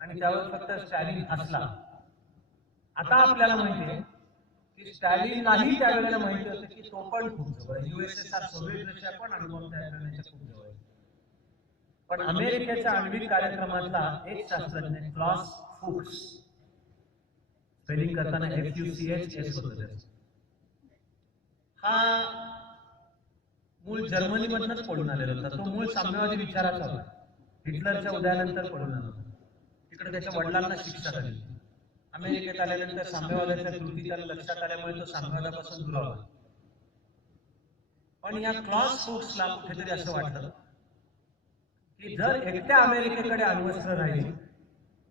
आणि त्यावर फक्त स्टॅलिन हसला. आता आपल्याला माहिती आहे की स्टॅलिनलाही त्यावेळेला माहिती होतं की तो पण खूप जवळ, युएसएसआर सोव्हिएट रशिया पण अणुबॉम्ब तयार करण्याच्या खूप जवळ. पण अमेरिकेच्या आण्विक कार्यक्रमातला एक शास्त्रज्ञ क्लॉस फुक्स, स्पेलिंग करताना FUCHS होतं, हा मूळ जर्मनीमधूनच पडून आलेला होता. तो मूळ साम्यवादी विचाराचा होता. हिटलरच्या उदयानंतर पडून आला. तिकडे त्याच्या वडिलांना शिक्षा झाली. अमेरिकेत आल्यानंतर साम्यवादाच्या कृती त्याला लक्षात आल्यामुळे तो साम्यवादापासून दूर आला. पण या क्लॉस फुक्सला कुठेतरी असं वाटलं की जर एकट्या अमेरिकेकडे अण्वस्त्र राहील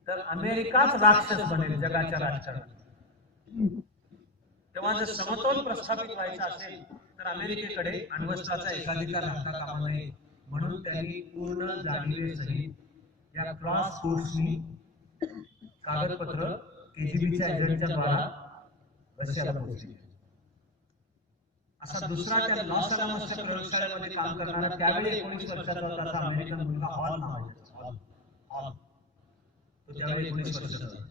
तर अमेरिकाच राक्षस बनेल जगाच्या राजकारणात. तेव्हा जर समतोल प्रस्थापित व्हायचा असेल तर अमेरिकेकडे अण्वस्त्राचा एकाधिकार राखता कामा नये. म्हणून त्यांनी पूर्ण जाणीवेसहित या क्लॉस फुक्सनी कागदपत्र केजीबीच्या एजंटच्या द्वारा रशियाला पोहोचली. असा दुसरा त्या लॉस एलामोसच्या प्रयोगशाळेमध्ये काम करणारा त्यावेळी 19 वर्षाचा होता असा अमेरिकन मुलगा हॉल नावाचा, हॉल, तो त्यावेळी 19 वर्षाचा होता.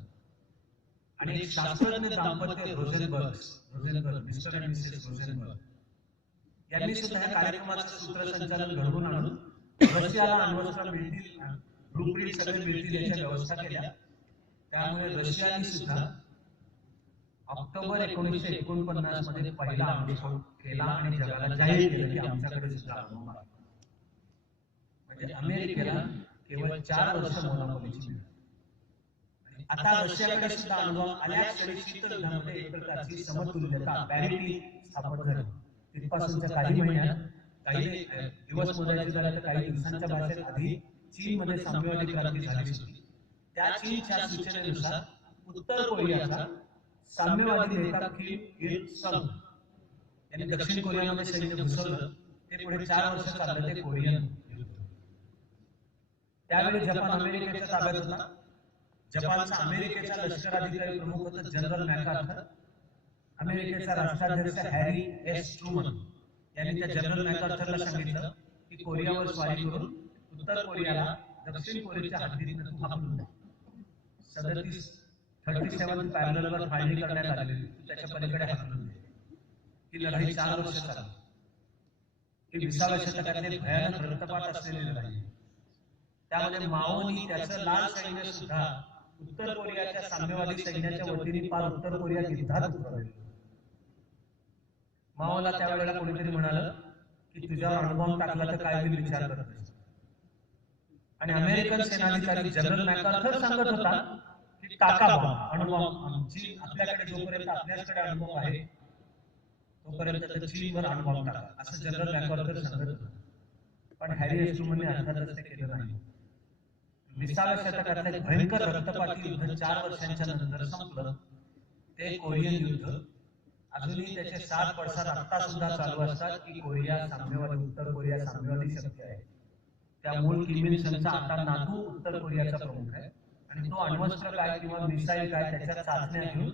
आणि एक शास्त्रज्ञ दाम्पत्य रोझेनबर्ग, मिस्टर आणि मिसेस रोझेनबर्ग यांनी सुद्धा या कार्यक्रमाचं सूत्रसंचालन घडवून आणून रशियाला अण्वस्त्र मिळतील, ब्लूप्रिंट सगळे मिळतील याच्या व्यवस्था केल्या. त्यामुळे रशियाने सुद्धा ऑक्टोबर 1949 मध्ये पहिला अणुस्फोट केला आणि जगाला जाहीर केलं की आमच्याकडे सुद्धा अणुबॉम्ब आहे. म्हणजे अमेरिकेला केवळ 4 वर्ष मोनोपॉलीची मिळाली. आता रशियाकडे सुद्धा अणुबॉम्ब आल्याच वेळी शीतल युद्धामध्ये एक प्रकारची समतुल्यता पॅरिटी स्थापन झाली. तिथपासूनच्या काही महिन्यात काही दिवस मोजायचे झाले तर काही दिवसांच्या भाषेत आधी चीनमध्ये साम्यवादी क्रांती झाली होती. त्या चीनच्या सूचनेनुसार उत्तर कोरियाचा साम्यवादी नेता किम इल संग यांनी दक्षिण कोरियामध्ये सैन्य घुसवलं. ते पुढे 4 वर्ष चाललं ते कोरियन युद्ध. त्यावेळी जपान अमेरिकेच्या ताब्यात होता. जपानचा अमेरिकेचा लष्कराधिकारी प्रमुख होता जनरल मॅकआर्थर. अमेरिकेचा राष्ट्राध्यक्ष हॅरी एस ट्रूमन यांनी त्या जनरल मॅकआर्थरला सांगितलं की कोरियावर स्वारी करून उत्तर कोरियाला दक्षिण कोरियाच्या हद्दीत हाकलून द्या. 37 पॅरललवर फायरिंग करण्यात आलेली त्याच्या पलीकडे हाकलून द्या. ही लढाई 4 वर्ष चालली. ही 20व्या शतकातली भयानक रक्तपात असलेली लढाई. त्यामध्ये माओनी त्याचं लाल सैन्य सुद्धा उत्तर कोरियाच्या साम्यवादी सैन्याच्या वतीने पार उत्तर कोरियात युद्धात उतरवले. माओला त्यावेळेला कोणीतरी म्हणालं की तुझ्यावर अणुबॉम्ब टाकला तर काय होईल विचार करतोस. आणि अमेरिकन सेनाधिकारी जनरल मॅकआर्थर सांगत होता की टाका बॉम्ब अणुबॉम्ब. आमची आपल्याकडे जोपर्यंत आपल्याकडे अणुबॉम्ब आहे तोपर्यंत चीनवर अणुबॉम्ब टाका असं जनरल मॅकआर्थर सांगत होता. पण हॅरी एस ट्रूमनने अर्थातच ते केलं नाही. 20व्या शतकातले भयंकर रक्तपाती युद्ध 4 वर्षांच्या नंतर संपलं. ते कोरियन युद्ध अजूनही त्याचे 7 पडसाद आता सुद्धा चालू असतात की कोरिया साम्यवादी उत्तर कोरिया साम्यवादी शक्ती आहे. त्या मूळ किम इल संगचा आता नातू उत्तर कोरियाचा प्रमुख आहे आणि तो अण्वस्त्र काय किंवा मिसाईल काय त्याच्या चाचण्या घेऊन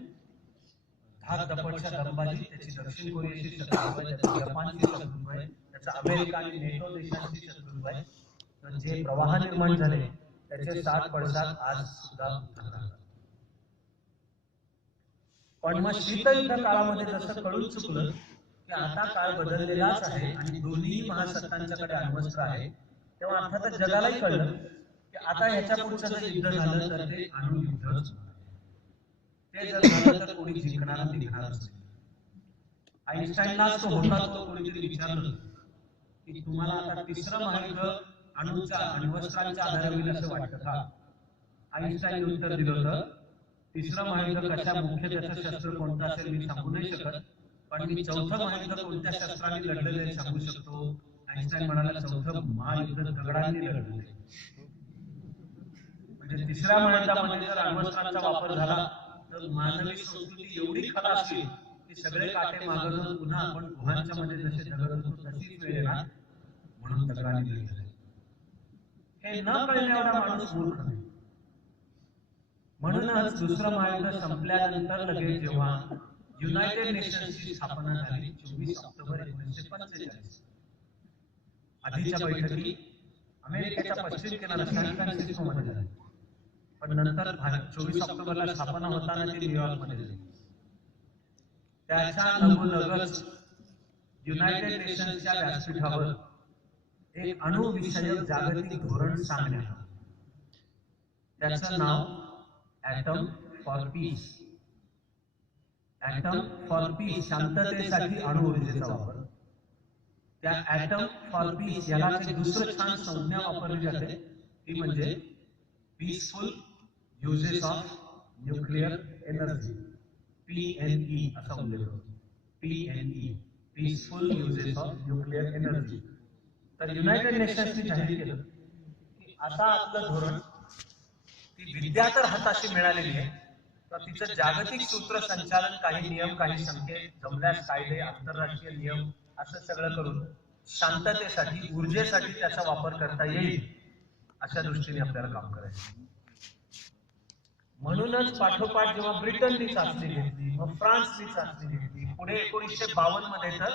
धाक दपटच्या दमबाजी त्याची दक्षिण कोरियाशी शत्रू आहे, त्याचा जपानशी शत्रू आहे, त्याचा अमेरिका आणि नेटो देशांशी शत्रू आहे. तर जे प्रवाह निर्माण झाले त्याचे 7 पडसाद आज सुद्धा उतरतात. पण मग शीतयुद्ध काळामध्ये जसं कळून चुकलं की आता काळ बदललेलाच आहे आणि दोन्ही महासत्तांच्याकडे अण्वस्त्र आहे, तेव्हा अर्थातच जगालाही कळलं की आता ह्याच्या पुढचं जर युद्ध झालं तर ते अणुयुद्धच. ते जर झालं तर कोणी जिंकणार निघणारच नाही. आईन्स्टाईनला तो होता तो कोणीतरी विचारलं की तुम्हाला आता तिसरं महायुद्ध अण्वस्त्रांच्या आधारे होईल असं वाटतं का? आईन्स्टाईन उत्तर दिलं होतं तिसरं महायुद्ध कशा मुख्य त्याचं शस्त्र कोणतं असेल मी सांगू नाही शकत, पण मी चौथं महायुद्ध कोणत्या शस्त्रांनी लढलेलं सांगू शकतो. आईन्स्टाईन म्हणाला चौथं महायुद्ध दगडांनी लढले. म्हणजे तिसऱ्या महायुद्धामध्ये जर अण्वस्त्रांचा वापर झाला तर मानवी संस्कृती एवढी खलासली की सगळे काटे मागवून पुन्हा आपण गुहांच्या मध्ये जसे दगड होतो तशीच वेळ येणार म्हणून दगडांनी लढले. हे न कळण्याएवढा माणूस मूर्ख नाही. म्हणूनच दुसरं महायुद्ध संपल्यानंतर लगेच जेव्हा युनायटेड नेशन्सची स्थापना झाली 24 ऑक्टोबर 1945, आधीच्या बैठकी अमेरिकेच्या पश्चिम किनाऱ्यात सॅन फ्रान्सिस्को मध्ये झाली, पण नंतर 24 ऑक्टोबरला स्थापना होताना ती न्यूयॉर्क मध्ये झाली. त्याच्या लगोलगच युनायटेड नेशन्सच्या व्यासपीठावर एक अणुविषयक जागतिक धोरण सांगण्यात आलं. त्याचं नाव atom for peace. Atom for peace शांततेसाठी अणु ऊर्जेचा वापर. त्या ॲटम फॉर पीस याला एक दुसरं छान संज्ञा वापरली जाते ती म्हणजे peaceful uses of nuclear energy, PNE असा उल्लेख होतो. PNE peaceful uses of nuclear energy. तर युनायटेड नेशन्सनी जाहीर केलं की आता आपलं धोरण ती विद्या तर हाताशी मिळालेली आहे तर तिचं जागतिक सूत्रसंचालन काही नियम काही संकेत जमल्यास कायदे आंतरराष्ट्रीय नियम असं सगळं करून शांततेसाठी ऊर्जेसाठी त्याचा वापर करता येईल अशा दृष्टीने आपल्याला काम करायचं. म्हणूनच पाठोपाठ जेव्हा ब्रिटननी चाचणी घेतली मग फ्रान्सनी चाचणी घेतली पुढे 1952 मध्ये तर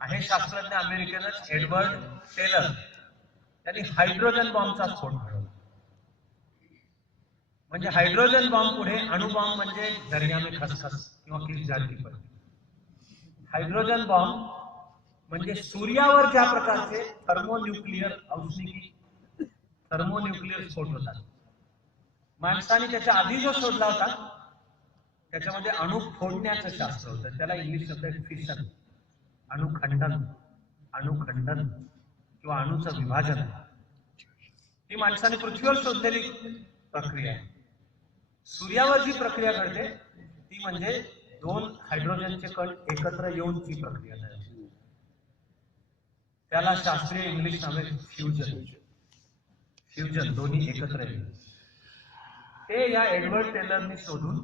आहे शास्त्रज्ञ अमेरिकनच एडवर्ड टेलर त्यांनी हायड्रोजन बॉम्बचा स्फोट घडवला. म्हणजे हायड्रोजन बॉम्ब पुढे अणुबॉम्ब म्हणजे दर्या में खसखस किंवा किस जाल की पट्टी. हायड्रोजन बॉम्ब म्हणजे सूर्यावर ज्या प्रकारचे थर्मोन्यूक्लिअर औष्णिकी थर्मोन्यूक्लिअर स्फोट होतात माणसाने त्याच्या आधी जो शोधला होता त्याच्यामध्ये अणु फोडण्याचं शास्त्र होतं, त्याला इंग्लिश शब्द आहे फिशन, अणुखंडन किंवा अणुचं विभाजन. ही माणसाने पृथ्वीवर शोधलेली प्रक्रिया आहे. सूर्यावर जी प्रक्रिया घडते ती म्हणजे दोन हायड्रोजनचे कण एकत्र येऊन ती प्रक्रिया झाली. त्याला शास्त्रीय इंग्लिश नाव आहे फ्युजन, दोन्ही एकत्र येईल. ते या एडवर्ड टेलरने शोधून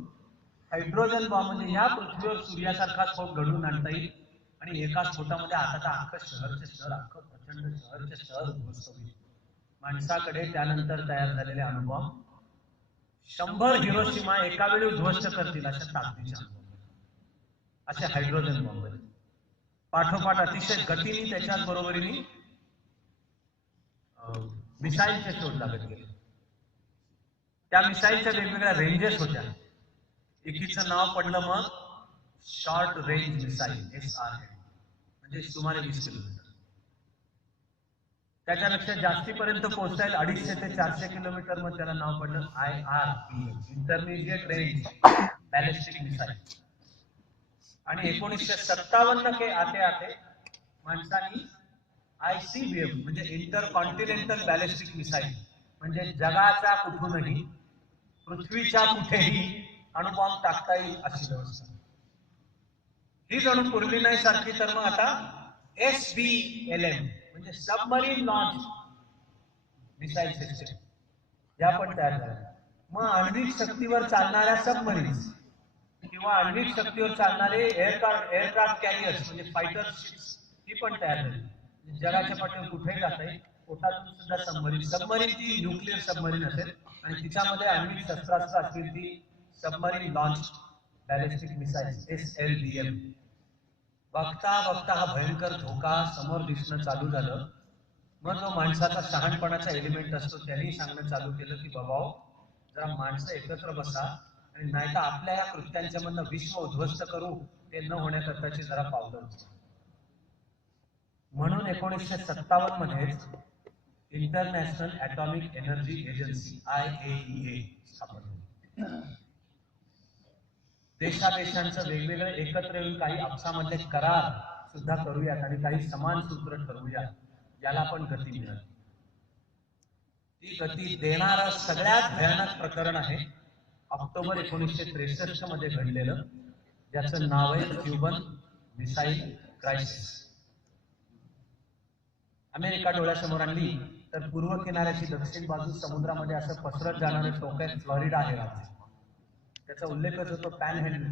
हायड्रोजन बॉम्ब म्हणजे या पृथ्वीवर सूर्यासारखा स्फोट घडवून आणता येईल आणि एका स्फोटामध्ये आता अख्खं प्रचंड शहर उद्ध्वस्त होईल. माणसाकडे त्यानंतर तयार झालेले अणुबॉम्ब 100 हिरोशिमा एका वेळी उद्ध्वस्त करतील अशा ताकदीचे अणुबॉम्ब, असे हायड्रोजन बॉम्ब आहेत. पाठोपाठ अतिशय गतीने त्याच्याच बरोबरीने मिसाईलचे शोध लागत गेले. त्या मिसाईलच्या वेगवेगळ्या रेंजेस होत्या. एकीचं नाव पडलं मग शॉर्ट रेंज मिसाईल, SRM, म्हणजे सुमारे 20 किलोमीटर. त्याच्यापेक्षा जास्तीपर्यंत पोहोचता येईल 250 ते 400 किलोमीटर, मग त्याला नाव पडलं IRBM, intermediate range ballistic missile. आणि 1957 के आते माणसांनी ICBM म्हणजे इंटर कॉन्टिनेंटल बॅलिस्टिक मिसाईल, म्हणजे जगाच्या कुठूनही पृथ्वीच्या कुठेही अणुबॉम्ब टाकता येईल अशी व्यवस्था. ही जणू पुरली नाही सारखी, तर मग आता SBLM म्हणजे सबमरीन लॉन्च मिसाईल सिस्टम या पण तयार झाल्या. मग आण्विक शक्तीवर चालणाऱ्या सबमरीन्स किंवा आण्विक शक्तीवर चालणारे एअरक्राफ्ट कॅरियर्स म्हणजे फायटर शिप्स ही पण तयार झाली. जगाच्या पाठीवर कुठेही जाता येईल. पोटातून सुद्धा सबमरीन ती न्यूक्लिअर सबमरीन असेल आणि तिच्यामध्ये आण्विक शस्त्रास्त्र असतील ती submarine launch ballistic missile SLBM. बघता बघता हा भयंकर धोका समोर दिसणं चालू झालं. मग जो माणसाचा शहाणपणाचा एलिमेंट असतो त्यांनी सांगणं चालू केलं की बाबाओ, जरा माणसं एकत्र बसा आणि नाही तर आपल्या या कृत्यांच्या मधनं विश्व उद्ध्वस्त करू, ते न होण्याकरताची जरा पावलं उचला. म्हणून 1957 मध्ये international atomic energy agency IAEA स्थापन झाली. देशादेशांचं वेगवेगळे एकत्र येऊन काही आपसामध्ये करार सुद्धा करूयात आणि काही समान सूत्र ठरवूया, याला पण गती मिळाली. ती गती देणारं सगळ्यात भयानक प्रकरण आहे ऑक्टोबर 1963 मध्ये घडलेलं, ज्याचं नाव आहे क्युबन मिसाईल क्रायसिस. अमेरिका डोळ्यासमोर आणली तर पूर्व किनाऱ्याची दक्षिण बाजू समुद्रामध्ये असं पसरत जाणारं टोक आहे, फ्लोरिडा आहे राज्य. त्याचा उल्लेखच होतो पॅनहँडल,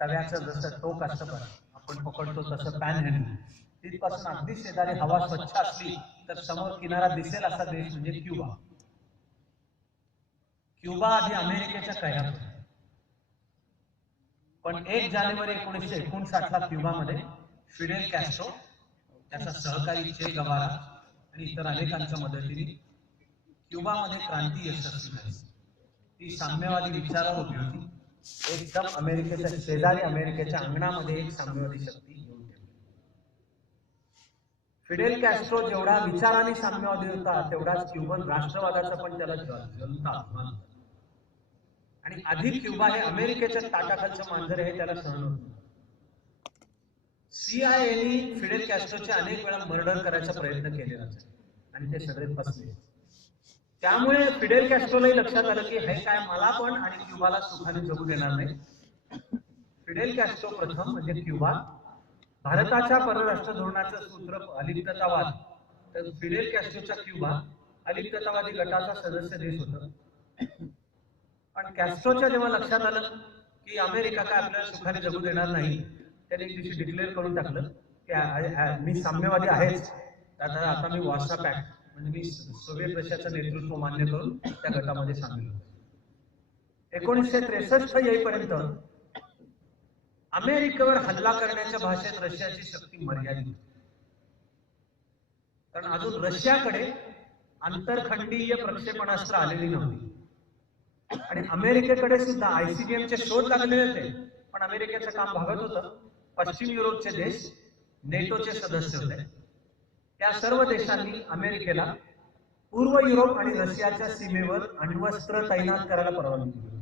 तव्याचं जसं टोक असतं आपण पकडतो तसं पॅनहँडल. तिथपासून अगदी शेजारी हवा स्वच्छ असली तर समोर किनारा दिसेल असा देश म्हणजे क्युबा. क्युबा आधी अमेरिकेच्या कैद्यात होता, पण 1 जानेवारी 1959 ला क्युबामध्ये फिडेल कॅस्ट्रो, त्याचा सहकारी चे गवारा आणि इतर अनेकांच्या मदतीने क्युबामध्ये क्रांती यशस्वी झाली. ती साम्यवादी विचारावर उभी होती. एकदम अमेरिकेच्या शेजारी अमेरिकेच्या अंगणामध्ये एक साम्यवादी शक्ती येऊन ठेवली. फिडेल कॅस्ट्रो जेवढा विचाराने साम्यवादी होता तेवढाच क्युबन राष्ट्रवादाचा पण त्याला ज्वलंत अभिमान होता. आणि आधी क्युबा हे अमेरिकेच्या ताटाखालचं मांजर हे त्याला सहन होत. CIAने फिडेल कॅस्ट्रोचे अनेक वेळा मर्डर करायचा प्रयत्न केलेला आणि ते सगळे फसले. त्यामुळे फिडेल कॅस्ट्रोलाही लक्षात आलं की हे काय मला पण आणि क्युबाला सुखाने जगू देणार नाही. फिडेल कॅस्ट्रो प्रथम म्हणजे क्युबा भारताच्या परराष्ट्र धोरणाचं सूत्र अलिप्ततावाद, तर फिडेल कॅस्ट्रोचा क्युबा अलिप्ततावादी गटाचा सदस्य देश होता. पण कॅस्ट्रोच्या जेव्हा लक्षात आलं की अमेरिका काय आपल्याला सुखाने जगू देणार नाही, त्याने एक दिवशी डिक्लेअर करून टाकलं की मी साम्यवादी आहेच, आता मी वॉर्सा पॅक्ट म्हणजे मी सोव्हिएत रशियाचं नेतृत्व मान्य करून त्या गटामध्ये सामील होतो. 1963 येईपर्यंत अमेरिकेवर हल्ला करण्याच्या भाषेत रशियाची शक्ती मर्यादित होती, कारण अजून रशियाकडे आंतरखंडीय प्रक्षेपणास्त्र आलेली नव्हती. आणि अमेरिकेकडे सुद्धा ICBMचे शोध लागलेले होते, पण अमेरिकेचं काम भागत होतं. पश्चिम युरोपचे देश नेटोचे सदस्य होते. त्या सर्व देशांनी अमेरिकेला पूर्व युरोप आणि रशियाच्या सीमेवर अण्वस्त्र तैनात करायला परवानगी दिली.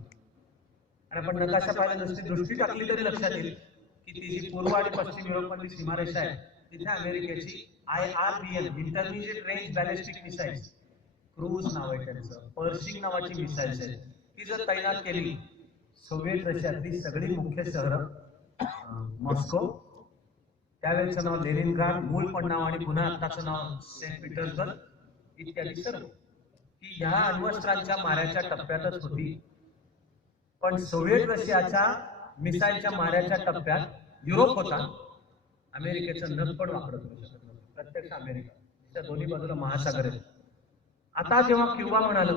आणि आपण नकाशा पाहिला नुसती दृष्टी टाकली तरी लक्षात येईल की ती जी पूर्व आणि पश्चिम युरोपमधली सीमारेषा आहे तिथे अमेरिकेची IRBM intermediate range ballistic missiles, cruise नाव आहे त्यांचं, पर्शिंग नावाची मिसाइल्स आहेत, ती जर तैनात केली सोव्हिएत रशियातली सगळी मुख्य शहरं, मॉस्को, त्यावेळेचं नाव लेनिनग्राड, मूळ पण नाव आणि पुन्हा आत्ताचं नाव सेंट पीटर्सबर्ग इत्यादी सर्व, की ह्या अण्वस्त्रांच्या माऱ्याच्या टप्प्यातच होती. पण सोव्हिएत रशियाच्या मिसाईलच्या माऱ्याच्या टप्प्यात युरोप होता. अमेरिकेचं नख पण वापरत होतं, प्रत्यक्ष अमेरिका, त्या दोन्ही बाजूला महासागर आहे. आता जेव्हा क्युबा म्हणाल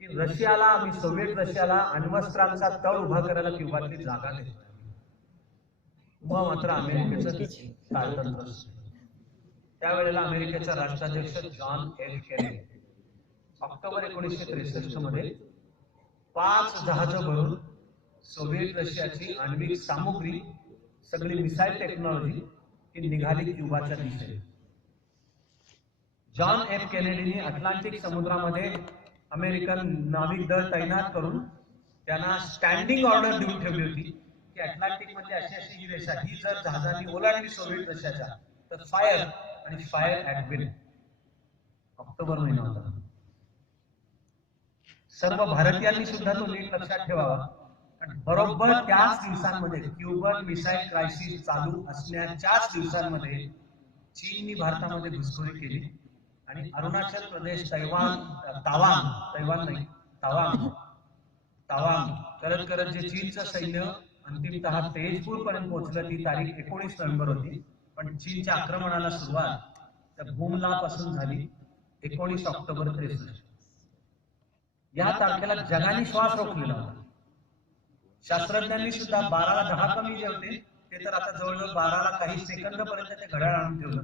की रशियाला, आम्ही सोव्हिएत रशियाला अण्वस्त्रांचा तळ उभा करायला क्युबातली जागा देतो, मग मात्र अमेरिकेचं ताळतंत्र. त्यावेळेला अमेरिकेचा राष्ट्राध्यक्ष जॉन एफ केनेडी ऑक्टोबर 1963 मध्ये 5 जहाजं भरून सोव्हिएत रशियाची आण्विक सामुग्री, सगळी मिसाईल टेक्नॉलॉजी ही निघाली क्युबाच्या दिशेने. जॉन एफ केनेडीने अटलांटिक समुद्रामध्ये अमेरिकन नाविक दल तैनात करून त्यांना स्टँडिंग ऑर्डर देऊन ठेवली होती की अटलांटिक मध्ये अशी अशी ही रेषा, ही जर जहाजांनी ओलांडली सोव्हिएत रशियाच्या तर फायर आणि फायर ॲट विल. ऑक्टोबर महिना होता. सर्व भारतीयांनी सुद्धा तो नीट लक्षात ठेवावा. बरोबर त्याच दिवसांमध्ये क्युबन मिसाईल क्रायसिस चालू असण्याच्याच दिवसांमध्ये चीननी भारतामध्ये घुसखोरी केली आणि अरुणाचल प्रदेश, तावांग करत करत जे चीनचं सैन्य अंतिमतः तेजपूर पर्यंत पोहोचलं, ती तारीख 19 नोव्हेंबर होती. पण चीनच्या आक्रमणाला सुरुवात त्या बुमला पासून झाली 19 ऑक्टोबर 63. या तारखेला जगाने श्वास रोखलेला होता. शास्त्रज्ञांनी सुद्धा 12ला 10 कमी जे होते ते तर आता जवळजवळ 12ला काही सेकंद पर्यंत ते घड्याळ आणून ठेवलं.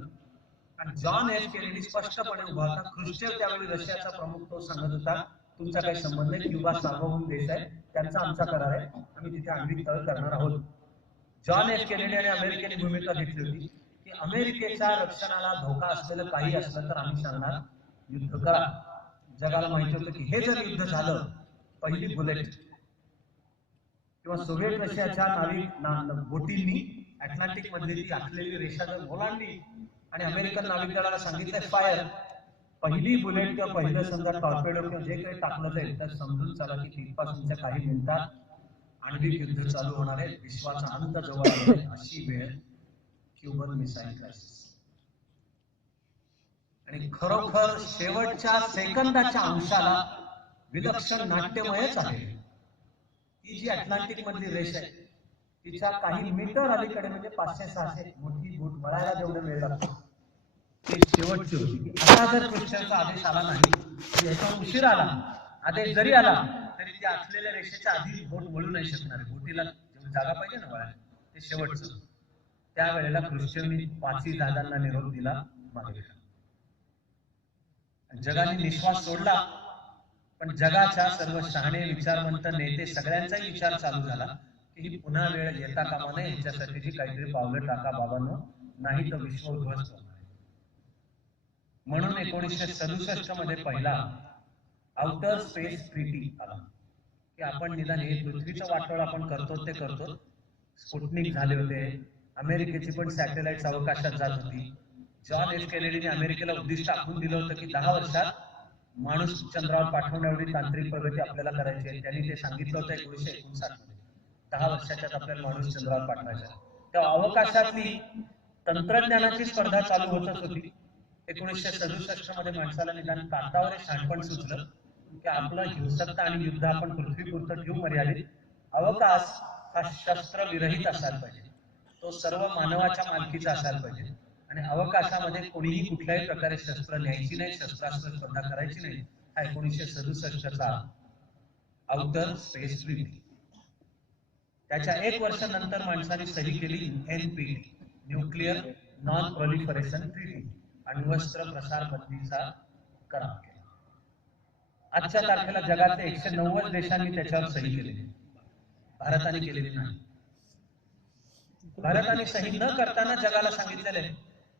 आणि जॉन एफ केनेडी स्पष्टपणे उभा होता. ख्रुश्चेव त्यावेळी रशियाचा प्रमुख, तो सांगत होता तुमचा काही संबंध नाही, क्युबा सार्वभौम देश आहे, त्यांचा आमचा करार आहे, आम्ही तिथे आण्विक तळ करणार आहोत. जॉन एफ केनेडी आणि अमेरिकेने भूमिका घेतली होती की अमेरिकेच्या रक्षणाला धोका असलेलं काही असलं तर आम्ही सांगणार युद्ध करा. जगाला माहिती होतं की हे जर युद्ध झालं, पहिली बुलेट किंवा सोव्हिएत रशियाच्या नाविक बोटींनी अटलांटिक मधली ती आखलेली रेषा जर ओलांडली आणि अमेरिकन नाविक दलाला सांगितलं फायर, पहिली बुलेट किंवा पहिलं समजा टॉर्पेडो किंवा जे काही टाकलं जाईल तर समजून चला की तिथपासूनच्या काही मिनिटात आण्विक युद्ध चालू होणार आहे, विश्वाचा अंत जवळ आहे. अशी वेळ क्युबन मिसाईल क्रायसिस. आणि खरोखर शेवटच्या सेकंदाच्या अंशाला विलक्षण नाट्यमयच आहे. ही जी अटलांटिक मधली रेष आहे तिच्या काही मीटर अलीकडे म्हणजे 500-600 मोठी बोट वळायला जेवढा वेळ लागतो ते शेवटची होती. आता जर ख्रुश्चेवचा आदेश आला नाही, याचा उशीर आला, आदेश जरी आला तरी त्या असलेल्या रेषेच्या आधी बोट वळू नाही शकणार. बोटीला जागा पाहिजे ना वळायला, ते शेवटचं. त्यावेळेला ख्रुश्चेवनी 5ही जहाजांना निरोप दिला, मागे. जगाने निश्वास सोडला. पण जगाच्या सर्व शहाणे, विचारवंत नेते सगळ्यांचाही विचार चालू झाला की ही पुन्हा वेळ येता कामा नये, याच्यासाठीची काहीतरी पावलं टाका बाबांनो, नाही तर विश्व उद्ध्वस्त होणार. म्हणून 1967 मध्ये पहिला आउटर स्पेस ट्रीटी आला की आपण निदान हे पृथ्वीचं वाटोळ आपण करतो ते करतो. स्पुटनिक झाले होते, अमेरिकेची पण सॅटेलाइट अवकाशात जात होती. जॉन एफ केनेडीने अमेरिकेला उद्दिष्ट आखून दिलं होतं की 10 वर्षात माणूस चंद्रावर पाठवण्याएवढी तांत्रिक प्रगती आपल्याला करायची आहे. त्यांनी ते सांगितलं होतं 1959 मध्ये. 10 वर्षाच्यात आपल्याला माणूस चंद्रावर पाठवायचा. त्या अवकाशातली तंत्रज्ञानाची स्पर्धा चालू होतच होती. 1967 मध्ये माणसाला निदान कागदावर शहाणपण सुचलं की आपलं हिंसकता आणि युद्ध आपण पृथ्वीपुरतं ठेवू मर्यादित. अवकाश हा शस्त्र विरहित असायला पाहिजे, तो सर्व मानवाच्या मालकीचा असायला पाहिजे. आणि अवकाशामध्ये कोणीही कुठल्याही प्रकारे शस्त्र न्यायची नाही, शस्त्रास्त्र स्पर्धा करायची नाही. हा 1967चा आउटर स्पेस ट्रीटी. त्याच्या 1 वर्षानंतर माणसाने सही केली NPT, nuclear non proliferation treaty, अण्वस्त्र प्रसार बंदीचा करार केला. आजच्या तारखेला जगातल्या 190 देशांनी त्याच्यावर सही केली. भारताने केलेली नाही. भारताने सही न करताना जगाला सांगितलेले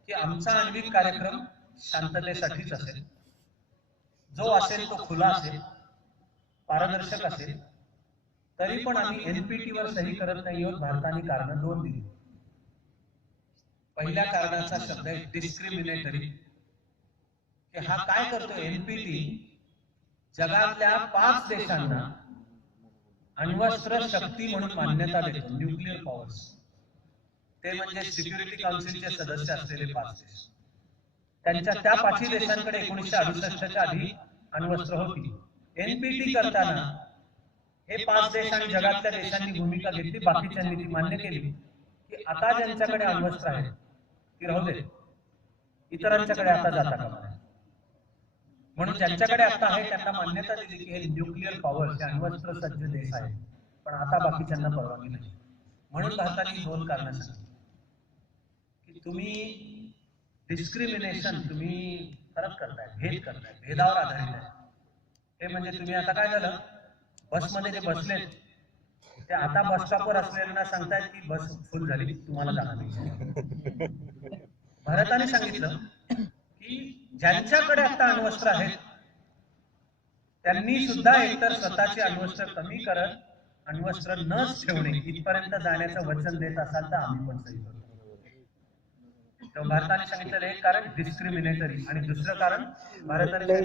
की आमचा आण्विक कार्यक्रम शांततेसाठीच असेल, जो असेल तो खुला असेल, पारदर्शक असेल, तरी पण आम्ही एनपीटी वर सही करत नाही आहोत. भारताने कारण दोन दिली. पहिल्या कारणाचा शब्द आहे डिस्क्रिमिनेटरी, की हा काय करतो एनपीटी, जगातल्या 5 देशांना अण्वस्त्र शक्ती म्हणून मान्यता देतो, न्यूक्लिअर पॉवर्स. ते म्हणजे सिक्युरिटी काउन्सिलचे सदस्य असलेले 5 देश. त्यांच्या त्या 5 देशांकडे 1968च्या आधी अण्वस्त्र होती. एनपीटी करताना हे 5 देश आणि जगातल्या देशांनी भूमिका घेतली, बाकीच्यांनी ती मान्य केली की आता ज्यांच्याकडे अण्वस्त्र आहे ती राहू दे, इतरांच्याकडे आता जाता कामा नये. म्हणून ज्यांच्याकडे आता आहे त्यांना मान्यता दिली की हे न्यूक्लिअर पॉवर, हे अण्वस्त्र सज्ज देश आहे, पण आता बाकीच्यांना परवानगी नाही. म्हणून भारताने 2 कारणं सांगितली की तुम्ही डिस्क्रिमिनेशन, तुम्ही फरक करताय, भेद करताय, भेदावर आधारित आहे. हे म्हणजे तुम्ही आता काय झालं, बसमध्ये जे बसलेत ते आता बस स्टॉपवर असलेल्यांना सांगतायत की बस फुल झाली, तुम्हाला जाणार नाही. भारताने सांगितलं की ज्यांच्याकडे आता अण्वस्त्र आहेत त्यांनी सुद्धा एकतर स्वतःची अण्वस्त्र कमी करत अण्वस्त्र नच ठेवणे इथपर्यंत जाण्याचं वचन देत असाल तर आम्ही पण सही करतो. तर भारताने सांगितलं एक कारण डिस्क्रिमिनेटरी, आणि दुसरं कारण भारताने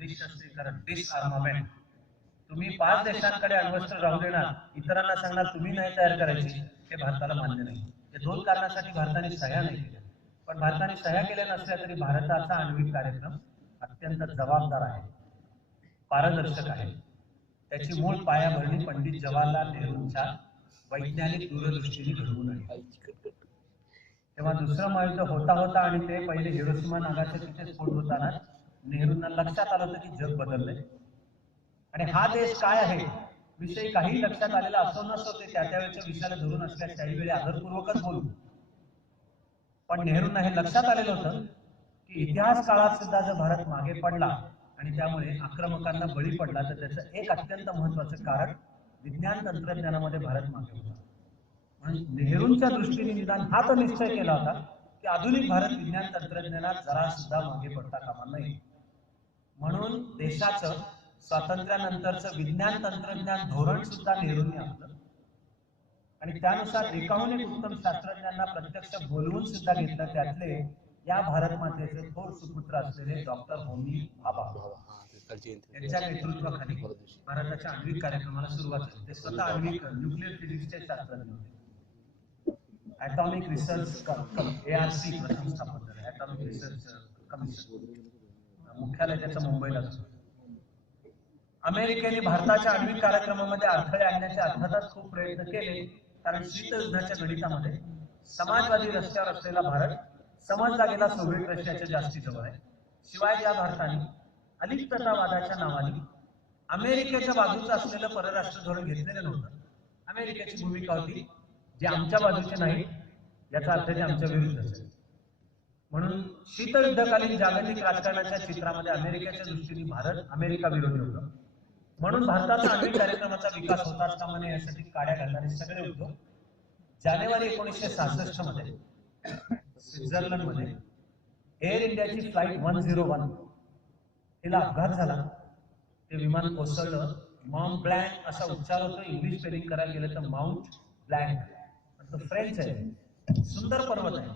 निशस्त्रीकरण, डिसआर्मामेंट. तुम्ही 5 देशांकडे अण्वस्त्र राहू देणार, इतरांना सांगणार तुम्ही नाही तयार करायची, हे भारताला मान्य नाही. या 2 कारणासाठी भारताने सह्या नाही केल्या. पण भारताने सह्या केल्या नसल्या तरी भारताचा आण्विक कार्यक्रम अत्यंत जबाबदार आहे, पारदर्शक आहे. त्याची मूळ पायाभरणी पंडित जवाहरलाल नेहरूंच्या वैज्ञानिक दूरदृष्टीने घडवून आणली. तेव्हा दुसरं महायुद्ध होता होता आणि ते पहिले हिरोशिमा नागासाकीचे स्फोट होताना नेहरूंना लक्षात आलं होतं की जग बदललंय आणि हा देश काय आहे विषयी काही लक्षात आलेला असो नसो, ते त्यावेळेच्या विषयाला धरून असल्यास काही वेळी आदरपूर्वकच बोलू. पण नेहरूंना हे लक्षात आलेलं होतं की इतिहास काळात सुद्धा जर भारत मागे पडला आणि त्यामुळे आक्रमकांना बळी पडला तर त्याचं एक अत्यंत महत्वाचं कारण विज्ञान तंत्रज्ञानामध्ये भारत मागे होता. म्हणून नेहरूंच्या दृष्टीने निदान हा तो निश्चय केला होता की आधुनिक भारत विज्ञान तंत्रज्ञानात जरा सुद्धा मागे पडता कामा नये. म्हणून देशाचं स्वातंत्र्यानंतरचं विज्ञान तंत्रज्ञान धोरण सुद्धा नेहरूंनी आखलं आणि त्यानुसार एकाहून एक उत्तम शास्त्रज्ञांना प्रत्यक्ष बोलवून सुद्धा घेतलं. त्यातले या भारत मातेचे थोर सुपुत्र असलेले डॉक्टर होमी भाभा यांच्या नेतृत्वाखाली भारताच्या आण्विक कार्यक्रमाला सुरुवात झाली. ते स्वतः आण्विक न्यूक्लिअर फिजिक्सचे शास्त्रज्ञ होते. ॲटॉमिक रिसर्च ARC प्रथम स्थापन झालं, ॲटॉमिक रिसर्च कमिशन. मुख्यालय त्याचं मुंबईला असतं. अमेरिकेने भारताच्या आण्विक कार्यक्रमामध्ये अडथळे आणण्याचे अर्थातच खूप प्रयत्न केले, कारण शीतयुद्धाच्या गणितामध्ये समाजवादी रस्त्यावर असलेला भारत समजला गेला सोव्हिएट रशियाच्या जास्ती जवळ आहे. शिवाय या भारताने अलिप्ततावादाच्या नावाने अमेरिकेच्या बाजूचं असलेलं परराष्ट्र धोरण घेतलेलं नव्हतं. अमेरिकेची भूमिका होती जे आमच्या बाजूचे नाही याचा अर्थ ते आमच्या विरुद्ध असेल. म्हणून शीतयुद्धकालीन जागतिक राजकारणाच्या चित्रामध्ये अमेरिकेच्या दृष्टीने भारत अमेरिका विरोधी होता. म्हणून भारताचा आण्विक कार्यक्रमाचा विकास होताच कामा नये यासाठी काड्या घालणारे सगळे उद्योग जानेवारी 1966 मध्ये स्वित्झर्लंड मध्ये एअर इंडियाची फ्लाईट 101 तिला अपघात झाला. ते विमान कोसळलं. माउंट ब्लँक असा उच्चार होतो, इंग्लिश स्पेलिंग करायला गेलं तर माउंट ब्लँक, तो फ्रेंच आहे. सुंदर पर्वत आहे,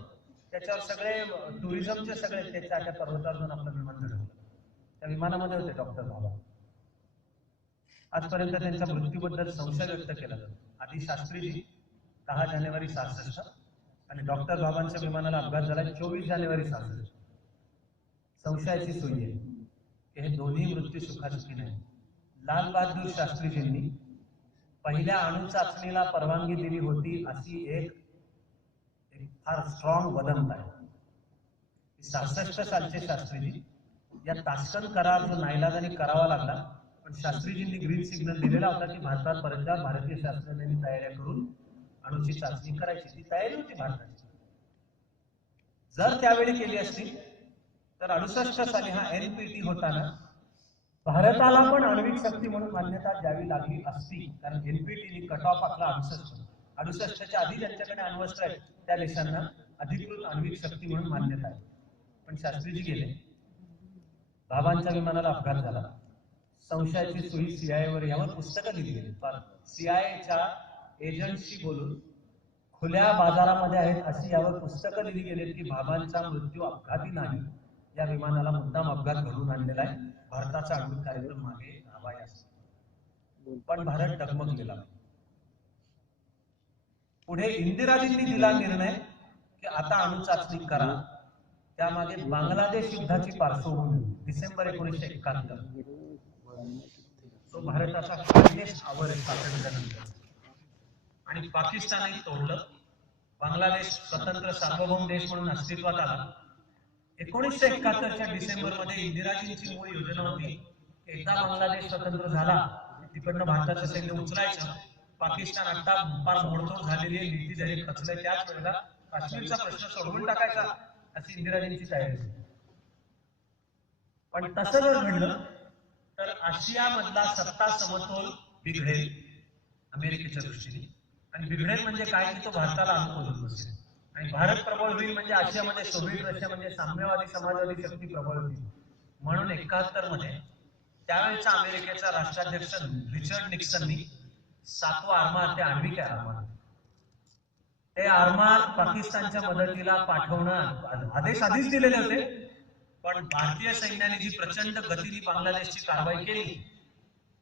त्याच्यावर सगळे टुरिझमचे सगळे त्याच्या त्या पर्वतावर जाऊन आपलं विमान धडकलं. त्या विमानामध्ये होते डॉक्टर भाभा. आजपर्यंत त्यांच्या मृत्यूबद्दल संशय व्यक्त केला जातो. आधी शास्त्रीजी 10 जानेवारी 66 आणि डॉक्टर बाबांच्या विमानाला अपघात झाला 24 जानेवारी 66. संशयाची सोय आहे की हे दोन्ही मृत्यू सुखासुखी नाही. लाल बहादूर शास्त्रीजींनी पहिल्या अणु चाचणीला परवानगी दिली होती अशी एक फार स्ट्रॉंग वदंत आहे. 66 सालचे शास्त्रीजी या ताश्कंद करार जो नाईलाजाने करावा लागला, पण शास्त्रीजींनी ग्रीन सिग्नल दिलेला होता की भारतात परत जा, भारतीय शास्त्रज्ञांनी तयारी करून अणुची चाचणी करायची. ती तयारी होती भारताची. जर त्यावेळी केली असती तर 68 साली हा NPT होताना भारताला पण आण्विक शक्ती म्हणून मान्यता द्यावी लागली असती, कारण NPTने कट ऑफ आखला 68च्या आधी ज्यांच्याकडे अण्वस्त्र आहेत त्या देशांना अधिकृत आण्विक शक्ती म्हणून मान्यता आहे. पण शास्त्रीजी गेले, बाबांच्या विमानाला अपघात झाला. संशयाची सुई CIA वर यावर पुस्तकं लिहिली आहेत. CIA एजंटशी बोलून खुल्या बाजारामध्ये आहेत अशी यावर पुस्तकं लिहिली गेली की भाभांचा मृत्यू अपघाती नाही, या विमानाला मुद्दाम अपघात घडवून आणलेला आहे, भारताचा आण्विक कार्यक्रम मागे हवाय असं. पण भारत डगमगलेला. पुढे इंदिराजींनी दिला निर्णय की आता अणु चाचणी करा. त्यामागे बांगलादेश युद्धाची पार्श्वभूमी डिसेंबर 1971. तो भारताचा फायदेस्ट आवर स्वातंत्र्यानंतर. आणि पाकिस्तानही तोडलं. बांगलादेश स्वतंत्र सार्वभौम देश म्हणून अस्तित्वात आला. 1971च्या डिसेंबर मध्ये इंदिराजींची मूळ योजना होती, एकदा बांगलादेश स्वतंत्र झाला तिकडनं भारताचं सैन्य उचलायचं, पाकिस्तान आता फार मोडतोड झालेली आहे, नीती जरी खचलंय, त्याच वेळेला काश्मीरचा प्रश्न सोडवून टाकायचा अशी इंदिराजींची तयारी होती. पण तसं जर घडलं तर आशियामधला सत्ता समतोल बिघडेल अमेरिकेच्या दृष्टीने. आणि बिघडेल म्हणजे काय की तो भारताला अनुकूल नसेल. आणि भारत प्रबळ होईल म्हणजे आशियामध्ये सोव्हिएट रशिया म्हणजे साम्यवादी समाजवादी शक्ती प्रबळ होईल. म्हणून 71 मध्ये त्यावेळेचा अमेरिकेचा राष्ट्राध्यक्ष रिचर्ड निक्सननी 7वा आरमार ते आण्विक आरमार ते आरमार पाकिस्तानच्या मदतीला पाठवणं आदेश आधीच दिलेले होते. पण भारतीय सैन्याने जी प्रचंड गतीने बांगलादेशची कारवाई केली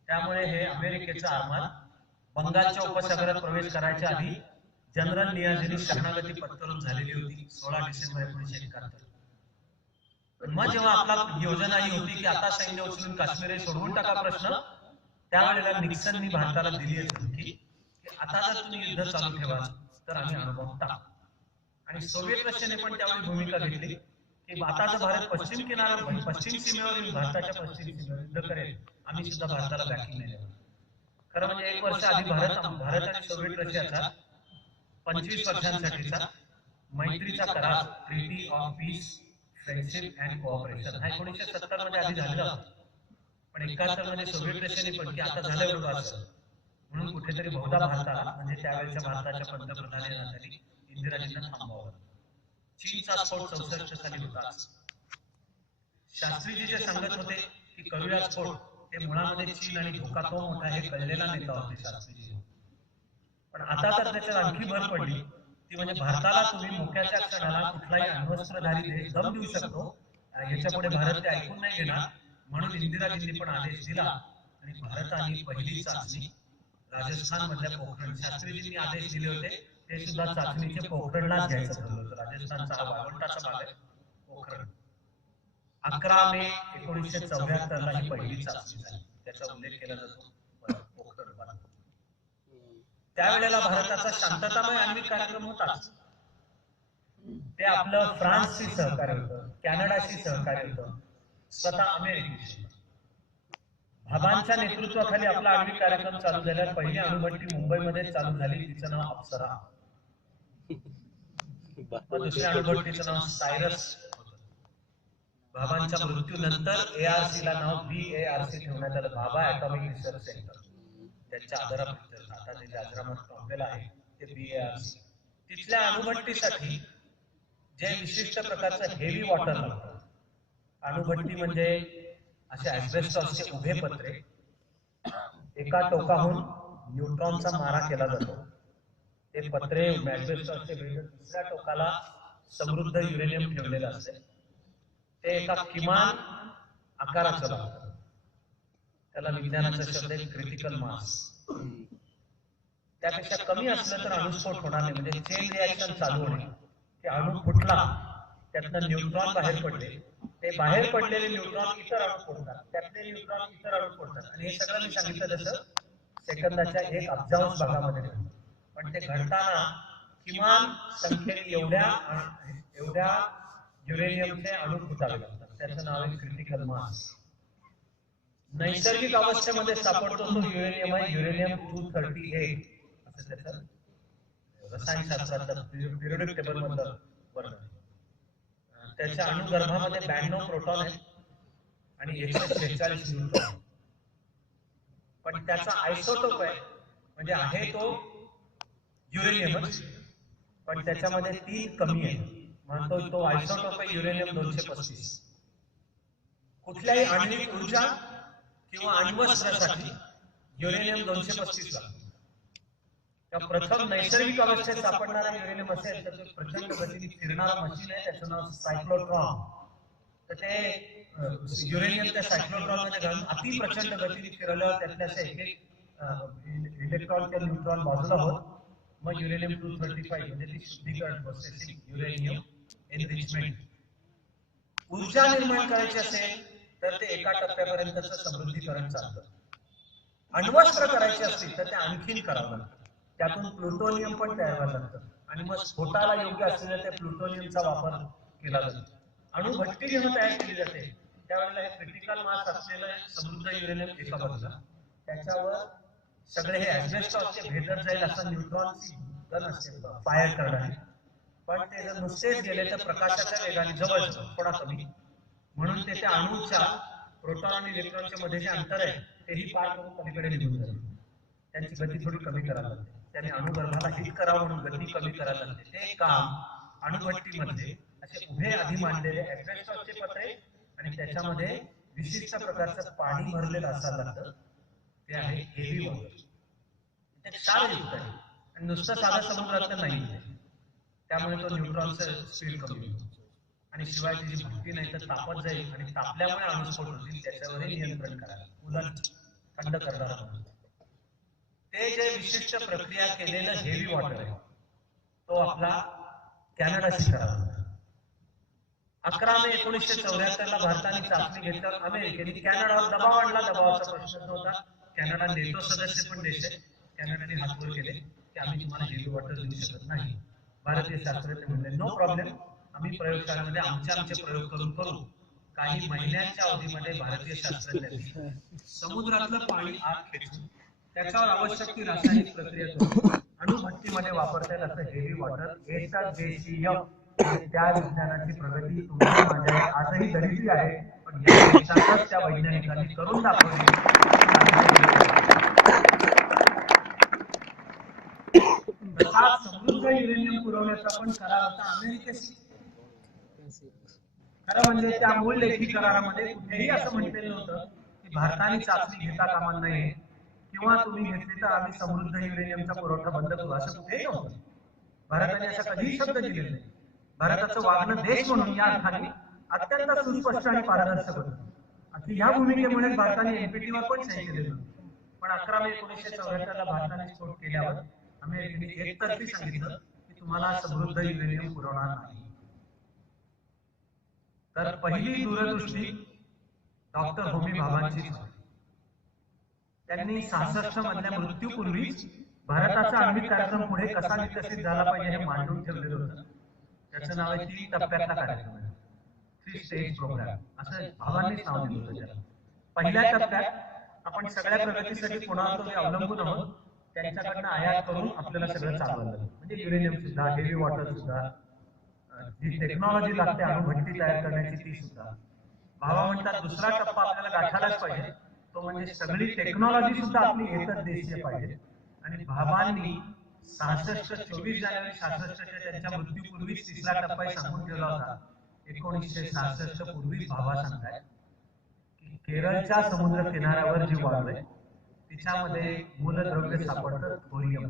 त्यामुळे हे अमेरिकेचा आरमार बंगालच्या उपसागरात प्रवेश करायच्या आधी जनरल नियाझींनी शरणागती पत्करून झालेली होती 16 डिसेंबर 1971. मग जेव्हा आपला योजना ही होती की आता सैन्य उचलून काश्मीर सोडवून टाका प्रश्न, त्यावेळेला निक्सननी भारताला दिली आहे धमकी की आता जर तुम्ही युद्ध चालू ठेवा तर आम्ही अनुभव टाकू. आणि सोव्हिएट रशियाने पण त्यावेळी भूमिका घेतली की आता जर भारत पश्चिम सीमेवर भारताच्या पश्चिम सीमेवर युद्ध करेल, आम्ही सुद्धा भारताला बॅकिंग नाही देणार. खरं म्हणजे 1 वर्ष आधी भारत आणि सोव्हिएट रशियाचा 25 वर्षांसाठीचा मैत्रीचा करार treaty of peace friendship and cooperation हा 1970 मध्ये आधी झालेला होता. पण 71 मध्ये सोव्हिएट रशियाने पण की आता झालं एवढं असं म्हणून कुठेतरी बहुधा भारताला म्हणजे त्यावेळेच्या भारताच्या पंतप्रधानांनी इंदिराजींना थांबवलं. चीनचा स्फोट 64 साली होता. शास्त्रीजी जे सांगत होते की करूया स्फोट, ते मुळामध्ये चीन आणि धोका तो मोठा हे कळलेला नेता होते शास्त्रीजी. पण आता तर त्याच्यात आणखी भर पडली ती म्हणजे भारताला तुम्ही मोक्याच्या क्षणाला कुठलाही अण्वस्त्रधारी देश दम देऊ शकतो, याच्या पुढे भारत ते ऐकून नाही घेणार. म्हणून इंदिराजींनी पण आदेश दिला आणि भारताने पहिली चाचणी राजस्थान मधल्या पोखरण, शास्त्रीजींनी आदेश दिले होते ते सुद्धा चाचणीचे पोखरणलाच घ्यायचं ठरलं होतं. राजस्थानचा हा वाळवंटाचा भाग आहे पोखरण. 11 मे 1974 ला ही पहिली चाचणी झाली, त्याचा उल्लेख केला जातो पोखरण. त्यावेळेला भारताचा शांततामय आण्विक कार्यक्रम होता. ते आपलं फ्रान्सशी सहकार्य होतं, कॅनडाशी सहकार्य होतं, स्वतः अमेरिकेशी. भाभांच्या नेतृत्वाखाली आपला आण्विक कार्यक्रम चालू झाल्यावर पहिली अणुभट्टी मुंबईमध्ये चालू झाली, तिचं नाव अप्सरा. दुसऱ्या अणुभट्टीचं नाव सायरस. भाभांच्या मृत्यूनंतर ARC ला नाव BARC ठेवण्यात आलं, भाभा ॲटॉमिक रिसर्च सेंटर. त्यांच्या आधारापर्यंत आता जे आश्रमात थांबलेलं आहे ते BARC. तिथल्या अणुभट्टीसाठी जे विशिष्ट प्रकारचं हेवी वॉटर लागतं. अणुभट्टी म्हणजे असे ॲस्बेस्टॉसचे उभे पत्रे, एका टोकाहून न्यूट्रॉनचा मारा केला जातो. ते पत्रे ॲस्बेस्टॉसचे दुसऱ्या टोकाला समृद्ध युरेनियम ठेवलेलं असते. ते एका किमान आकाराचं लागतं. त्याला विज्ञानाचा शब्द आहे क्रिटिकल मास. त्यापेक्षा कमी असलं तर अणुस्फोट होणार नाही, म्हणजे चेन रिॲक्शन चालू होणे. ते अणू फुटला, त्यातनं न्यूट्रॉन बाहेर पडले, ते बाहेर पडलेले न्यूट्रॉन इतर अणू फोडतात, त्यातले न्यूट्रॉन इतर अणू फोडतात. आणि हे सगळं मी सांगितलं तसं सेकंदाच्या 1 अब्जांश भागामध्ये घडतं. पण ते घडताना किमान संख्येने एवढ्या युरेनियमचे अणू फुटावे लागतात. त्याचं नाव आहे क्रिटिकल मास. नैसर्गिक अवस्थेमध्ये सापडतो तो युरेनियम आहे युरेनियम 238 असं त्याचं रसायनशास्त्राचं पिरियोडिक टेबल मधलं वर्णन. त्याच्या अणुगर्भामध्ये 92 प्रोटॉन आहेत आणि 146 न्यूट्रॉन. पण त्याचा आयसोटोप आहे म्हणजे आहे तो युरेनियमच, पण त्याच्यामध्ये 3 कमी आहे, म्हणतो तो आयसोटोप आहे युरेनियम 235. कुठल्याही आण्विक ऊर्जा किंवा अण्वस्त्रासाठी युरेनियम 235 लागतो. त्या प्रथम नैसर्गिक अवस्थेत सापडणारा युरेनियम असेल तर तो प्रचंड गतीने फिरणारा मशीन आहे, त्याचं नाव सायक्लोट्रॉन. तर ते युरेनियम त्या सायक्लोट्रॉन मध्ये घालून अति प्रचंड गतीने फिरवल्यावर त्यातले असे एक इलेक्ट्रॉन किंवा न्यूट्रॉन बाजूला होत मग युरेनियम 235 म्हणजे ती शुद्धीकरण प्रोसेस युरेनियम एनरिचमेंट. ऊर्जा निर्माण करायची असेल तर ते एका टप्प्यापर्यंतचं समृद्धीकरण चालतं. अण्वस्त्र करायचे असतील तर ते आणखीन करावं लागतं. त्यातून प्लुटोनियम पण तयार व्हायला लागतं आणि मग स्फोटाला योग्य असलेल्या त्या प्लुटोनियमचा वापर केला जातो. अणुभट्टी जेव्हा तयार केली जाते त्यावेळेला हे क्रिटिकल मास असलेलं समृद्ध युरेनियम एका बाजूला, त्याच्यावर सगळे हे ऍस्बेस्टॉसचे भेदत जाईल असं न्यूट्रॉनची गन असते फायर करणारी. पण ते जर नुसतेच गेले तर प्रकाशाच्या वेगाने जवळ थोडा कमी, म्हणून ते त्या अणूच्या प्रोटॉन आणि इलेक्ट्रॉनच्या मध्ये जे अंतर आहे तेही पार करून पलीकडे निघून जाते. त्यांची गती थोडी कमी करायला लागते. त्याने अणुगर्भाला हिट करावं म्हणून गती कमी करायला लागते. ते काम अणुभट्टीमध्ये असे उभे आधी मांडलेले ऍस्बेस्टॉसचे पत्रे आणि त्याच्यामध्ये विशिष्ट प्रकारचं पाणी भरलेलं असायला लागतं. ते आहे हेवी वॉटर. ते क्षारयुक्त आहे आणि नुसतं साधं समुद्रातलं नाही. त्यामुळे तो न्यूट्रॉनचं स्पीड कमी होतो आणि शिवाय त्याची भट्टी नाही तर तापत जाईल आणि तापल्यामुळे अणुस्फोट होतील त्याच्यावरही नियंत्रण करायला उलट थंड करणारा म्हणून ते जे विशिष्ट प्रक्रिया केलेलं हेवी वॉटर आहे तो आपला कॅनडाशी करावा. 11 मे 1974 ला भारताने चाचणी घेतल्यावर अमेरिकेने कॅनडावर दबाव आणला. दबावाचा प्रश्न होता. कॅनडा नेटो सदस्य पण देश आहे. कॅनडाने हात वर केले की आम्ही तुम्हाला हेवी वॉटर देऊ शकत नाही. भारतीय शास्त्रज्ञ म्हणले नो प्रॉब्लेम, आम्ही प्रयोगशाळेमध्ये आमचे प्रयोग करू. काही महिन्यांच्या अवधीमध्ये भारतीय शास्त्रज्ञांनी समुद्रातलं पाणी आत खेचून त्याच्यावर आवश्यक ती रासायनिक प्रक्रिया करून अणुभट्टीमध्ये वापरता येईल असं हेवी वॉटर एकदा देशीय त्या विज्ञानाची प्रगती तुमच्या माझ्या आजही दरिद्री आहे, पण या देशातच त्या वैज्ञानिकांनी करून दाखवली. समृद्ध युरेनियम पुरवण्याचा पण करार होता अमेरिकेशी. खरं म्हणजे त्या मूळ लेखी करारामध्ये कुठेही असं म्हटलेलं नव्हतं की भारताने चाचणी घेता कामा नये किंवा तुम्ही घेतली तर आम्ही समृद्ध युरेनियमचा पुरवठा बंद करू, असं कुठेही नव्हतं. भारताने असा कधीही शब्द दिलेला नाही. भारताचं वागणं देश म्हणून या अर्थाने अत्यंत सुस्पष्ट आणि पारदर्शक होतं. आणि ह्या भूमिकेमुळे भारताने एनपीटीवर पण सही केलेलं. पण 11 मे 1974 ला भारताने स्फोट केल्यावर अमेरिकेने एकतर्फी सांगितलं की तुम्हाला समृद्ध युरेनियम पुरवणार नाही. तर पहिली दूरदृष्टी डॉक्टर होमी भाभांची. त्यांनी 66 मधल्या मृत्यूपूर्वीच भारताचा आण्विक कार्यक्रम पुढे कसा विकसित झाला पाहिजे हे मांडून ठेवलेलं होतं. त्याचं नाव आहे 3 टप्प्यातला कार्यक्रम, 3 स्टेज प्रोग्राम असं भावांनीच नाव दिलं होतं त्याला. पहिल्या टप्प्यात आपण सगळ्या प्रगतीसाठी कोणावर तरी अवलंबून आहोत, त्यांच्याकडनं आयात करून आपल्याला सगळं चालवायला म्हणजे युरेनियम सुद्धा, हेवी वॉटर सुद्धा, जी टेक्नॉलॉजी लागते अणुभट्टी तयार करण्याची ती सुद्धा. भावा म्हणतात दुसरा टप्पा आपल्याला गाठायलाच पाहिजे, तो म्हणजे सगळी टेक्नॉलॉजी सुद्धा आपली एकच देशीय पाहिजे. आणि भावांनी 24 जानेवारी 66 त्यांच्या मृत्यूपूर्वीच तिसरा टप्पा सांगून ठेवला होता. 1966 पूर्वी भावा सांगताय की केरळच्या समुद्र किनाऱ्यावर जी वाळू आहे तिच्यामध्ये मूलद्रव्य सापडतं थोरियम.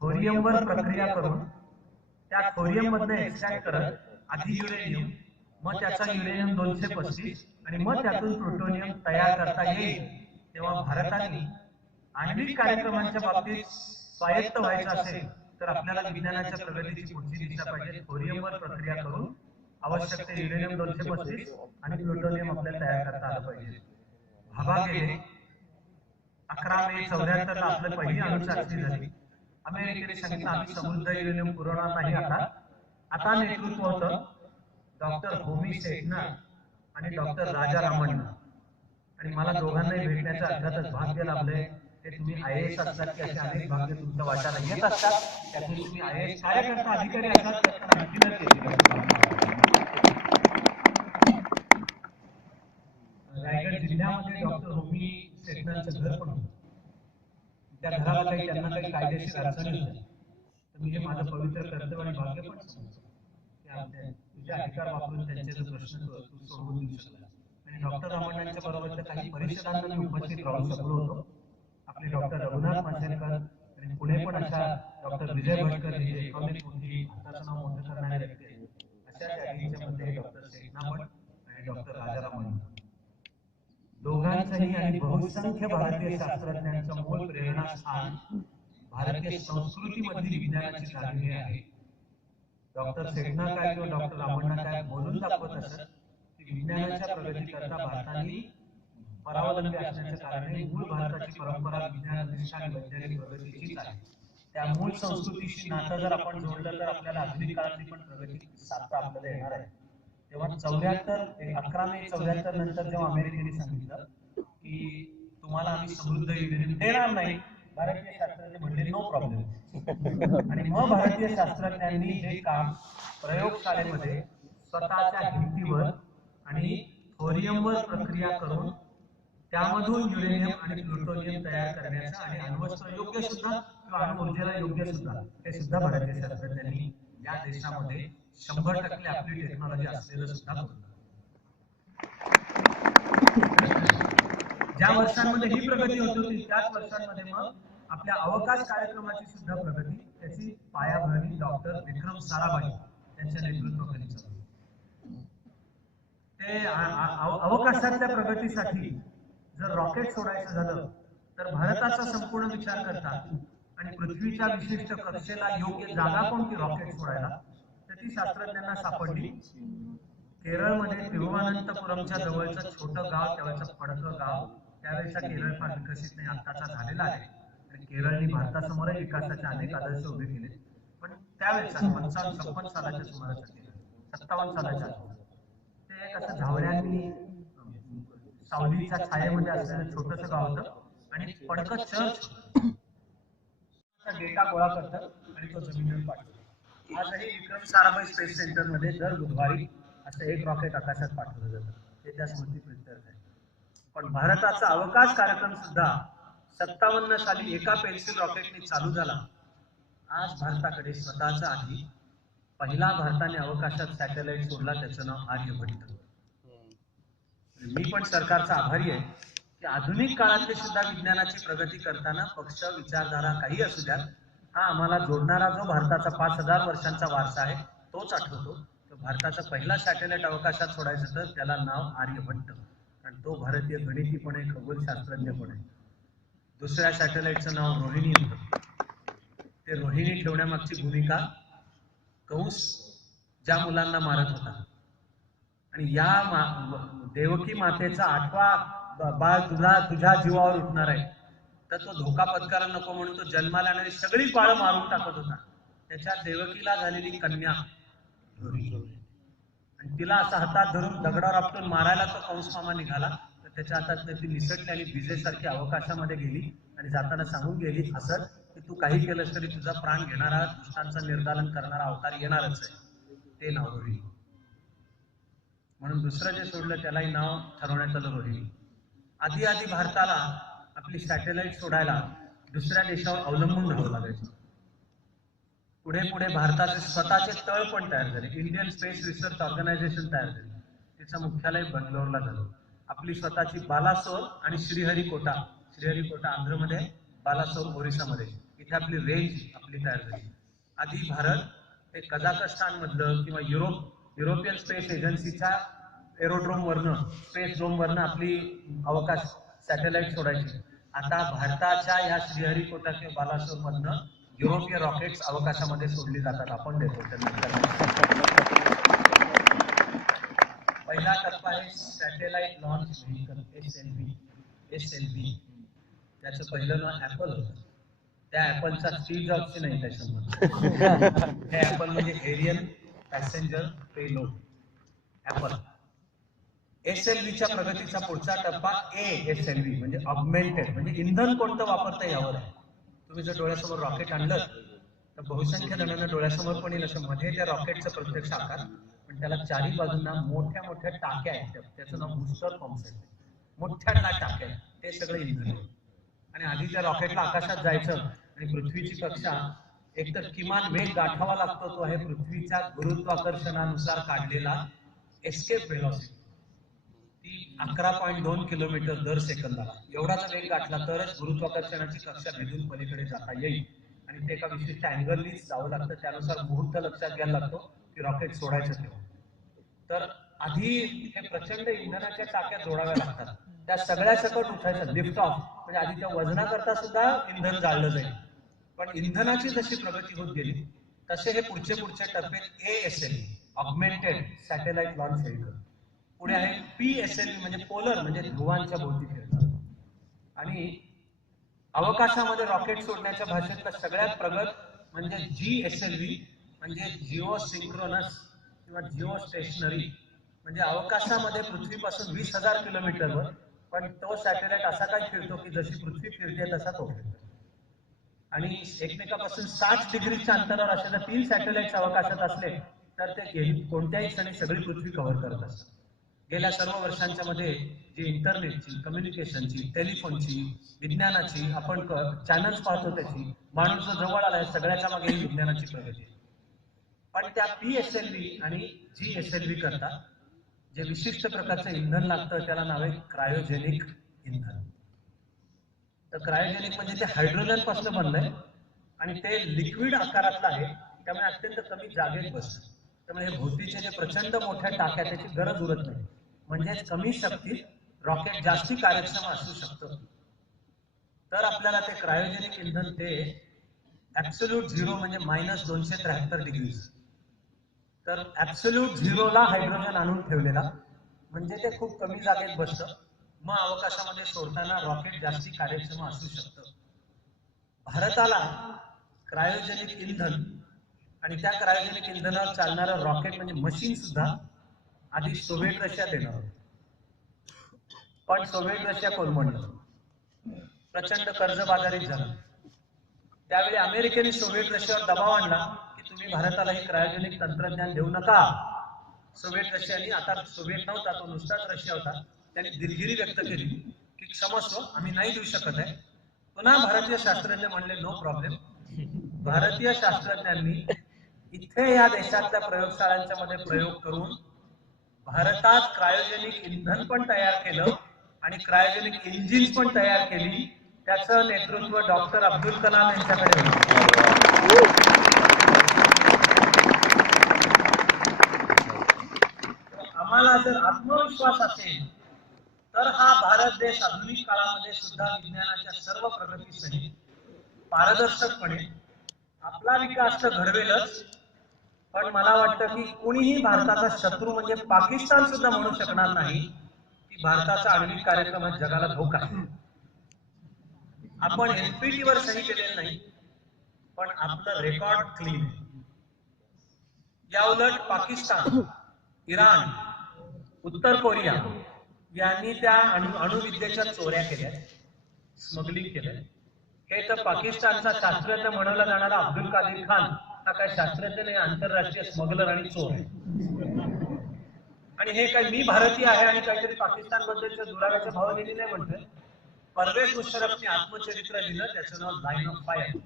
थोरियमवर प्रक्रिया करून त्या थोरियम मधनं एक्स्ट्रॅक्ट करत आधी युरेनियम, मग त्याचा युरेनियम 235 आणि मग त्यातून प्लुटोनियम तयार करता येईल. तेव्हा भारताने आण्विक कार्यक्रमांच्या बाबतीत स्वायत्त व्हायचं असेल तर आपल्याला विज्ञानाच्या प्रगतीची पुढची दिशा पाहिजे. थोरियमवर प्रक्रिया करून आवश्यक ते युरेनियम 235 आणि प्लुटोनियम आपल्याला तयार करता आलं पाहिजे. भाभा गेले. 11 मे 74 ला आपली पहिली अणुचाचणी झाली. अमेरिकेने सांगितलं आम्ही समृद्ध युरेनियम पुरवणार नाही. आता नेतृत्व होतं डॉक्टर होमी सेटनर आणि डॉक्टर राजा रामण्णा. आणि मला दोघांनाही भेटण्याचं अर्थातच भाग्य लाभलंय. ते तुम्ही IAS असतात की असे अनेक भाग्य तुमच्या वाट्याला येत असतात. त्यातून तुम्ही IAS कार्यकर्ता अधिकारी असतात तर आणखीनच येते. रायगड जिल्ह्यामध्ये डॉक्टर होमी सेटनरचं घर पण होतं. त्या घराला काही त्यांना काही कायदेशीर अडचणी होत्या. तर मी हे माझं पवित्र कर्तव्य आणि भाग्य पण समजतो. तुझे अधिकार वापरून त्यांचे जो प्रश्न तू सोडवून देऊ शकला. आणि डॉक्टर रामण्णांच्या बरोबर काही परिषदांना मी उपस्थित राहू शकलो होतो. आपले डॉक्टर रघुनाथ माशेलकर आणि पुढे पण अशा डॉक्टर विजय भटकर हे जे इकॉनॉमिक मोठी भारताचं नाव मोठं करणारे व्यक्ती आहेत, अशा त्यागींच्या मध्ये डॉक्टर शेखना भट आणि डॉक्टर राजाराम दोघांचंही आणि बहुसंख्य भारतीय शास्त्रज्ञांचं मूळ प्रेरणास्थान भारतीय संस्कृतीमधली विज्ञानाची झालेली आहे. डॉक्टर शेखना काय किंवा डॉक्टर रामण्णा काय बोलून दाखवत असत की विज्ञानाच्या प्रगतीकरता भारताने परावलंबी असण्याचं कारण मूळ भारताची परंपरा विज्ञान आणि वैज्ञानिक प्रगतीचीच आहे. त्या मूळ संस्कृतीशी नातं जर आपण जोडलं तर आपल्याला आधुनिक काळातली पण प्रगती साधता आपल्याला येणार आहे. तेव्हा 11 मे 74 नंतर जेव्हा अमेरिकेने सांगितलं की तुम्हाला आम्ही समृद्ध युरेनियम देणार नाही, भारतीय शास्त्रज्ञ म्हणले नो प्रॉब्लेम. आणि मग भारतीय शास्त्रज्ञांनी हे काम प्रयोगशाळेमध्ये स्वतःच्या हिमतीवर आणि थोरियमवर प्रक्रिया करून त्यामधून युरेनियम आणि प्लुटोनियम तयार करण्याचा आणि अण्वस्त्र योग्य सुद्धा किंवा अणुऊर्जेला योग्य सुद्धा हे सुद्धा भारतीय शास्त्रज्ञांनी या देशामध्ये 100% आपली टेक्नॉलॉजी असलेलं सुद्धा करून ज्या वर्षांमध्ये ही प्रगती होत होती त्याच वर्षांमध्ये मग आपल्या अवकाश कार्यक्रमाची सुद्धा प्रगती त्याची पायाभरणी डॉक्टर विक्रम साराभाई यांच्या नेतृत्वाखाली झाली. ते अवकाशातल्या प्रगतीसाठी जर रॉकेट सोडायचं झालं तर भारताचा संपूर्ण विचार करतात आणि पृथ्वीच्या विशिष्ट कक्षेला योग्य जागा कोणती रॉकेट सोडायला तर ती शास्त्रज्ञांना सापडली. केरळमध्ये तिरुवनंतपुरमच्या जवळचं छोटं गाव, त्यावेळेचं पडकं गाव, त्यावेळेचा केरळ फार विकसित नाही, आत्ताचा झालेला आहे. आणि केरळने भारतासमोरही विकासाचे अनेक आदर्श उभे केले. पण त्यावेळेचा 55-56 सालाच्या सुमाराचा केरळ, 57 सालाच्या ते एक असं झावळ्यांनी सावलीच्या छायेमध्ये असलेलं छोटंसं गाव होतं आणि पडकं चर्च डेटा गोळा करतात आणि तो जमिनीवर पाठवतो. आजही विक्रम साराभाई स्पेस सेंटर मध्ये दर बुधवारी असं एक रॉकेट आकाशात पाठवलं जातं. ते त्या स्मृती प्रित्यर्थ आहे. पण भारताचा अवकाश कार्यक्रम सुद्धा 57 साली एका पेन्सिल रॉकेटने चालू झाला. आज भारताकडे स्वतःचा आधी पहिला भारताने अवकाशात सॅटेलाइट सोडला, त्याचं नाव आर्यभट्ट. मी पण सरकारचा आभारी आहे की आधुनिक काळातली सुद्धा विज्ञानाची प्रगती करताना पक्ष विचारधारा काही असू द्या, हा आम्हाला जोडणारा जो भारताचा 5000 वर्षांचा वारसा आहे तोच आठवतो. भारताचा पहिला सॅटेलाइट अवकाशात सोडायचं तर त्याला नाव आर्यभट्ट, कारण तो भारतीय गणिती पण आहे, खगोलशास्त्रज्ञ पण आहे. दुसऱ्या सॅटेलाइटचं नाव रोहिणी होतं. ते रोहिणी ठेवण्यामागची भूमिका कंस ज्या मुलांना मारत होता आणि या देवकी मातेचा 8वा बाळ तुझ्या जीवावर उठणार आहे, तर तो धोका पत्करायला नको म्हणून तो जन्माला आणि सगळी बाळ मारून टाकत होता. त्याच्या देवकीला झालेली कन्या आणि तिला असा हातात धरून दगडावर आपटून मारायला तो कंस मामा निघाला, तर त्याच्या हातात ती निसटली आणि विजेसारखी अवकाशामध्ये गेली आणि जाताना सांगून गेली असं की तू काही केलंस तरी तुझा प्राण घेणारा, दुष्टांचं निर्दालन करणारा अवतार येणारच आहे. ते नाव रोहिणी. म्हणून दुसरं जे सोडलं त्यालाही नाव ठरवण्यात आलं रोहिणी. आधी भारताला आपली सॅटेलाइट सोडायला दुसऱ्या देशावर अवलंबून राहावं लागायचं. पुढे भारताचे स्वतःचे तळ पण तयार झाले. इंडियन स्पेस रिसर्च ऑर्गनायझेशन तयार झाली. तिचं मुख्यालय बंगलोरला झालं. आपली स्वतःची बालासोर आणि श्रीहरिकोटा आंध्रमध्ये, बालासोर ओरिसामध्ये, इथे आपली रेंज आपली तयार झाली. आधी भारत ते कझाकस्तान मधलं किंवा युरोपियन स्पेस एजन्सीच्या एरोड्रोम वरनं, स्पेस ड्रोम वरनं आपली अवकाश सॅटेलाइट सोडायची. आता भारताच्या या श्रीहरिकोटा किंवा बालासोर मधनं युरोपीय रॉकेट्स अवकाशामध्ये सोडली जातात. आपण देतो पहिला टप्पा आहे सॅटेलाइट लॉन्च व्हेहिकल, SLV. त्याचं पहिलं नाव ऍपल होतं. त्या ऍपलचा स्टीव्ह जॉब्सची नाही त्याच्यामध्ये. हे ऍपल म्हणजे एरियल पॅसेंजर पेलोड ऍपल. SLVच्या प्रगतीचा पुढचा टप्पा ASLV म्हणजे ऑगमेंटेड, म्हणजे इंधन कोणतं वापरतं यावर आहे. तुम्ही जर डोळ्यासमोर रॉकेट आणलं तर बहुसंख्य जणांना डोळ्यासमोर पण येईल असं मध्ये त्या रॉकेटचा प्रत्यक्ष आकार, पण त्याला चारी बाजूंना मोठ्या टाक्या आहेत. त्याचं नाव बूस्टर पंप्स आहे. मोठ्या टाक्या, ते सगळं इंधन आहे. आणि आधी त्या रॉकेटला आकाशात जायचं आणि पृथ्वीची कक्षा एकतर किमान वेग गाठावा लागतो, तो आहे पृथ्वीच्या गुरुत्वाकर्षणानुसार काढलेला एस्केप वेलॉसिटी. ती 11.2 किलोमीटर दर सेकंदाला एवढाच वेग गाठला तरच गुरुत्वाकर्षणाची कक्षा भेदून पलीकडे जाता येईल आणि ते एका विशिष्ट अँगलनीच जावं लागतं. त्यानुसार मुहूर्त लक्षात घ्यायला लागतो की रॉकेट सोडायचं तेव्हा. तर आधी हे प्रचंड इंधनाच्या टाक्या जोडाव्या लागतात. त्या सगळ्या सकट उठायचं लिफ्ट ऑफ म्हणजे आधी त्या वजनाकरता सुद्धा इंधन जाळलं जाईल. पण इंधनाची जशी प्रगती होत गेली तसे हे पुढचे टप्पे ASLV augmented satellite launch vehicle, पुढे आहे PSLV म्हणजे पोलर म्हणजे ध्रुवांच्या भोवती फिरतात आणि अवकाशामध्ये रॉकेट सोडण्याच्या भाषेतला सगळ्यात प्रगत म्हणजे GSLV म्हणजे जिओ सिंक्रोनस किंवा जिओ स्टेशनरी म्हणजे अवकाशामध्ये पृथ्वीपासून 20,000 किलोमीटरवर, पण तो सॅटेलाइट असा काय फिरतो की जशी पृथ्वी फिरते तसा तो फिरतो आणि एकमेकापासून 60 डिग्रीच्या अंतरावर असलेल्या 3 सॅटेलाइट अवकाशात असले तर ते कोणत्याही क्षणी सगळी पृथ्वी कव्हर करत असतात. गेल्या सर्व वर्षांच्या मध्ये जी इंटरनेटची, कम्युनिकेशनची, टेलिफोनची, विज्ञानाची आपण चॅनल्स पाहतो त्याची माणूस जो जवळ आलाय सगळ्याच्या मागे ही विज्ञानाची प्रगती. पण त्या PSLV आणि GSLV करता जे विशिष्ट प्रकारचं इंधन लागतं त्याला नाव आहे क्रायोजेनिक इंधन. तर क्रायोजेनिक म्हणजे ते हायड्रोजन पासून बनलंय आणि ते लिक्विड आकारातलं आहे, त्यामुळे अत्यंत कमी जागेत बसतं. त्यामुळे हे भोवतीचे जे प्रचंड मोठ्या टाक्या त्याची गरज उरत नाही, म्हणजेच कमी शक्तीत रॉकेट जास्ती कार्यक्षम असू शकतं. तर आपल्याला ते क्रायोजेनिक इंधन ते ऍब्सोल्यूट झिरो म्हणजे -273 डिग्री, तर ऍब्सोल्यूट झिरोला हायड्रोजन आणून ठेवलेला म्हणजे ते खूप कमी जागेत बसतं. मग अवकाशामध्ये सोडताना रॉकेट जास्ती कार्यक्षम असू शकतं. भारताला क्रायोजेनिक इंधन आणि त्या क्रायोजेनिक इंधनावर चालणारं रॉकेट म्हणजे मशीन सुद्धा आधी सोव्हिएट रशियात येणार होतं, पण सोव्हिएट रशिया कोलमडलं, प्रचंड कर्जबाजारी झालं. त्यावेळी अमेरिकेने सोव्हिएट रशियावर दबाव आणला की तुम्ही भारताला हे क्रायोजेनिक तंत्रज्ञान देऊ नका. सोव्हिएट रशियाने, आता सोव्हिएट नव्हता तो नुसताच रशिया होता, त्यांनी दिलगिरी व्यक्त केली की क्षमस्व आम्ही नाही देऊ शकत आहे. पुन्हा भारतीय शास्त्रज्ञ म्हणले नो प्रॉब्लेम. भारतीय शास्त्रज्ञांनी इथे या देशातल्या प्रयोगशाळांच्या मध्ये प्रयोग करून भारतात क्रायोजेनिक इंधन पण तयार केलं आणि क्रायोजेनिक इंजिन्स पण तयार केली. त्याचं नेतृत्व डॉक्टर अब्दुल कलाम यांच्याकडे होतं. आम्हाला जर आत्मविश्वास असेल तर हा भारत देश आधुनिक काळामध्ये सुद्धा विज्ञानाच्या सर्व प्रगतीसहित पारदर्शकपणे आपला विकास तर घडवेलच, पण मला वाटतं की कुणीही भारताचा शत्रू म्हणजे पाकिस्तान सुद्धा म्हणू शकणार नाही की भारताचा आण्विक कार्यक्रम जगाला धोका आहे. आपण NPT वर सही केलेलं नाही, पण आपलं रेकॉर्ड क्लीन आहे. या उलट पाकिस्तान, इराण, उत्तर कोरिया यांनी त्या अणुविद्येच्या चोऱ्या केल्या, स्मगलिंग केलं. हे तर पाकिस्तानचा शास्त्रज्ञ म्हणवला जाणारा अब्दुल कादिर खान हा काय शास्त्रज्ञ नाही, आंतरराष्ट्रीय स्मगलर आणि चोर आहे. आणि हे काय मी भारतीय आहे आणि काहीतरी पाकिस्तान बद्दलच्या दुराव्याच्या भावनेने नाही म्हणतोय. परवेज मुशर्रफने आत्मचरित्र लिहिलं, त्याचं नाव line of fire.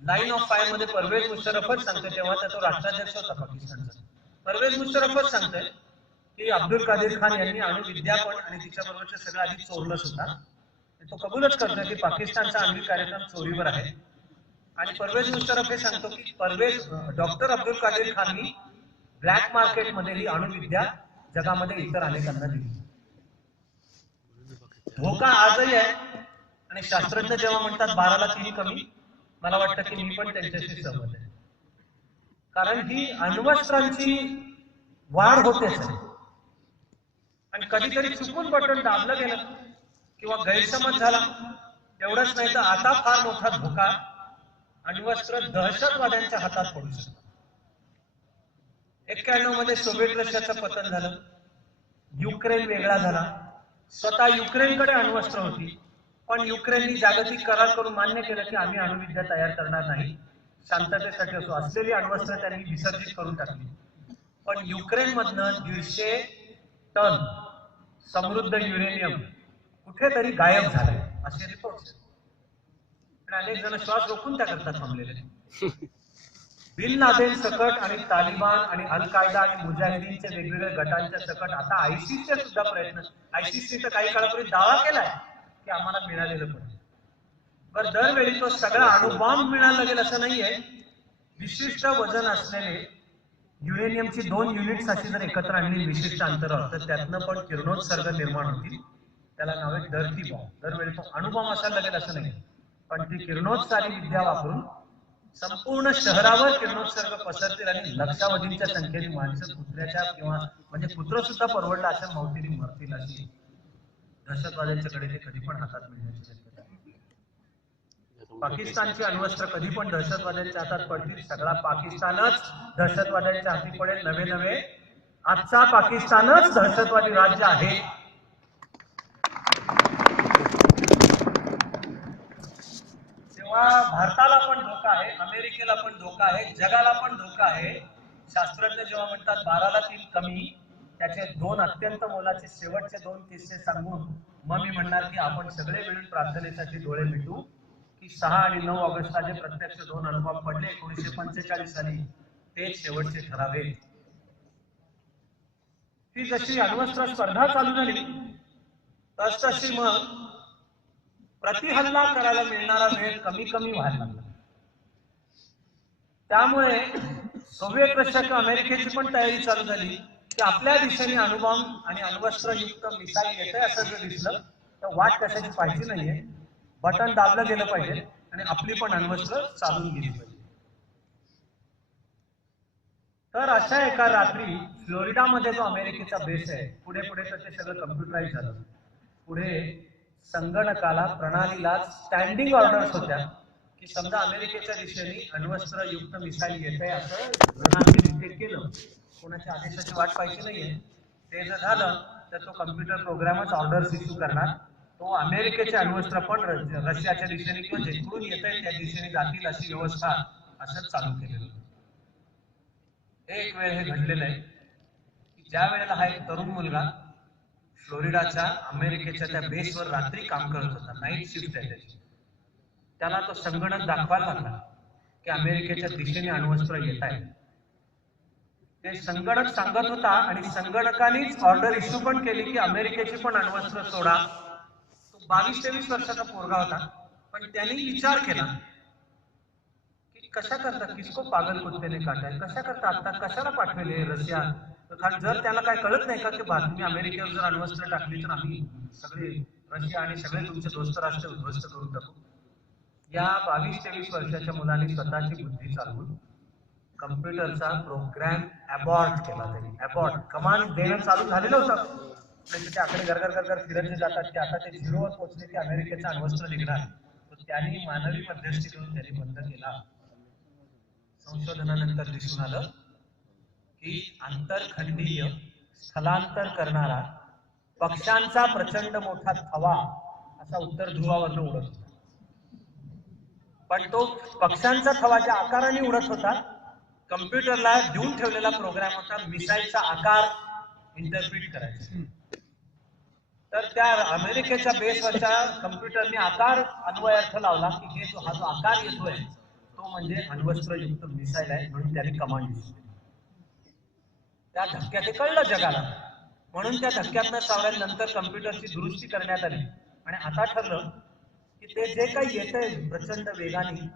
Line of fire मध्ये परवेज मुशर्रफच सांगते, तेव्हा तो राष्ट्राध्यक्ष होता पाकिस्तानचा. परवेज मुशर्रफच सांगतोय की अब्दुल कादिर खान यांनी अणुविद्या पण आणि तिच्याबरोबरचं सगळं आधी चोरलं सुद्धा. तो कबूलच करतोय की पाकिस्तानचा आण्विक कार्यक्रम चोरीवर आहे. आणि परवेज मुशर्रफ हे सांगतो की डॉक्टर अब्दुल कादिर खाननी ब्लॅक मार्केट मध्ये ही अणुविद्या जगामध्ये इतर अनेकांना दिली. धोका आजही आहे आणि शास्त्रज्ञ जेव्हा म्हणतात 12ला 3 कमी, मला वाटतं की मी पण त्यांच्याशी सहमत आहे. कारण ही अण्वस्त्रांची वाढ होतेच आहे आणि कधीतरी चुकून बटन दाबलं गेलं किंवा गैरसमज झाला एवढंच नाही तर आता फार मोठा धोका अण्वस्त्र दहशतवाद्यांच्या हातात पडू शकतो. 91 मध्ये सोव्हिएट रशियाचं पतन झालं, युक्रेन वेगळा झाला. स्वतः युक्रेनकडे अण्वस्त्र होती, पण युक्रेनने जागतिक करार करून मान्य केलं की आम्ही अणुविद्या तयार करणार नाही, शांततेसाठी असो. असलेली अण्वस्त्र त्यांनी विसर्जित करून टाकली. पण युक्रेन मधनं 150 टन समृद्ध युरेनियम कुठेतरी गायब झालंय असे रिपोर्ट. आणि अनेक जण श्वास रोखून त्याकरता थांबलेले. बिन लादेन सकट आणि तालिबान आणि अल कायदा आणि मुजाहिदीनच्या वेगवेगळ्या गटांच्या सकट आता आयसीसीचे सुद्धा प्रयत्न, आयसीसी तर काही काळापूर्वी दावा केलाय की आम्हाला मिळालेलं पण, पण दरवेळी तो सगळा अणुबॉम्ब मिळायला लागेल असं नाहीये. विशिष्ट वजन असलेले युरेनियमची 2 युनिट्स अशी जर एकत्र आणली विशिष्ट अंतरावर तर त्यातनं पण किरणोत्सर्ग निर्माण होतील. त्याला नाव आहे डर्टी बॉम्ब. दरवेळी तो अणुबॉम्ब असायला लागेल असं नाही, पण ती किरणोत्सारी विद्या वापरून संपूर्ण शहरावर किरणोत्सर्ग पसरतील आणि लक्षावधींच्या संख्येने माणसं कुत्र्याच्या किंवा म्हणजे कुत्र सुद्धा परवडलं अशा मौतीने मरतील अशी दहशतवाद्यांच्याकडे ते कधी पण हातात मिळण्याची शक्यता आहे. पाकिस्तानची अण्वस्त्र कधी पण दहशतवाद्यांच्या हातात पडतील. सगळा पाकिस्तानच दहशतवाद्यांच्या हाती पडेल. नवे नवे आजचा पाकिस्तानच दहशतवादी राज्य आहे. तेव्हा भारताला पण धोका आहे, अमेरिकेला पण धोका आहे, जगाला पण धोका आहे. शास्त्रज्ञ जेव्हा म्हणतात 12ला 3 कमी, त्याचे 2 अत्यंत मोलाचे शेवटचे 2 किस्से सांगून मग मी म्हणणार की आपण सगळे मिळून प्रार्थनेसाठी डोळे मिटू की 6 आणि 9 ऑगस्टला जे प्रत्यक्ष 2 अणुबॉम्ब पडले 1945 साली ते शेवटचे ठरावे. ती जशी अण्वस्त्र स्पर्धा चालू झाली तसतशी मग प्रतिहल्ला करायला मिळणारा वेळ कमी कमी व्हायला लागला. त्यामुळे सोव्हिएत रशिया किंवा अमेरिकेची पण तयारी चालू झाली की आपल्या दिशेने अणुबॉम्ब आणि अण्वस्त्रयुक्त मिसाईल येते असं जर दिसलं तर वाट कशाची पाहिजे नाहीये, बटन दाबलं गेलं पाहिजे आणि आपली पण अण्वस्त्र चालून गेली पाहिजे. तर अशा एका रात्री फ्लोरिडामध्ये जो अमेरिकेचा बेस आहे, पुढे पुढे तर ते सगळं कम्प्युटराइज झालं. पुढे संगणकाला प्रणालीला स्टँडिंग ऑर्डर्स होत्या की समजा अमेरिकेच्या दिशेने अण्वस्त्रयुक्त मिसाईल येते असं प्रणाली डिटेक्ट केलं. कोणाच्या आदेशाची वाट पाहिजे नाहीये. ते जर झालं तर तो कम्प्युटर प्रोग्रामच ऑर्डर्स इश्यू करणार. तो अमेरिकेचे अण्वस्त्र पण रशियाच्या दिशेने किंवा जिकडून येत आहे त्या दिशेने जातील अशी व्यवस्था असं चालू केलेलं होतं. एक वेळ हे घडलेलं आहे की ज्या वेळेला हा एक तरुण मुलगा फ्लोरिडाच्या अमेरिकेच्या त्या बेसवर रात्री काम करत होता, नाईट शिफ्ट आहे त्याची, त्याला तो संगणक दाखवायला लागला की अमेरिकेच्या दिशेने अण्वस्त्र येत आहे. ते संगणक सांगत होता आणि संगणकानेच ऑर्डर इश्यू पण केली की अमेरिकेची पण अण्वस्त्र सोडा. तो 22-23 वर्षाचा पोरगा होता, पण त्यांनी विचार केला की कशा करता किसको पागल कुत्ते ने काटा है, कशा करता आता कशाला पाठवले रशिया. जर त्याला काय कळत नाही का की बातमी अमेरिकेवर जर अण्वस्त्र टाकली तर आम्ही सगळे रशिया आणि सगळे तुमचे दोस्त राष्ट्र उद्ध्वस्त करून टाकू. या 22-23 वर्षाच्या मुलाने स्वतःची बुद्धी चालवून कम्प्युटरचा प्रोग्राम अबॉर्ट केला. त्यांनी अबॉर्ट कमांड देणं चालू झालेलं होतं. ते आकडे गरगर गरगर फिरत जातात की आता ते 0वर पोहोचले की अमेरिकेचं अण्वस्त्र निघणार. तर त्यांनी मानवी मध्यस्थी करून त्यांनी बंद केला. संशोधनानंतर दिसून आलं की आंतरखंडीय स्थलांतर करणारा पक्ष्यांचा प्रचंड मोठा थवा असा उत्तर ध्रुवावरून उडत होता. पण तो पक्ष्यांचा थवा ज्या आकाराने उडत होता, कम्प्युटरला देऊन ठेवलेला प्रोग्राम होता मिसाईलचा आकार इंटरप्रिट करायचा. तर त्या अमेरिकेच्या बेसवरच्या कम्प्युटरने आकार अन्वयार्थ लावला की हे हा जो आकार येतोय तो म्हणजे अण्वस्त्रयुक्त मिसाईल आहे, म्हणून त्याने कमांड दिली. त्या धक्क्यात हे कळलं जगाला, म्हणून त्या धक्क्यातनं सावरल्यानंतर कम्प्युटरची दुरुस्ती करण्यात आली आणि आता ठरलं की ते जे काही येतंय प्रचंड वेगाने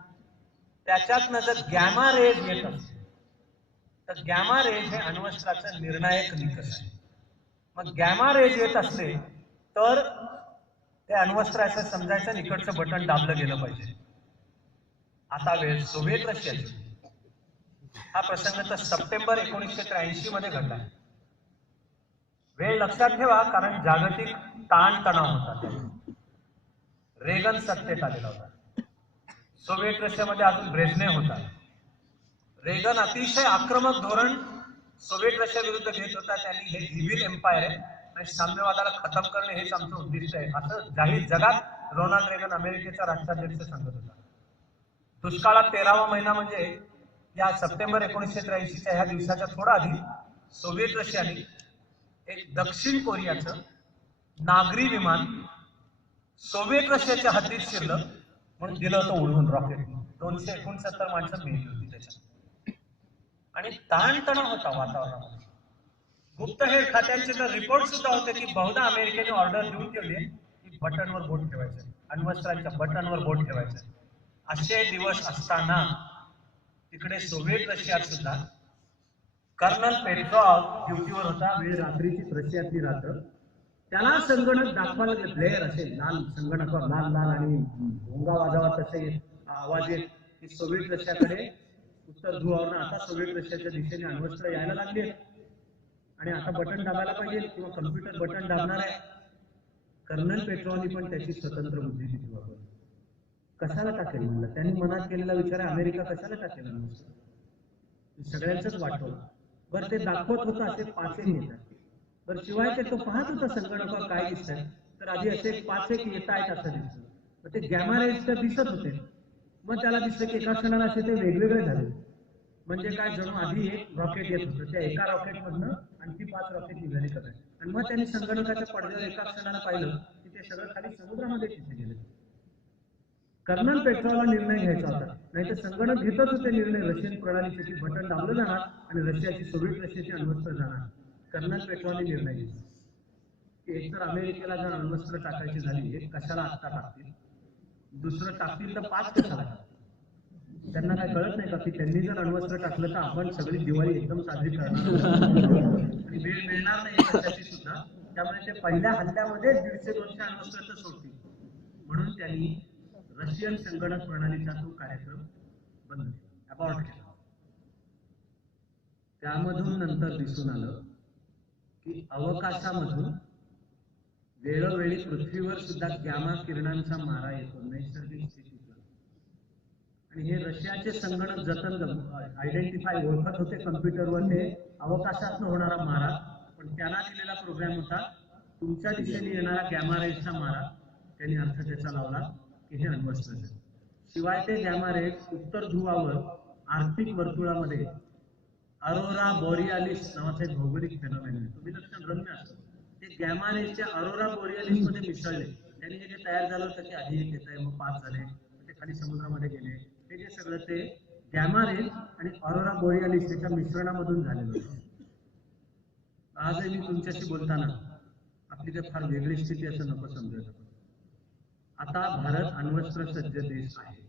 त्याच्यातनं जर गॅमा रेज येत असेल तर गॅमा रेज हे अण्वस्त्राचं निर्णायक निकष आहे. मग गॅमा रेज येत असले तर ते अण्वस्त्र असं समजायचं निकटचं बटन दाबलं गेलं पाहिजे. आता वेळ सोव्हिएत रशियाची. हा प्रसंग तर सप्टेंबर 1983 मध्ये घडला. वेळ लक्षात ठेवा कारण जागतिक ताणतणाव होता. रेगन सत्तेत आलेला होता. सोव्हिएत रशियामध्ये अजून ब्रेझनेव होता. रेगन अतिशय आक्रमक धोरण सोव्हिएत रशिया विरुद्ध घेत होता. त्यांनी हे इव्हिल एम्पायर आहे आणि साम्यवादाला खतम करणे हेच आमचं उद्दिष्ट आहे असं जाहीर जगात रोनाल्ड रेगन अमेरिकेचा राष्ट्राध्यक्ष सांगत होता. दुष्काळात 13वा महिना म्हणजे या सप्टेंबर 1983च्या ह्या दिवसाच्या थोडा आधी सोव्हिएत रशियाने एक दक्षिण कोरियाचं नागरी विमान सोव्हिएत रशियाच्या हद्दीत शिरलं म्हणून दिलं होतं उडवून रॉकेट. 269 माणसं मेली होती त्याच्यात. आणि ताणतणाव होता वातावरणामध्ये. गुप्तहेर खात्यांचे तर रिपोर्ट सुद्धा होते की बहुधा अमेरिकेने ऑर्डर देऊन ठेवली की बटनवर बोट ठेवायचं, अण्वस्त्रांच्या बटनवर बोट ठेवायचं. असे दिवस असताना तिकडे सोव्हिएट रशियात सुद्धा कर्नल पेट्रॉव ड्युटीवर होता. वेळ रात्रीची रशियातली रात्र. त्याला संगणक दाखवायला ब्लेअर असेल, लाल संगणकावर लाल लाल आणि भोंगा वाजावा तसे आवाज येत की सोव्हिएट रशियाकडे उत्तर ध्रुवावरून आता सोव्हिएट रशियाच्या दिशेने अण्वस्त्र यायला लागली आहेत आणि आता बटन दाबायला पाहिजे किंवा कम्प्युटर बटन दाबणार आहे. कर्नल पेट्रॉवनी पण त्याची स्वतंत्र बुद्धी तिथे वापरली. कशाला टाकेल म्हणलं, त्यांनी मनात केलेला विचार आहे अमेरिका कशाला टाकेल अण्वस्त्र, सगळ्यांचंच वाटवलं. बरं ते दाखवत होतं असे 5 येतात. बरं शिवाय ते तो पाहत होता संगणकावर काय दिसतंय, तर आधी असे 5 येत आहेत असं दिसतं. मग ते गॅमा रेज तर दिसत होते. मग त्याला दिसलं की एका क्षणाला असे ते वेगवेगळे झाले. म्हणजे काय, जणू आधी एक रॉकेट येत होतं, त्या एका रॉकेट मधनं आणखी 5 रॉकेट निघाले करायचे. आणि मग त्यांनी संगणकाच्या पडद्यावर एका क्षणाला पाहिलं की ते सगळं खाली समुद्रामध्ये तिथे गेले. कर्नल पेट्रॉला निर्णय घ्यायचा होता, नाही तर संगणक घेतच होते निर्णय. रशियन प्रणालीसाठी बटन दाबलं जाणार आणि रशियाची सोव्हिएट रशियाची अण्वस्त्र जाणार. कर्नल पेट्रॉने निर्णय घेतला की एकतर अमेरिकेला जर अण्वस्त्र टाकायची झाली, एक कशाला आत्ता टाकतील, दुसरं टाकतील तर 5 कशाला टाकतील. त्यांना काय कळत नाही का की त्यांनी जर अण्वस्त्र टाकलं तर आपण सगळी दिवाळी एकदम साजरी करणार आणि वेळ मिळणार नाही कशाची सुद्धा. त्यामुळे ते पहिल्या हल्ल्यामध्ये 150-200 अण्वस्त्र तर सोडतील. म्हणून त्यांनी रशियन संगणक प्रणालीचा तो कार्यक्रम बंद केला, अबॉर्ट केला. त्यामधून नंतर दिसून आलं की अवकाशामधून वेळोवेळी पृथ्वीवर सुद्धा गॅमा किरणांचा मारा येतो नैसर्गिक स्थितीतला. आणि हे रशियाचे संगणक जतन आयडेंटिफाय ओळखत होते कम्प्युटरवर ते अवकाशातून होणारा मारा. पण त्यांना दिलेला प्रोग्राम होता तुमच्या दिशेने येणारा गॅमा रेजचा मारा. त्यांनी अर्थ त्याचा लावला की हे अण्वस्त्र. शिवाय ते गॅमा रेज उत्तर ध्रुवावर आर्थिक वर्तुळामध्ये अरोरा बोरियालिस नावाचा एक भौगोलिक फेनॉमेन आहे. तुम्ही लक्षात रम्य असतो ते गॅमा रेजच्या अरोरा बोरियालिस मध्ये मिसळले. त्यांनी हे जे तयार झालं होतं की आधी एक येत आहे, मग 5 झाले, ते खाली समुद्रामध्ये गेले. हे जे सगळं ते गॅमा रेज आणि अरोरा बोरियालिस त्याच्या मिश्रणामधून झालेलं होतं. आजही मी तुमच्याशी बोलताना आपली काही फार वेगळी स्थिती असं नको समजायला. आता भारत अण्वस्त्र सज्ज देश आहे.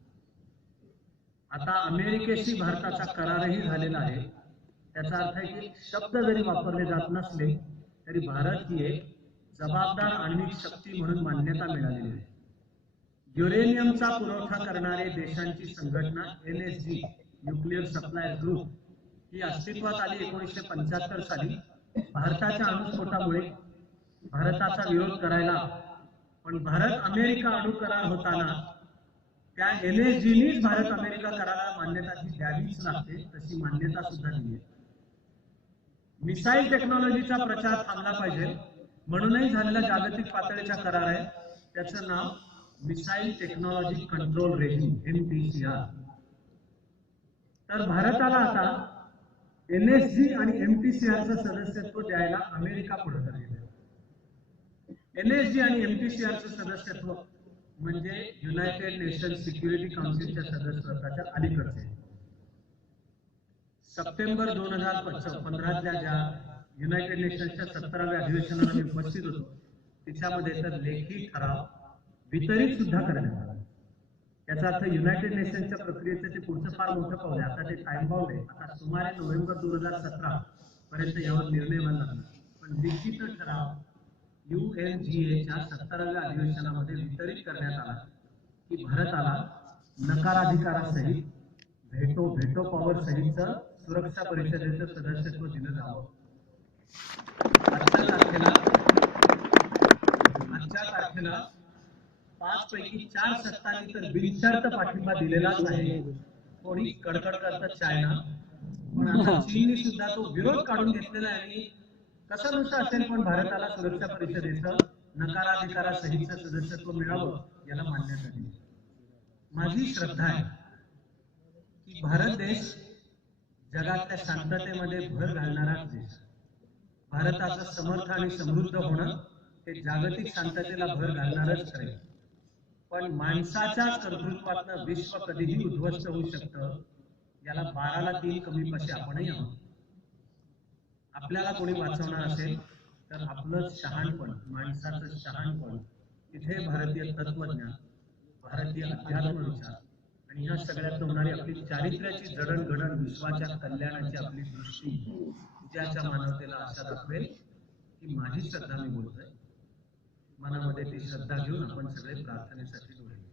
आता अमेरिकेशी भारताचा करारही झालेला आहे. त्याचा अर्थ आहे की शब्द जरी वापरले जात नसले तरी भारत ही एक जबाबदार आण्विक शक्ती म्हणून मान्यता मिळालेली आहे. युरेनियमचा पुरवठा करणारे देशांची संघटना NSG न्यूक्लिअर सप्लायर ग्रुप ही अस्तित्वात आली 1975 साली. भारताच्या अणुस्फोटामुळे भारताचा विरोध करायला, पण भारत अमेरिका अणु करार होताना त्या NSGनीच भारत अमेरिका कराराला मान्यता द्यावीच लागते, तशी मान्यता सुद्धा दिली. मिसाईल टेक्नॉलॉजीचा प्रचार थांबला पाहिजे म्हणूनही झालेला जागतिक पातळीचा करार आहे. त्याचं नाव missile technology control regime MTCR. तर भारताला आता NSG आणि MTCRचं सदस्यत्व द्यायला अमेरिका पुढाकार घेत आहे. NSG आणि MTCRचं सदस्यत्व म्हणजे युनायटेड नेशन्स सिक्युरिटी काउन्सिलच्या सदस्यत्वाच्या अलीकडचे. सप्टेंबर 2015 ज्या युनायटेड नेशन्सच्या 17व्या अधिवेशनाला मी उपस्थित होतो तिच्यामध्ये तर लेखी ठराव वितरित सुद्धा करण्यात आला. याचा अर्थ युनायटेड नेशन्सच्या प्रक्रियेचं ते पुढचं फार मोठं पाऊल आहे. आता ते टाइम बाउंड आहे. आता सुमारे नोव्हेंबर 2017 पर्यंत यावर निर्णय व्हायला लागला. पण लिखित ठराव UNGAच्या 17व्या अधिवेशनामध्ये वितरित करण्यात आला की भारताला नकाराधिकारासहित व्हेटो पॉवर सहितचं सुरक्षा परिषदेचं सदस्यत्व दिलं जावं. आजच्या तारखेला 5 पैकी 4 सत्तांनी तर बिनशर्त पाठिंबा दिलेलाच आहे. कोणी कडकड करतात चायना, पण आता चीनने सुद्धा तो विरोध काढून घेतलेला आहे. कसं नुसतं असेल पण भारताला सुरक्षा परिषदेचं नकाराधिकारासहितचं सदस्यत्व मिळावं याला मान्यता दिली. माझी श्रद्धा आहे की भारत देश जगातल्या शांततेमध्ये भर घालणाराच देश. भारताचं समर्थ आणि समृद्ध होणं हे जागतिक शांततेला भर घालणारच ठरेल. पण माणसाच्या कर्तृत्वातनं विश्व कधीही उद्ध्वस्त होऊ शकतं याला 12ला 3 कमी पाशी आपणही आहोत. आपल्याला कोणी वाचवणार असेल तर आपलं शहाणपण, माणसाचं शहाणपण, तिथे भारतीय तत्वज्ञान, भारतीय अध्यात्म विचार आणि ह्या सगळ्यात होणारी आपली चारित्र्याची जडणघडण, विश्वाच्या कल्याणाची आपली दृष्टी ज्याच्या मानवतेला आशा दाखवेल की माझी श्रद्धा मी बोलतोय, मनामध्ये ती श्रद्धा घेऊन आपण सगळे प्रार्थनेसाठी डोळे